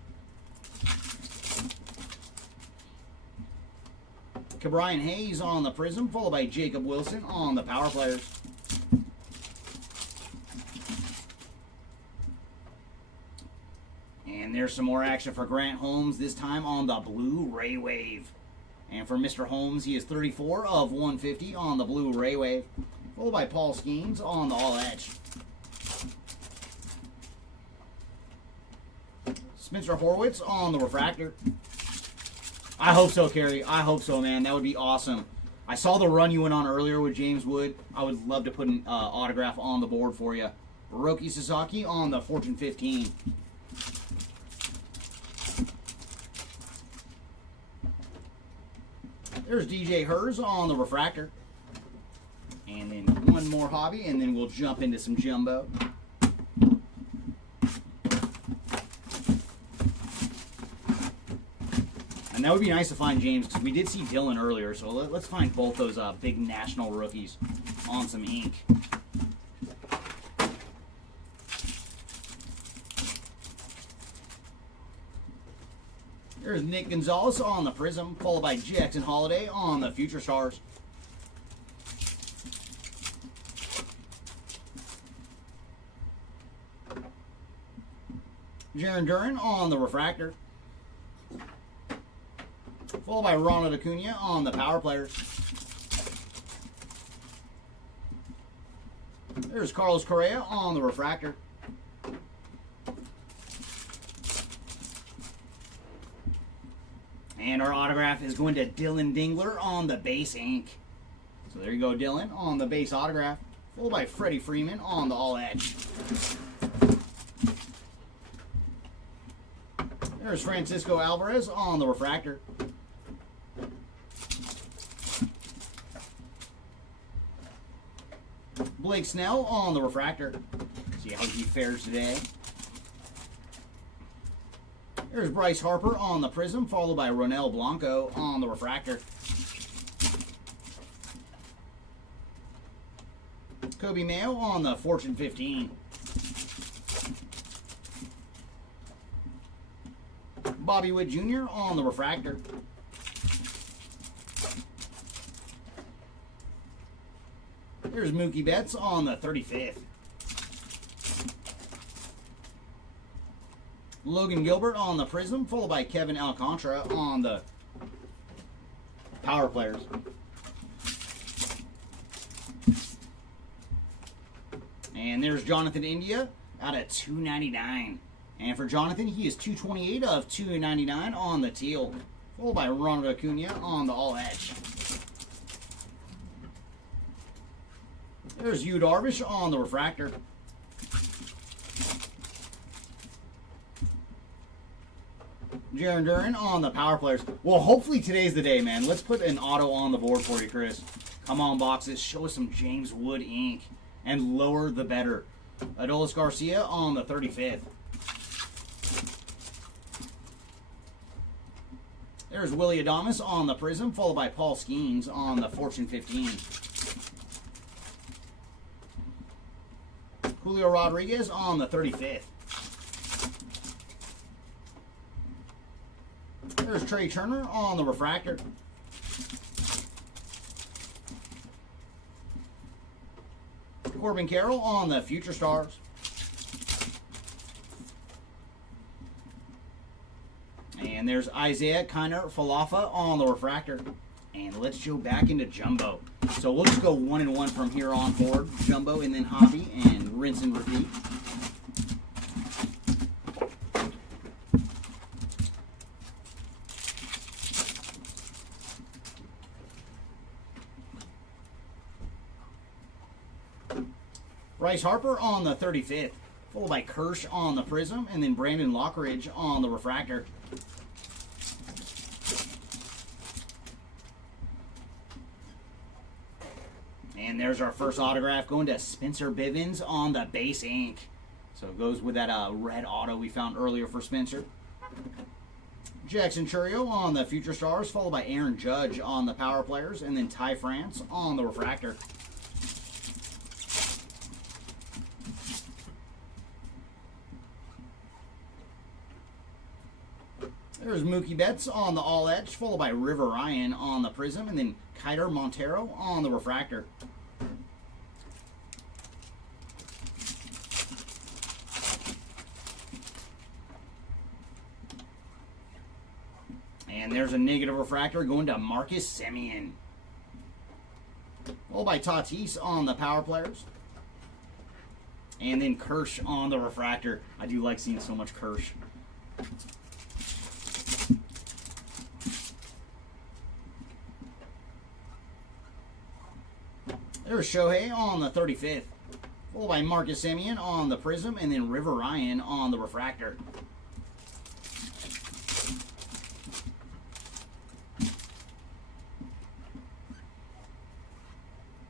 Cabrian Hayes on the Prism, followed by Jacob Wilson on the Power Players. And there's some more action for Grant Holmes, this time on the Blue Ray Wave. And for Mr. Holmes, he is 34 of 150 on the Blue Ray Wave, followed by Paul Skeens on the All Edge. Spencer Horwitz on the Refractor. I hope so, Kerry. I hope so, man. That would be awesome. I saw the run you went on earlier with James Wood. I would love to put an autograph on the board for you. Roki Sasaki on the Fortune 15. There's DJ Hers on the refractor. And then one more hobby, and then we'll jump into some jumbo. And that would be nice to find James, because we did see Dylan earlier, so let's find both those big national rookies on some ink. There's Nick Gonzalez on the Prism, followed by Jackson Holiday on the Future Stars. Jaron Duran on the Refractor. Followed by Ronald Acuna on the Power Players. There's Carlos Correa on the Refractor. And our autograph is going to Dylan Dingler on the base ink. So there you go, Dylan on the base autograph. Followed by Freddie Freeman on the all edge. There's Francisco Alvarez on the refractor. Blake Snell on the refractor. See how he fares today. There's Bryce Harper on the Prism, followed by Ronel Blanco on the refractor. Kobe Mayo on the Fortune 15. Bobby Witt Jr. on the refractor. There's Mookie Betts on the 35th. Logan Gilbert on the Prism, followed by Kevin Alcantara on the Power Players. And there's Jonathan India out of 299. And for Jonathan, he is 228 of 299 on the teal, followed by Ronald Acuna on the all edge. There's Yu Darvish on the refractor. Jaron Duran on the Power Players. Well, hopefully today's the day, man. Let's put an auto on the board for you, Chris. Come on, boxes. Show us some James Wood ink. And lower the better. Adolis Garcia on the 35th. There's Willie Adames on the Prism, followed by Paul Skeens on the Fortune 15. Julio Rodriguez on the 35th. There's Trey Turner on the refractor. Corbin Carroll on the Future Stars. And there's Isaiah Kiner Falafa on the refractor. And let's go back into Jumbo. So we'll just go 1 and 1 from here on forward. Jumbo and then Hobby and rinse and repeat. Bryce Harper on the 35th, followed by Kirsch on the Prism, and then Brandon Lockridge on the refractor. And there's our first autograph going to Spencer Bivens on the base ink. So it goes with that red auto we found earlier for Spencer. Jackson Churio on the Future Stars, followed by Aaron Judge on the Power Players, and then Ty France on the refractor. There's Mookie Betts on the all edge, followed by River Ryan on the Prism, and then Kiter Montero on the refractor. And there's a negative refractor going to Marcus Semien. Followed by Tatis on the Power Players. And then Kirsch on the refractor. I do like seeing so much Kirsch. There's Shohei on the 35th. Followed by Marcus Semien on the Prism, and then River Ryan on the Refractor.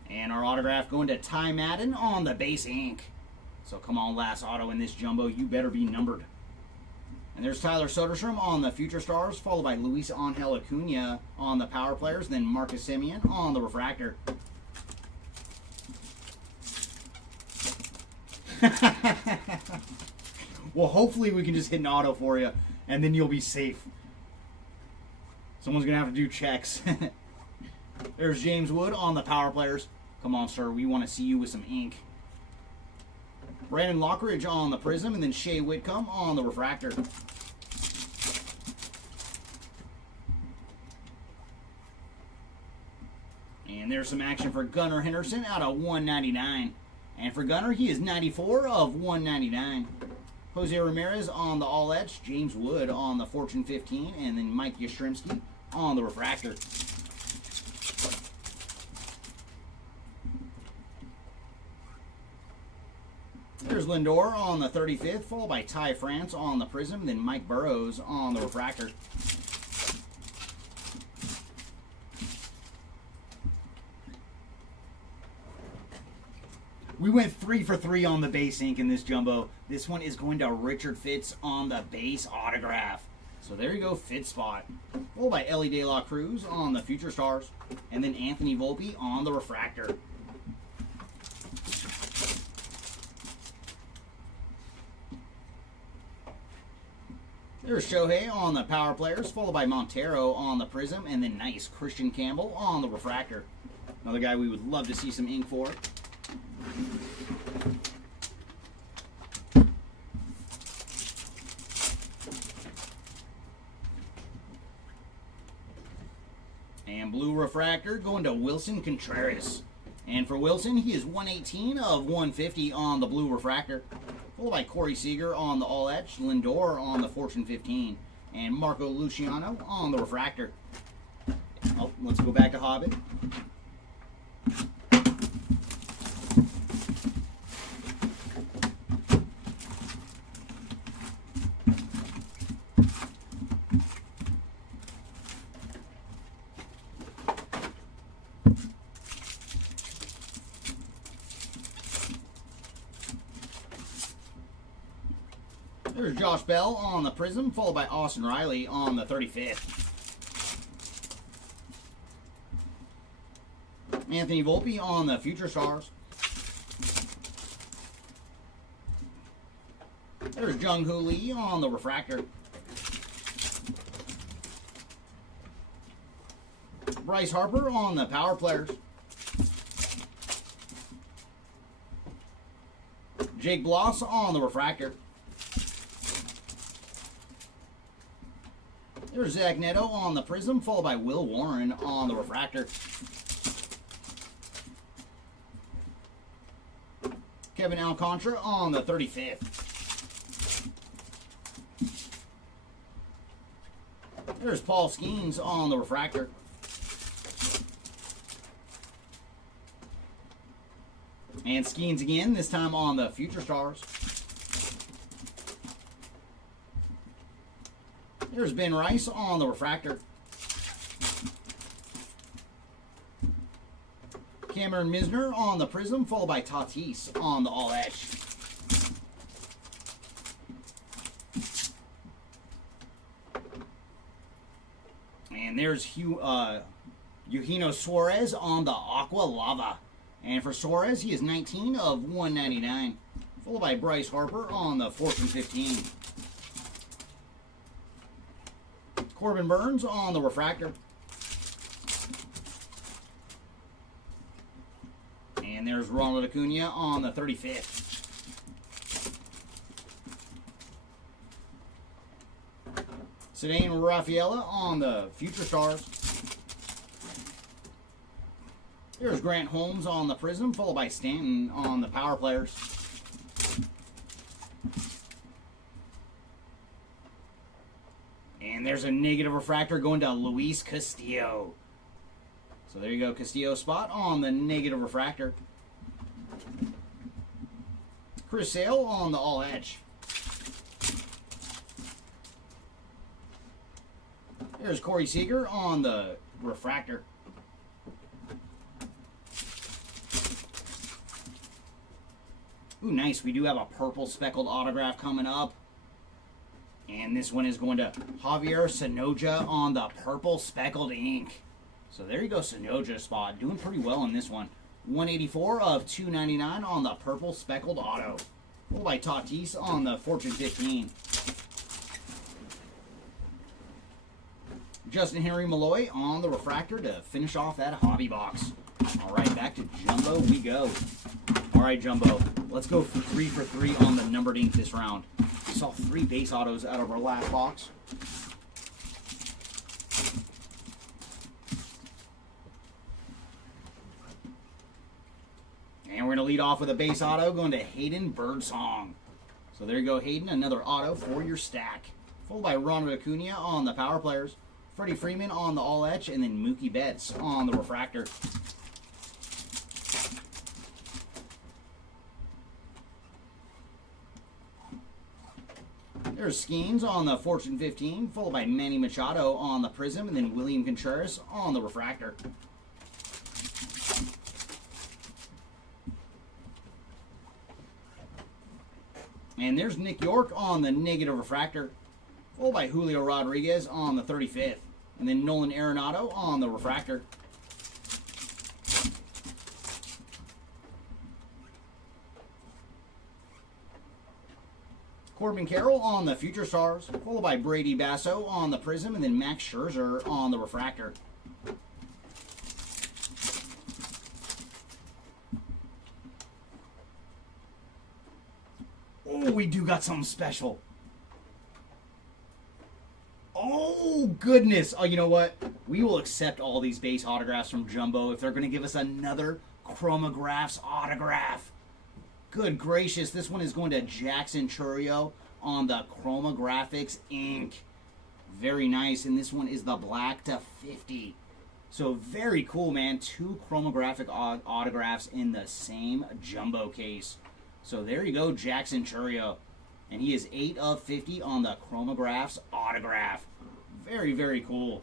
And our autograph going to Ty Madden on the base ink. So come on, last auto in this jumbo, you better be numbered. And there's Tyler Soderstrom on the Future Stars, followed by Luis Angel Acuna on the Power Players, then Marcus Semien on the Refractor. Well, hopefully we can just hit an auto for you, and then you'll be safe. Someone's going to have to do checks. There's James Wood on the Power Players. Come on, sir. We want to see you with some ink. Brandon Lockridge on the Prism, and then Shea Whitcomb on the Refractor. And there's some action for Gunnar Henderson out of 199. And for Gunnar, he is 94 of 199. Jose Ramirez on the All Etch, James Wood on the Fortune 15, and then Mike Yastrzemski on the Refractor. There's Lindor on the 35th, followed by Ty France on the Prism, then Mike Burrows on the Refractor. We went 3 for 3 on the base ink in this jumbo. This one is going to Richard Fitz on the base autograph. So there you go, Fitz spot. Followed by Ellie De La Cruz on the Future Stars, and then Anthony Volpe on the Refractor. There's Shohei on the Power Players, followed by Montero on the Prism, and then nice Christian Campbell on the Refractor. Another guy we would love to see some ink for. And blue refractor going to Wilson Contreras. And for Wilson, he is 118 of 150 on the blue refractor. Followed by Corey Seager on the All Etch, Lindor on the Fortune 15, and Marco Luciano on the refractor. Oh, let's go back to Hobbit. There's Josh Bell on the Prism, followed by Austin Riley on the 35th. Anthony Volpe on the Future Stars. There's Jung Hoo Lee on the Refractor. Bryce Harper on the Power Players. Jake Bloss on the Refractor. There's Zach Neto on the Prism, followed by Will Warren on the Refractor. Kevin Alcantara on the 35th. There's Paul Skeens on the Refractor. And Skeens again, this time on the Future Stars. There's Ben Rice on the Refractor. Cameron Misner on the Prism, followed by Tatis on the All Etch. And there's Eugenio Suarez on the Aqua Lava. And for Suarez, he is 19 of 199. Followed by Bryce Harper on the Fortune 15. Corbin Burns on the Refractor. And there's Ronald Acuna on the 35th. Cedane Rafaela on the Future Stars. There's Grant Holmes on the Prism, followed by Stanton on the Power Players. And there's a negative refractor going to Luis Castillo. So there you go, Castillo spot on the negative refractor. Chris Sale on the all etch. There's Corey Seager on the refractor. Ooh, nice. We do have a purple speckled autograph coming up. And this one is going to Javier Sonoja on the purple speckled ink. So there you go, Sonoja spot. Doing pretty well in this one. 184 of 299 on the purple speckled auto. Followed by Tatis on the Fortune 15. Justin Henry Malloy on the refractor to finish off that hobby box. All right, back to Jumbo we go. All right, Jumbo, let's go for 3 for 3 on the numbered ink this round. We saw 3 base autos out of our last box. And we're going to lead off with a base auto going to Hayden Birdsong. So there you go, Hayden, another auto for your stack. Followed by Ronald Acuna on the power players. Freddie Freeman on the all etch, and then Mookie Betts on the refractor. There's Skeens on the Fortune 15, followed by Manny Machado on the Prism, and then William Contreras on the refractor. And there's Nick York on the negative refractor, followed by Julio Rodriguez on the 35th. And then Nolan Arenado on the refractor. Corbin Carroll on the Future Stars, followed by Brady Basso on the Prism, and then Max Scherzer on the refractor. Oh, we do got something special. Oh, goodness. Oh, you know what? We will accept all these base autographs from Jumbo if they're going to give us another Chromographs autograph. Good gracious. This one is going to Jackson Churio on the Chromographics ink. Very nice. And this one is the black to 50. So very cool, man. 2 chromographic autographs in the same Jumbo case. So there you go, Jackson Churio. And he is 8 of 50 on the Chromographs autograph. Very, very cool.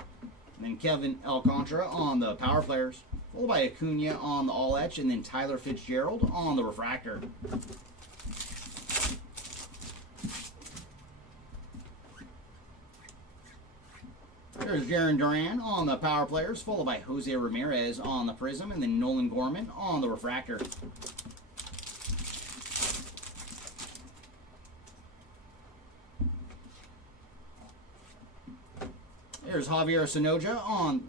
And then Kevin Alcantara on the power players. Followed by Acuna on the all etch. And then Tyler Fitzgerald on the refractor. There's Jarren Duran on the power players. Followed by Jose Ramirez on the Prism. And then Nolan Gorman on the refractor. There's Javier Sonoja on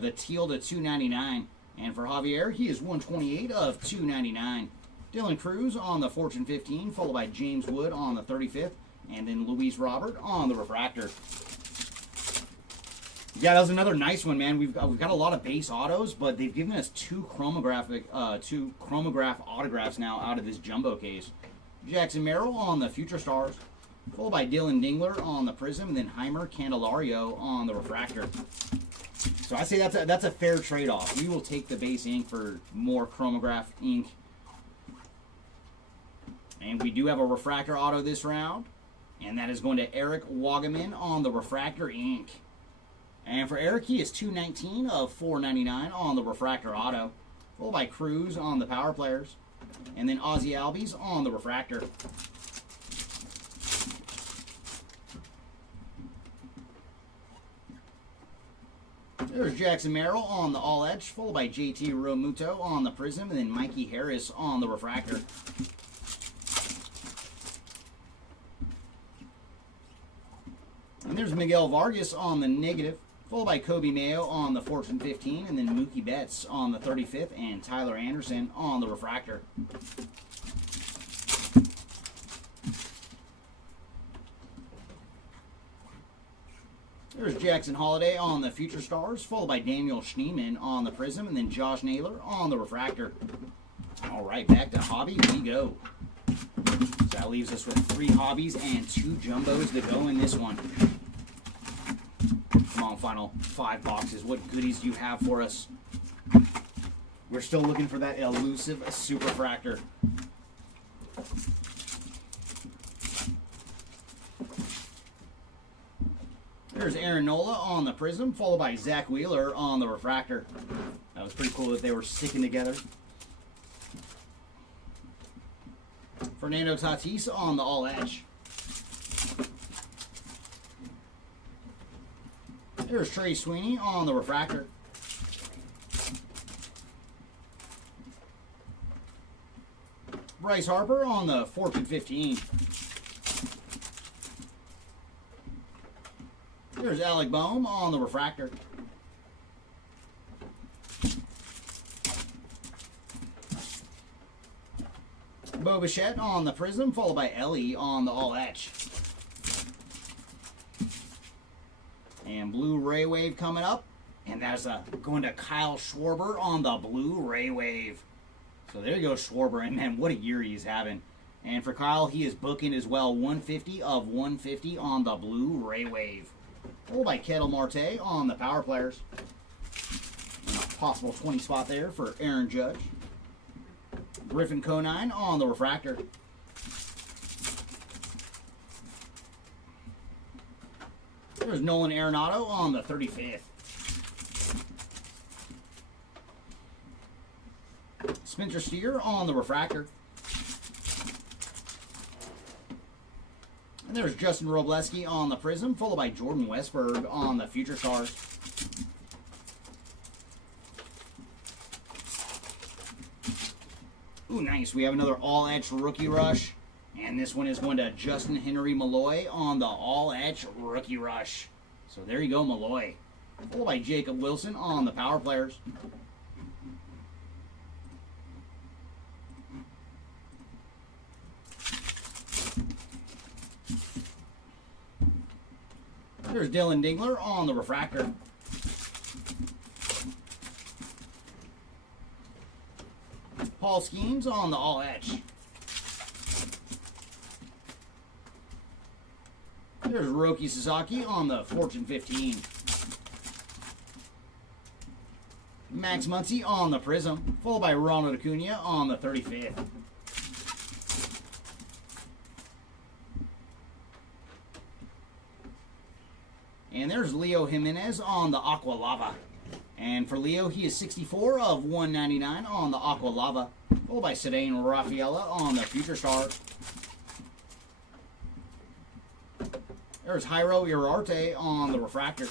the teal to 299. And for Javier, he is 128 of 299. Dylan Cruz on the Fortune 15, followed by James Wood on the 35th. And then Luis Robert on the refractor. Yeah, that was another nice one, man. We've got a lot of base autos, but they've given us 2 chromograph autographs now out of this Jumbo case. Jackson Merrill on the Future Stars, followed by Dylan Dingler on the Prism, and then Heimer Candelario on the refractor. So I say that's a fair trade-off. We will take the base ink for more chromograph ink. And we do have a refractor auto this round, and that is going to Eric Wagaman on the refractor ink. And for Eric, he is 219 of 499 on the refractor auto, followed by Cruz on the power players, and then Ozzie Albies on the refractor. There's Jackson Merrill on the all edge, followed by JT Realmuto on the Prism, and then Mikey Harris on the refractor. And there's Miguel Vargas on the negative, followed by Kobe Mayo on the Fortune 15, and then Mookie Betts on the 35th, and Tyler Anderson on the refractor. There's Jackson Holiday on the Future Stars, followed by Daniel Schneemann on the Prism, and then Josh Naylor on the refractor. All right, back to hobby we go. So that leaves us with 3 hobbies and 2 jumbos to go in this one. Come on, final 5 boxes. What goodies do you have for us? We're still looking for that elusive superfractor. There's Aaron Nola on the Prism, followed by Zach Wheeler on the refractor. That was pretty cool that they were sticking together. Fernando Tatis on the All Edge. There's Trey Sweeney on the refractor. Bryce Harper on the Fortune 15. There's Alec Boehm on the refractor. Bo Bichette on the Prism, followed by Ellie on the All Etch. And Blue Ray Wave coming up. And that's going to Kyle Schwarber on the Blue Ray Wave. So there you go, Schwarber. And man, what a year he's having. And for Kyle, he is booking as well 150 of 150 on the Blue Ray Wave. Followed by Kettle Marte on the Power Players. And a possible 20 spot there for Aaron Judge. Griffin Conine on the refractor. There's Nolan Arenado on the 35th. Spencer Steer on the refractor. And there's Justin Robleski on the Prism, followed by Jordan Westberg on the Future Stars. Ooh, nice. We have another All-Etch Rookie Rush. And this one is going to Justin Henry Malloy on the All-Etch Rookie Rush. So there you go, Malloy. Followed by Jacob Wilson on the Power Players. There's Dylan Dingler on the refractor. Paul Skeens on the All Etch. There's Roki Sasaki on the Fortune 15. Max Muncy on the Prism, followed by Ronald Acuna on the 35th. And there's Leo Jimenez on the Aqua Lava. And for Leo, he is 64 of 199 on the Aqua Lava. Followed by Sedane Rafaela on the Future Star. There's Jairo Irarte on the Refractor.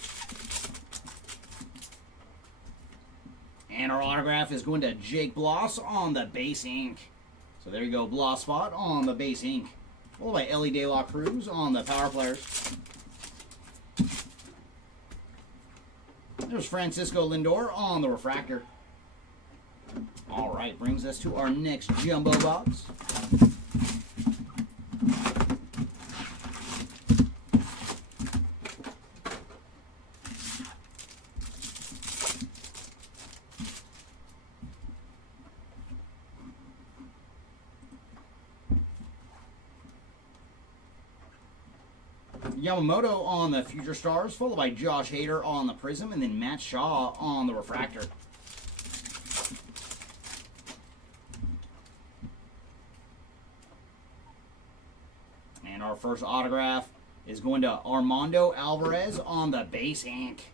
And our autograph is going to Jake Bloss on the Base Ink. So there you go, Bloss spot on the Base Ink. Followed by Ellie De La Cruz on the Power Players. There's Francisco Lindor on the Refractor. All right, brings us to our next jumbo box. Yamamoto on the Future Stars, followed by Josh Hader on the Prism, and then Matt Shaw on the Refractor. And our first autograph is going to Armando Alvarez on the Base Ink.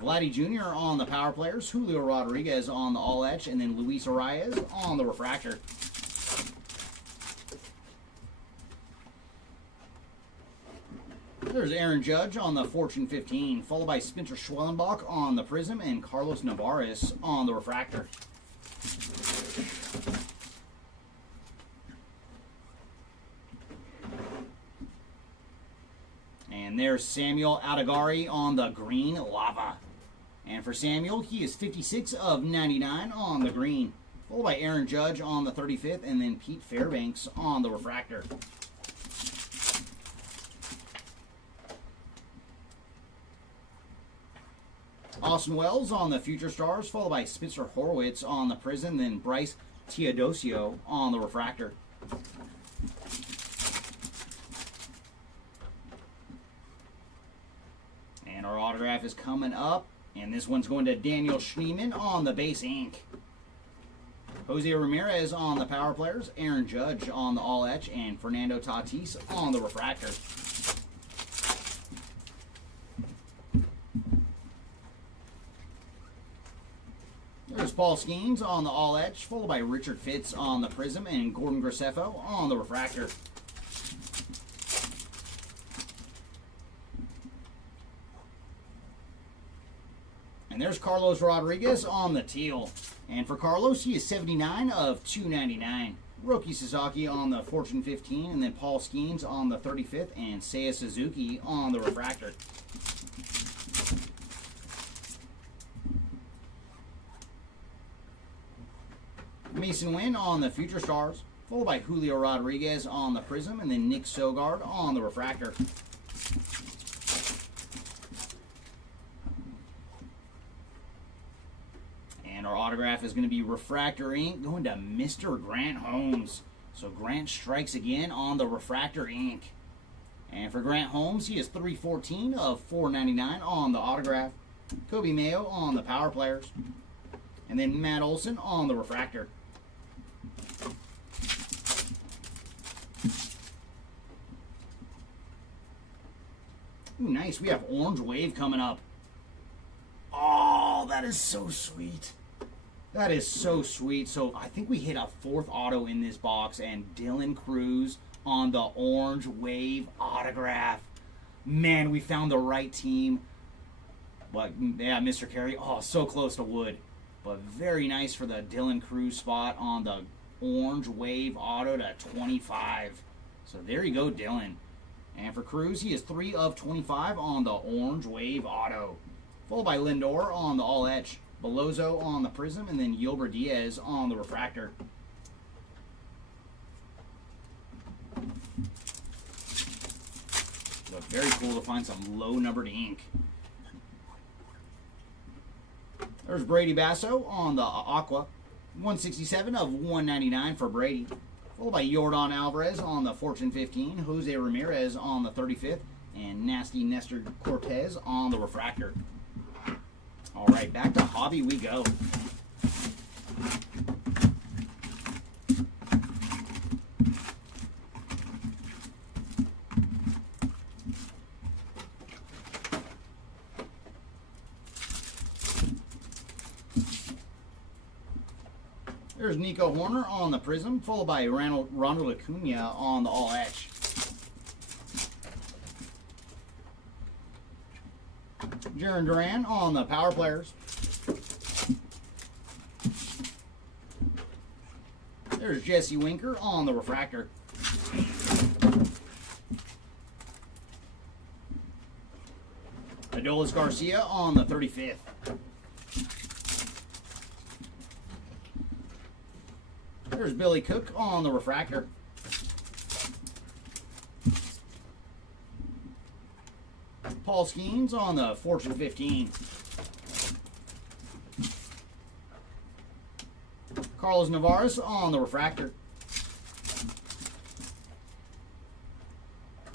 Vladdy Jr. on the Power Players, Julio Rodriguez on the All Etch, and then Luis Arias on the Refractor. There's Aaron Judge on the Fortune 15, followed by Spencer Schwellenbach on the Prism and Carlos Navarez on the Refractor. And there's Samuel Adagari on the Green Lava. And for Samuel, he is 56 of 99 on the green, followed by Aaron Judge on the 35th, and then Pete Fairbanks on the Refractor. Austin Wells on the Future Stars, followed by Spencer Horwitz on the Prism, then Bryce Teodosio on the Refractor. And our autograph is coming up. And this one's going to Daniel Schneemann on the base ink. Jose Ramirez on the power players, Aaron Judge on the all etch, and Fernando Tatis on the refractor. There's Paul Skeens on the all etch, followed by Richard Fitz on the prism, and Gordon Graceffo on the refractor. And there's Carlos Rodriguez on the teal. And for Carlos, he is 79 of 299. Roki Sasaki on the Fortune 15, and then Paul Skeens on the 35th, and Seiya Suzuki on the refractor. Mason Wynn on the Future Stars, followed by Julio Rodriguez on the prism, and then Nick Sogard on the refractor. And our autograph is going to be Refractor ink going to Mr. Grant Holmes. So Grant strikes again on the Refractor ink. And for Grant Holmes, he is 314 of 499 on the autograph. Kobe Mayo on the power players. And then Matt Olson on the refractor. Ooh, nice. We have Orange Wave coming up. Oh, that is so sweet. That is so sweet. So I think we hit a 4th auto in this box, and Dylan Cruz on the Orange Wave autograph. Man, we found the right team. But yeah, Mr. Carey, oh, so close to wood. But very nice for the Dylan Cruz spot on the Orange Wave auto to 25. So there you go, Dylan. And for Cruz, he is 3 of 25 on the Orange Wave auto. Followed by Lindor on the all etch. Belozo on the prism, and then Yilber Diaz on the refractor. So very cool to find some low numbered ink. There's Brady Basso on the Aqua. 167 of 199 for Brady. Followed by Yordan Alvarez on the Fortune 15. Jose Ramirez on the 35th. And Nasty Nestor Cortez on the refractor. All right, back to hobby we go. There's Nico Horner on the prism, followed by Ronald Acuna on the all etch. Jarren Duran on the power players. There's Jesse Winker on the refractor. Adolis Garcia on the 35th. There's Billy Cook on the refractor. Paul Skeens on the Fortune 15. Carlos Navarez on the refractor.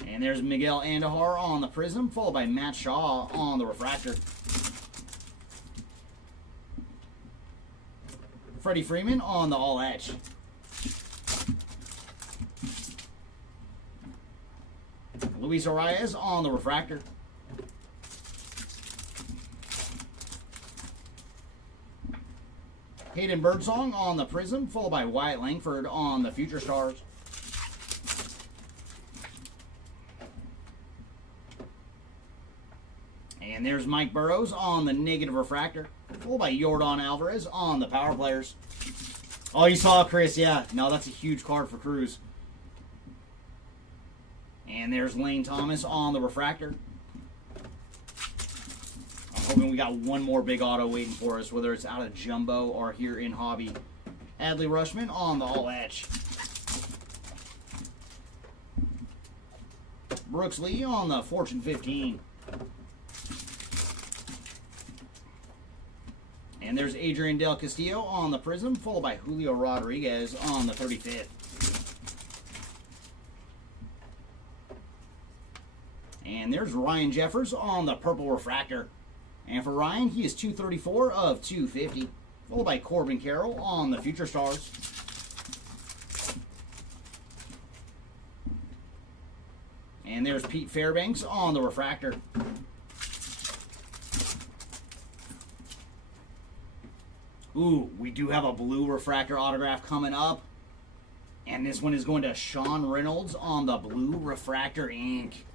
And there's Miguel Andujar on the prism, followed by Matt Shaw on the refractor. Freddie Freeman on the all etch. Luis Arias on the refractor. Hayden Birdsong on the prism, followed by Wyatt Langford on the Future Stars. And there's Mike Burrows on the negative refractor, followed by Yordan Alvarez on the power players. Oh, you saw Chris, yeah. No, that's a huge card for Cruz. And there's Lane Thomas on the refractor. I'm hoping we got one more big auto waiting for us, whether it's out of Jumbo or here in Hobby. Adley Rutschman on the all etch. Brooks Lee on the Fortune 15. And there's Adrian Del Castillo on the prism, followed by Julio Rodriguez on the 35th. And there's Ryan Jeffers on the purple refractor. And for Ryan, he is 234 of 250. Followed by Corbin Carroll on the Future Stars. And there's Pete Fairbanks on the Refractor. Ooh, we do have a blue Refractor autograph coming up. And this one is going to Sean Reynolds on the blue Refractor ink.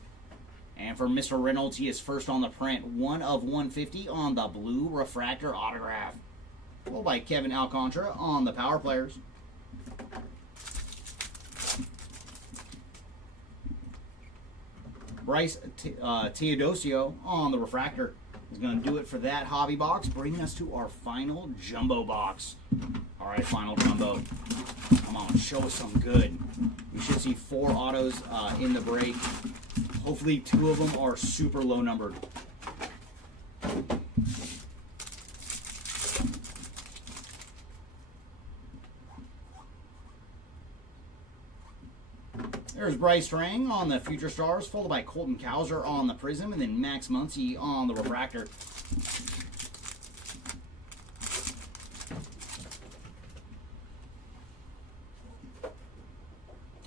And for Mr. Reynolds, he is first on the print. 1 of 150 on the blue Refractor autograph. Followed by Kevin Alcantara on the Power Players. Bryce Teodosio on the Refractor is going to do it for that hobby box, bringing us to our final jumbo box. All right, final jumbo. Come on, show us some good. We should see 4 autos in the break. Hopefully 2 of them are super low numbered. There's Bryce Strang on the Future Stars, followed by Colton Cowser on the Prism, and then Max Muncy on the Refractor.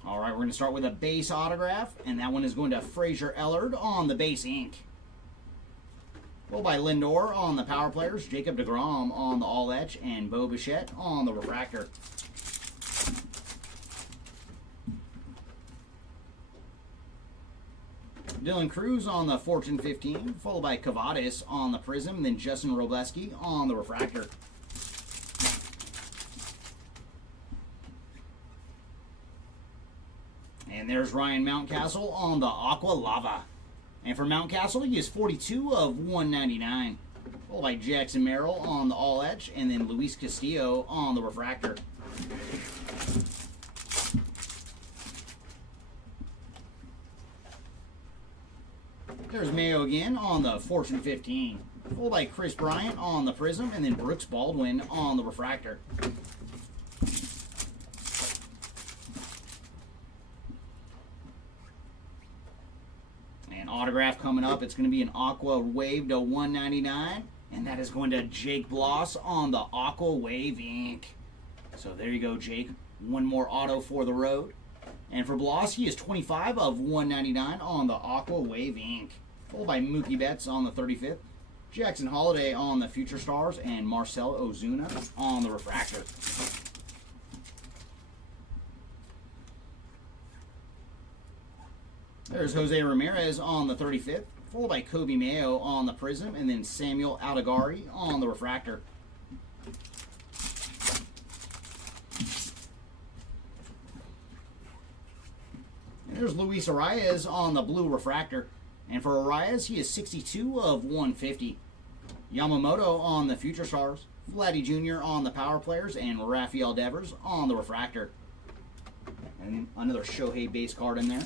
All right, we're going to start with a base autograph, and that one is going to Fraser Ellard on the base ink. Followed by Lindor on the Power Players, Jacob deGrom on the All Etch, and Bo Bichette on the Refractor. Dylan Cruz on the Fortune 15, followed by Cavadis on the Prism, then Justin Robleski on the Refractor. And there's Ryan Mountcastle on the Aqua Lava. And for Mountcastle, he is 42 of 199. Followed by Jackson Merrill on the All Etch, and then Luis Castillo on the Refractor. There's Mayo again on the Fortune 15. Followed by Chris Bryant on the Prism, and then Brooks Baldwin on the Refractor. And autograph coming up, it's going to be an Aqua Wave to 199. And that is going to Jake Bloss on the Aqua Wave ink. So there you go, Jake. One more auto for the road. And for Bloss, he is 25 of 199 on the Aqua Wave ink. Followed by Mookie Betts on the 35th. Jackson Holiday on the Future Stars. And Marcel Ozuna on the Refractor. There's Jose Ramirez on the 35th. Followed by Kobe Mayo on the Prism. And then Samuel Aldagari on the Refractor. And there's Luis Arias on the blue Refractor. And for Arias, he is 62 of 150. Yamamoto on the Future Stars. Vladdy Jr. on the Power Players. And Rafael Devers on the Refractor. And another Shohei base card in there.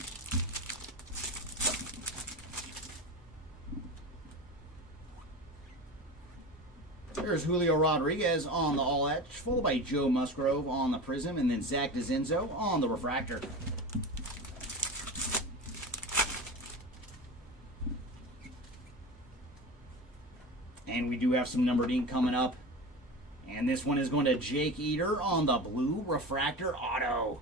There's Julio Rodriguez on the All Etch, followed by Joe Musgrove on the Prism, and then Zach DeZenzo on the Refractor. And we do have some numbered ink coming up. And this one is going to Jake Eater on the blue Refractor auto.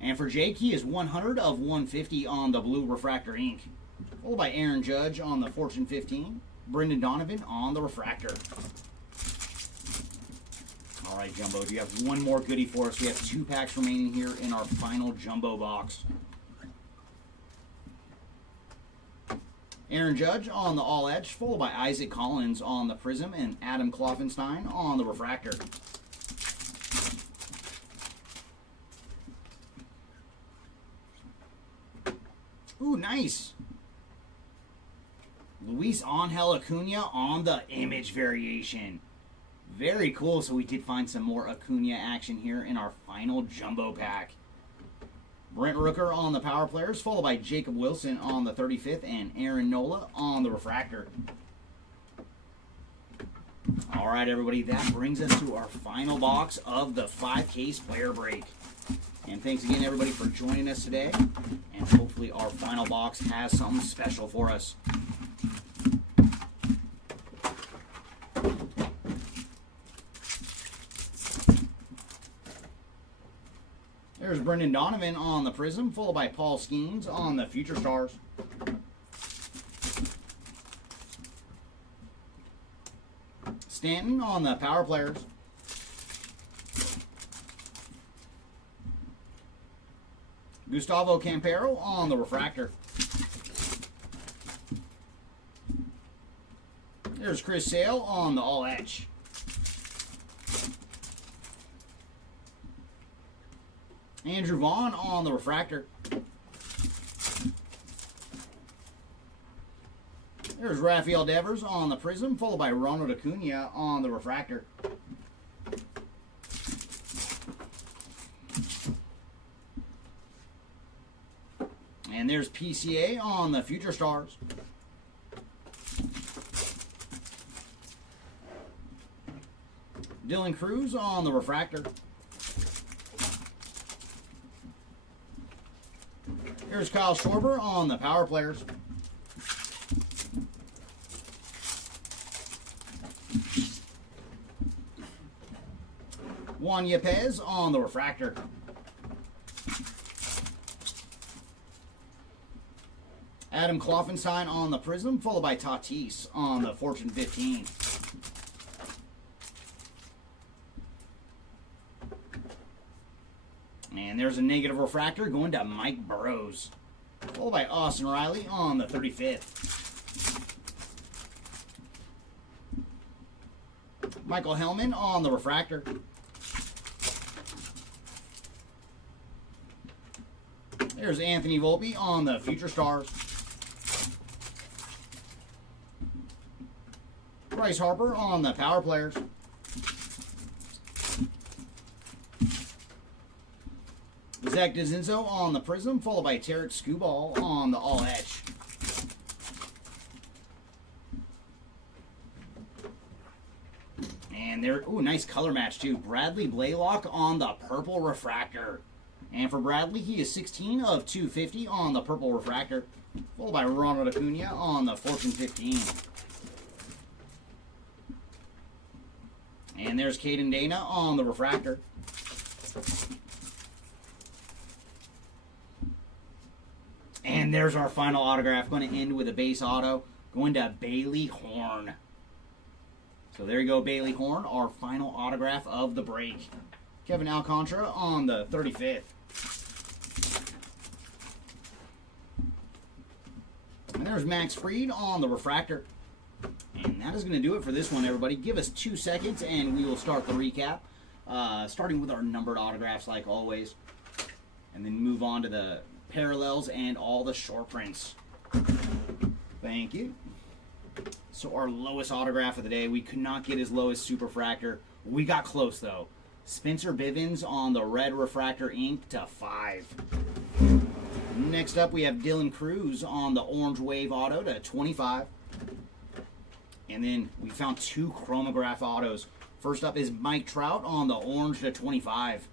And for Jake, he is 100 of 150 on the blue Refractor ink. Followed by Aaron Judge on the Fortune 15. Brendan Donovan on the Refractor. All right, Jumbo, do you have one more goodie for us? We have 2 packs remaining here in our final Jumbo box. Aaron Judge on the All Edge, followed by Isaac Collins on the Prism, and Adam Kloffenstein on the Refractor. Ooh, nice. Luis Angel Acuna on the image variation. Very cool. So we did find some more Acuna action here in our final Jumbo pack. Brent Rooker on the Power Players, followed by Jacob Wilson on the 35th, and Aaron Nola on the Refractor. All right, everybody, that brings us to our final box of the 5-case player break. And thanks again, everybody, for joining us today. And hopefully our final box has something special for us. There's Brendan Donovan on the Prism, followed by Paul Skeens on the Future Stars. Stanton on the Power Players. Gustavo Campero on the Refractor. There's Chris Sale on the All Etch. Andrew Vaughn on the Refractor. There's Rafael Devers on the Prism, followed by Ronald Acuna on the Refractor. And there's PCA on the Future Stars. Dylan Cruz on the Refractor. Here's Kyle Schwarber on the Power Players. Juan Yepez on the Refractor. Adam Kloffenstein on the Prism, followed by Tatis on the Fortune 15. And there's a negative refractor going to Mike Burrows, followed by Austin Riley on the 35th. Michael Hellman on the refractor. There's Anthony Volpe on the Future Stars. Bryce Harper on the Power Players. Zach DeZinzo on the Prism, followed by Tarek Skubal on the All Etch. And there, ooh, nice color match too. Bradley Blaylock on the Purple Refractor. And for Bradley, he is 16 of 250 on the Purple Refractor, followed by Ronald Acuna on the Fortune 15. And there's Caden Dana on the Refractor. And there's our final autograph. Going to end with a base auto. Going to Bailey Horn. So there you go, Bailey Horn, our final autograph of the break. Kevin Alcantara on the 35th. And there's Max Fried on the Refractor. And that is going to do it for this one, everybody. Give us 2 seconds and we will start the recap. Starting with our numbered autographs like always. And then move on to the parallels and all the short prints. Thank you. So our lowest autograph of the day, we could not get as low as Superfractor. We got close though. Spencer Bivens on the red refractor ink to 5. Next up we have Dylan Cruz on the orange wave auto to 25. And then we found 2 chromograph autos. First up is Mike Trout on the orange to 25.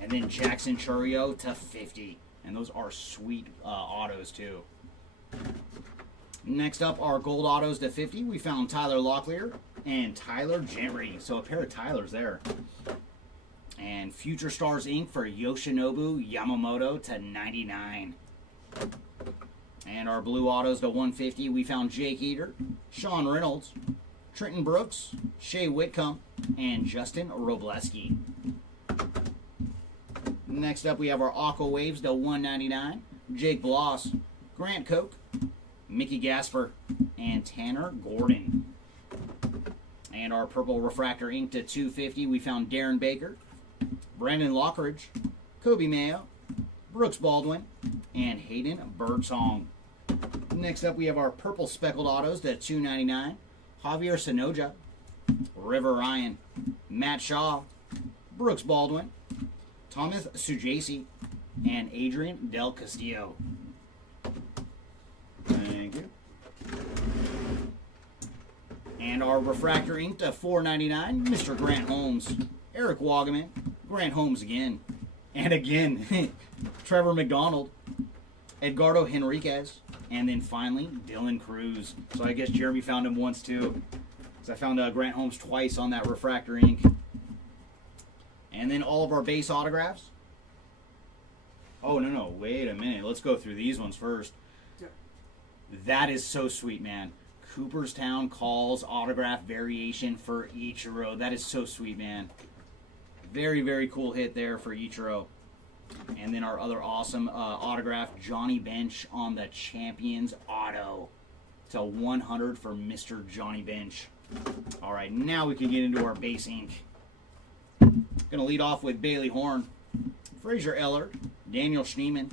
And then Jackson Chourio to 50. And those are sweet autos too. Next up are gold autos to 50. We found Tyler Locklear and Tyler Gentry. So a pair of Tylers there. And Future Stars ink for Yoshinobu Yamamoto to 99. And our blue autos to 150. We found Jake Eater, Sean Reynolds, Trenton Brooks, Shea Whitcomb, and Justin Robleski. Next up we have our Aqua Waves to 199. Jake Bloss, Grant Koch, Mickey Gasper, and Tanner Gordon. And our purple refractor ink to 250. We found Darren Baker, Brandon Lockridge, Kobe Mayo, Brooks Baldwin, and Hayden Birdsong. Next up we have our purple speckled autos to 299. Javier Sonoja, River Ryan, Matt Shaw, Brooks Baldwin, Thomas Sujasi, and Adrian Del Castillo. Thank you. And our refractor ink to 499, Mr. Grant Holmes, Eric Wagaman, Grant Holmes again, and again, Trevor McDonald, Edgardo Henriquez, and then finally Dylan Cruz. So I guess Jeremy found him once too, because I found Grant Holmes twice on that refractor ink. And then all of our base autographs. Oh, no. Wait a minute. Let's go through these ones first. Yep. That is so sweet, man. Cooperstown Calls autograph variation for Ichiro. That is so sweet, man. Very, very cool hit there for Ichiro. And then our other awesome autograph, Johnny Bench on the Champions Auto. It's a 100 for Mr. Johnny Bench. All right, now we can get into our base ink. Gonna lead off with Bailey Horn, Fraser Eller, Daniel Schneeman,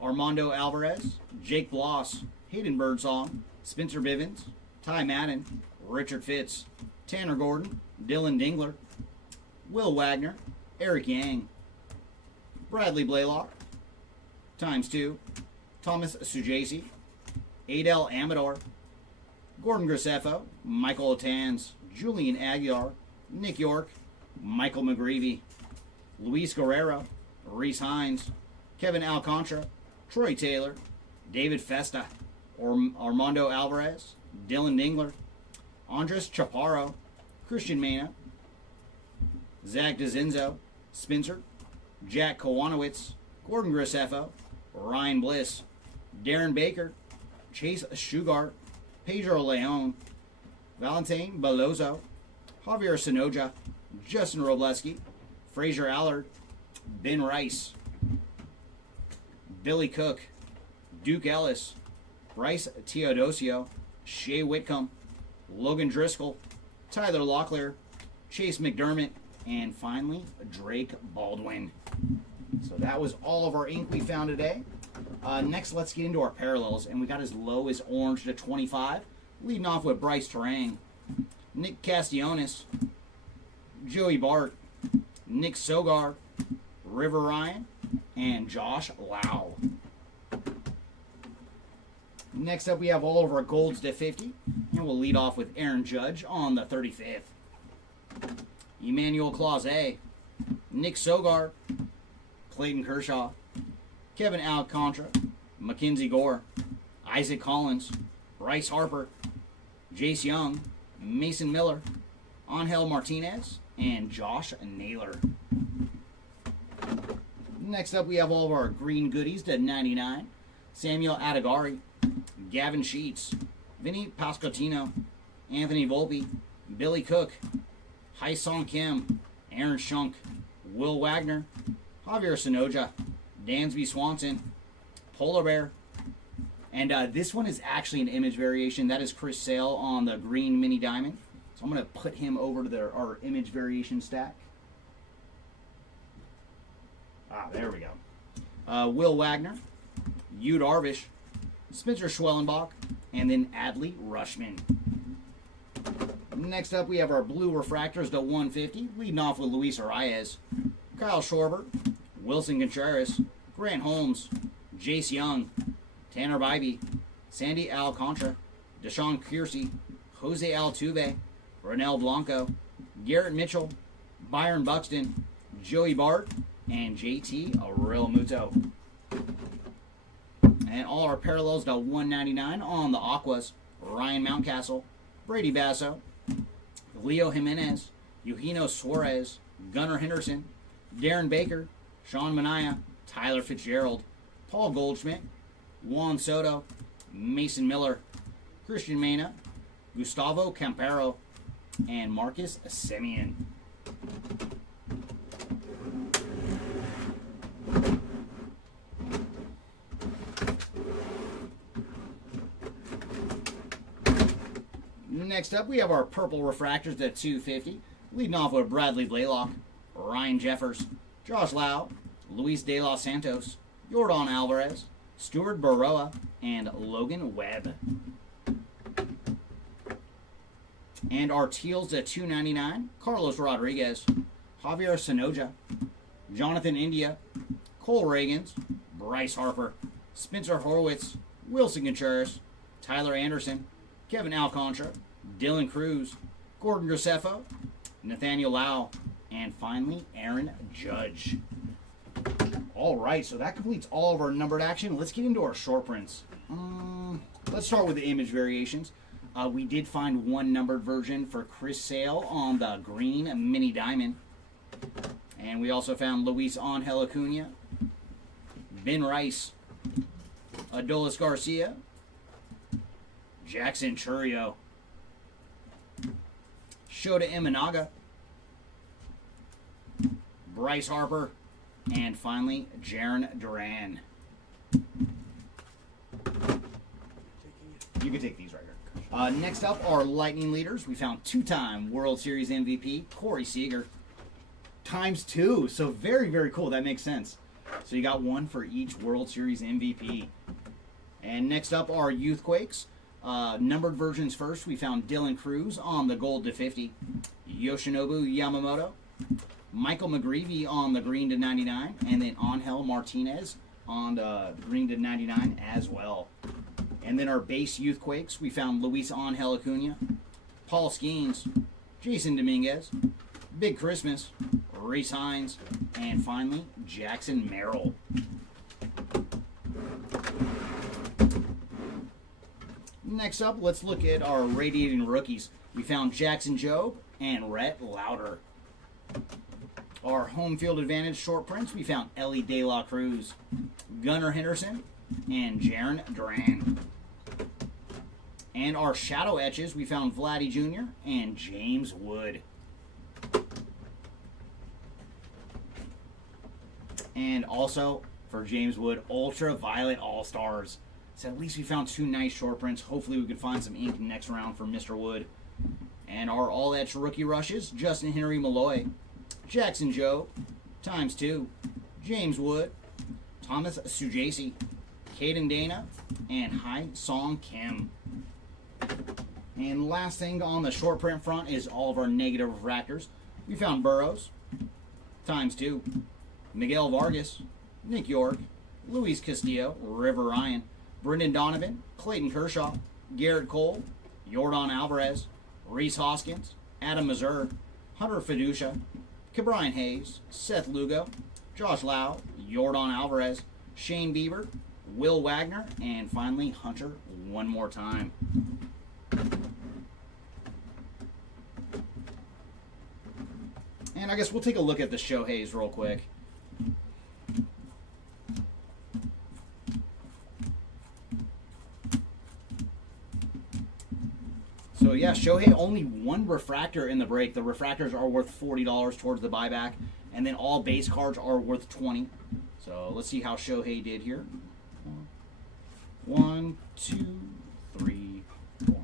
Armando Alvarez, Jake Bloss, Hayden Birdsong, Spencer Bivens, Ty Madden, Richard Fitz, Tanner Gordon, Dylan Dingler, Will Wagner, Eric Yang, Bradley Blaylock, ×2, Thomas Sujasi, Adel Amador, Gordon Graceffo, Michael Otans, Julian Aguiar, Nick York, Michael McGreevy, Luis Guerrero, Reese Hines, Kevin Alcantara, Troy Taylor, David Festa, Armando Alvarez, Dylan Dingler, Andres Chaparro, Christian Mena, Zach DeZenzo, Spencer, Jack Kowanowitz, Gordon Graceffo, Ryan Bliss, Darren Baker, Chase Shugart, Pedro Leon, Valentin Belozo, Javier Sonoja, Justin Robleski, Fraser Allard, Ben Rice, Billy Cook, Duke Ellis, Bryce Teodosio, Shea Whitcomb, Logan Driscoll, Tyler Locklear, Chase McDermott, and finally, Drake Baldwin. So that was all of our ink we found today. Next, let's get into our parallels, and we got as low as orange to 25, leading off with Bryce Terang, Nick Castellanos, Joey Bart, Nick Sogar, River Ryan, and Josh Lau. Next up, we have all of our golds to 50, and we'll lead off with Aaron Judge on the 35th. Emmanuel Clause, Nick Sogar, Clayton Kershaw, Kevin Alcantara, Mackenzie Gore, Isaac Collins, Bryce Harper, Jace Young, Mason Miller, Angel Martinez, and Josh Naylor. Next up, we have all of our green goodies to 99. Samuel Adagari, Gavin Sheets, Vinny Pascotino, Anthony Volpe, Billy Cook, Hai Song Kim, Aaron Shunk, Will Wagner, Javier Sonoja, Dansby Swanson, Polar Bear, and this one is actually an image variation. That is Chris Sale on the green mini diamond. So I'm going to put him over to our image variation stack. There we go. Will Wagner, Yu Darvish, Spencer Schwellenbach, and then Adley Rushman. Next up, we have our blue refractors to 150, leading off with Luis Arias, Kyle Schwarber, Wilson Contreras, Grant Holmes, Jace Young, Tanner Bybee, Sandy Alcantara, Deshaun Kiersey, Jose Altuve, Ronel Blanco, Garrett Mitchell, Byron Buxton, Joey Bart, and JT Realmuto. And all our parallels to 199 on the Aquas, Ryan Mountcastle, Brady Basso, Leo Jimenez, Eugenio Suarez, Gunnar Henderson, Darren Baker, Sean Manaea, Tyler Fitzgerald, Paul Goldschmidt, Juan Soto, Mason Miller, Christian Mena, Gustavo Campero, and Marcus Semien. Next up, we have our purple refractors at 250, leading off with Bradley Blaylock, Ryan Jeffers, Josh Lau, Luis De Los Santos, Yordan Alvarez, Stuart Baroa, and Logan Webb. And our teals at 299, Carlos Rodriguez, Javier Sonoja, Jonathan India, Cole Reagans, Bryce Harper, Spencer Horwitz, Wilson Contreras, Tyler Anderson, Kevin Alcantara, Dylan Cruz, Gordon Graceffo, Nathaniel Lau, and finally Aaron Judge. All right, so that completes all of our numbered action. Let's get into our short prints. Let's start with the image variations. We did find one numbered version for Chris Sale on the green mini diamond. And we also found Luis Angel Acuna, Ben Rice, Adolis Garcia, Jackson Churio, Shota Imanaga, Bryce Harper, and finally, Jaron Duran. You can take these right here. Next up are Lightning leaders. We found two-time World Series MVP, Corey Seager. ×2, so very, very cool. That makes sense. So you got one for each World Series MVP. And next up are Youthquakes. Numbered versions first. We found Dylan Cruz on the gold to 50. Yoshinobu Yamamoto. Michael McGreevy on the green to 99. And then Angel Martinez on the green to 99 as well. And then our base Youthquakes, we found Luis Angel Acuna, Paul Skeens, Jason Dominguez, Big Christmas, Reese Hines, and finally, Jackson Merrill. Next up, let's look at our radiating rookies. We found Jackson Jobe and Rhett Lauder. Our home field advantage short prints, we found Ellie De La Cruz, Gunnar Henderson, and Jaron Duran. And our shadow etches, we found Vladdy Jr. and James Wood. And also, for James Wood, Ultraviolet All-Stars. So at least we found two nice short prints. Hopefully we can find some ink next round for Mr. Wood. And our all-etched rookie rushes, Justin Henry Malloy, Jackson Joe, ×2, James Wood, Thomas Sujasi, Caden Dana, and Hai Song Kim. And last thing on the short print front is all of our negative refractors. We found Burrows, ×2, Miguel Vargas, Nick York, Luis Castillo, River Ryan, Brendan Donovan, Clayton Kershaw, Garrett Cole, Yordan Alvarez, Reese Hoskins, Adam Mazur, Hunter Fiducia, Ke'Bryan Hayes, Seth Lugo, Josh Lau, Yordan Alvarez, Shane Bieber, Will Wagner, and finally Hunter one more time. And I guess we'll take a look at the Shoheis real quick. So yeah, Shohei only one refractor in the break. The refractors are worth $40 towards the buyback, and then all base cards are worth $20. So let's see how Shohei did here. 1, 2, 3, 4.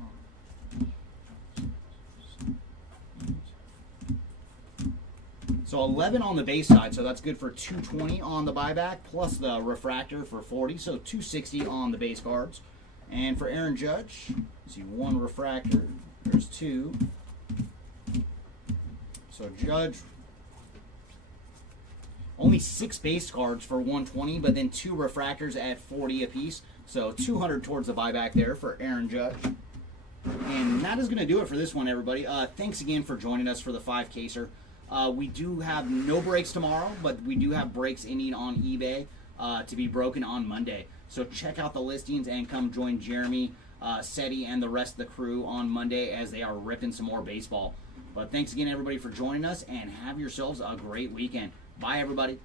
So 11 on the base side, so that's good for 220 on the buyback, plus the refractor for 40, so 260 on the base cards. And for Aaron Judge, see one refractor, there's 2. So Judge, only 6 base cards for 120, but then 2 refractors at 40 apiece. So 200 towards the buyback there for Aaron Judge. And that is going to do it for this one, everybody. Thanks again for joining us for the 5-caser. We do have no breaks tomorrow, but we do have breaks ending on eBay to be broken on Monday. So check out the listings and come join Jeremy, Seti, and the rest of the crew on Monday as they are ripping some more baseball. But thanks again, everybody, for joining us, and have yourselves a great weekend. Bye, everybody.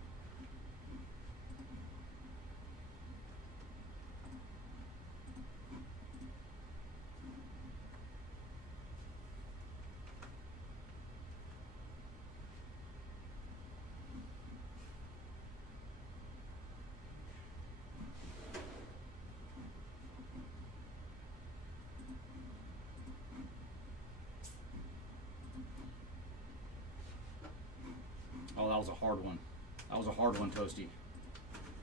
Oh, that was a hard one. That was a hard one, Toasty.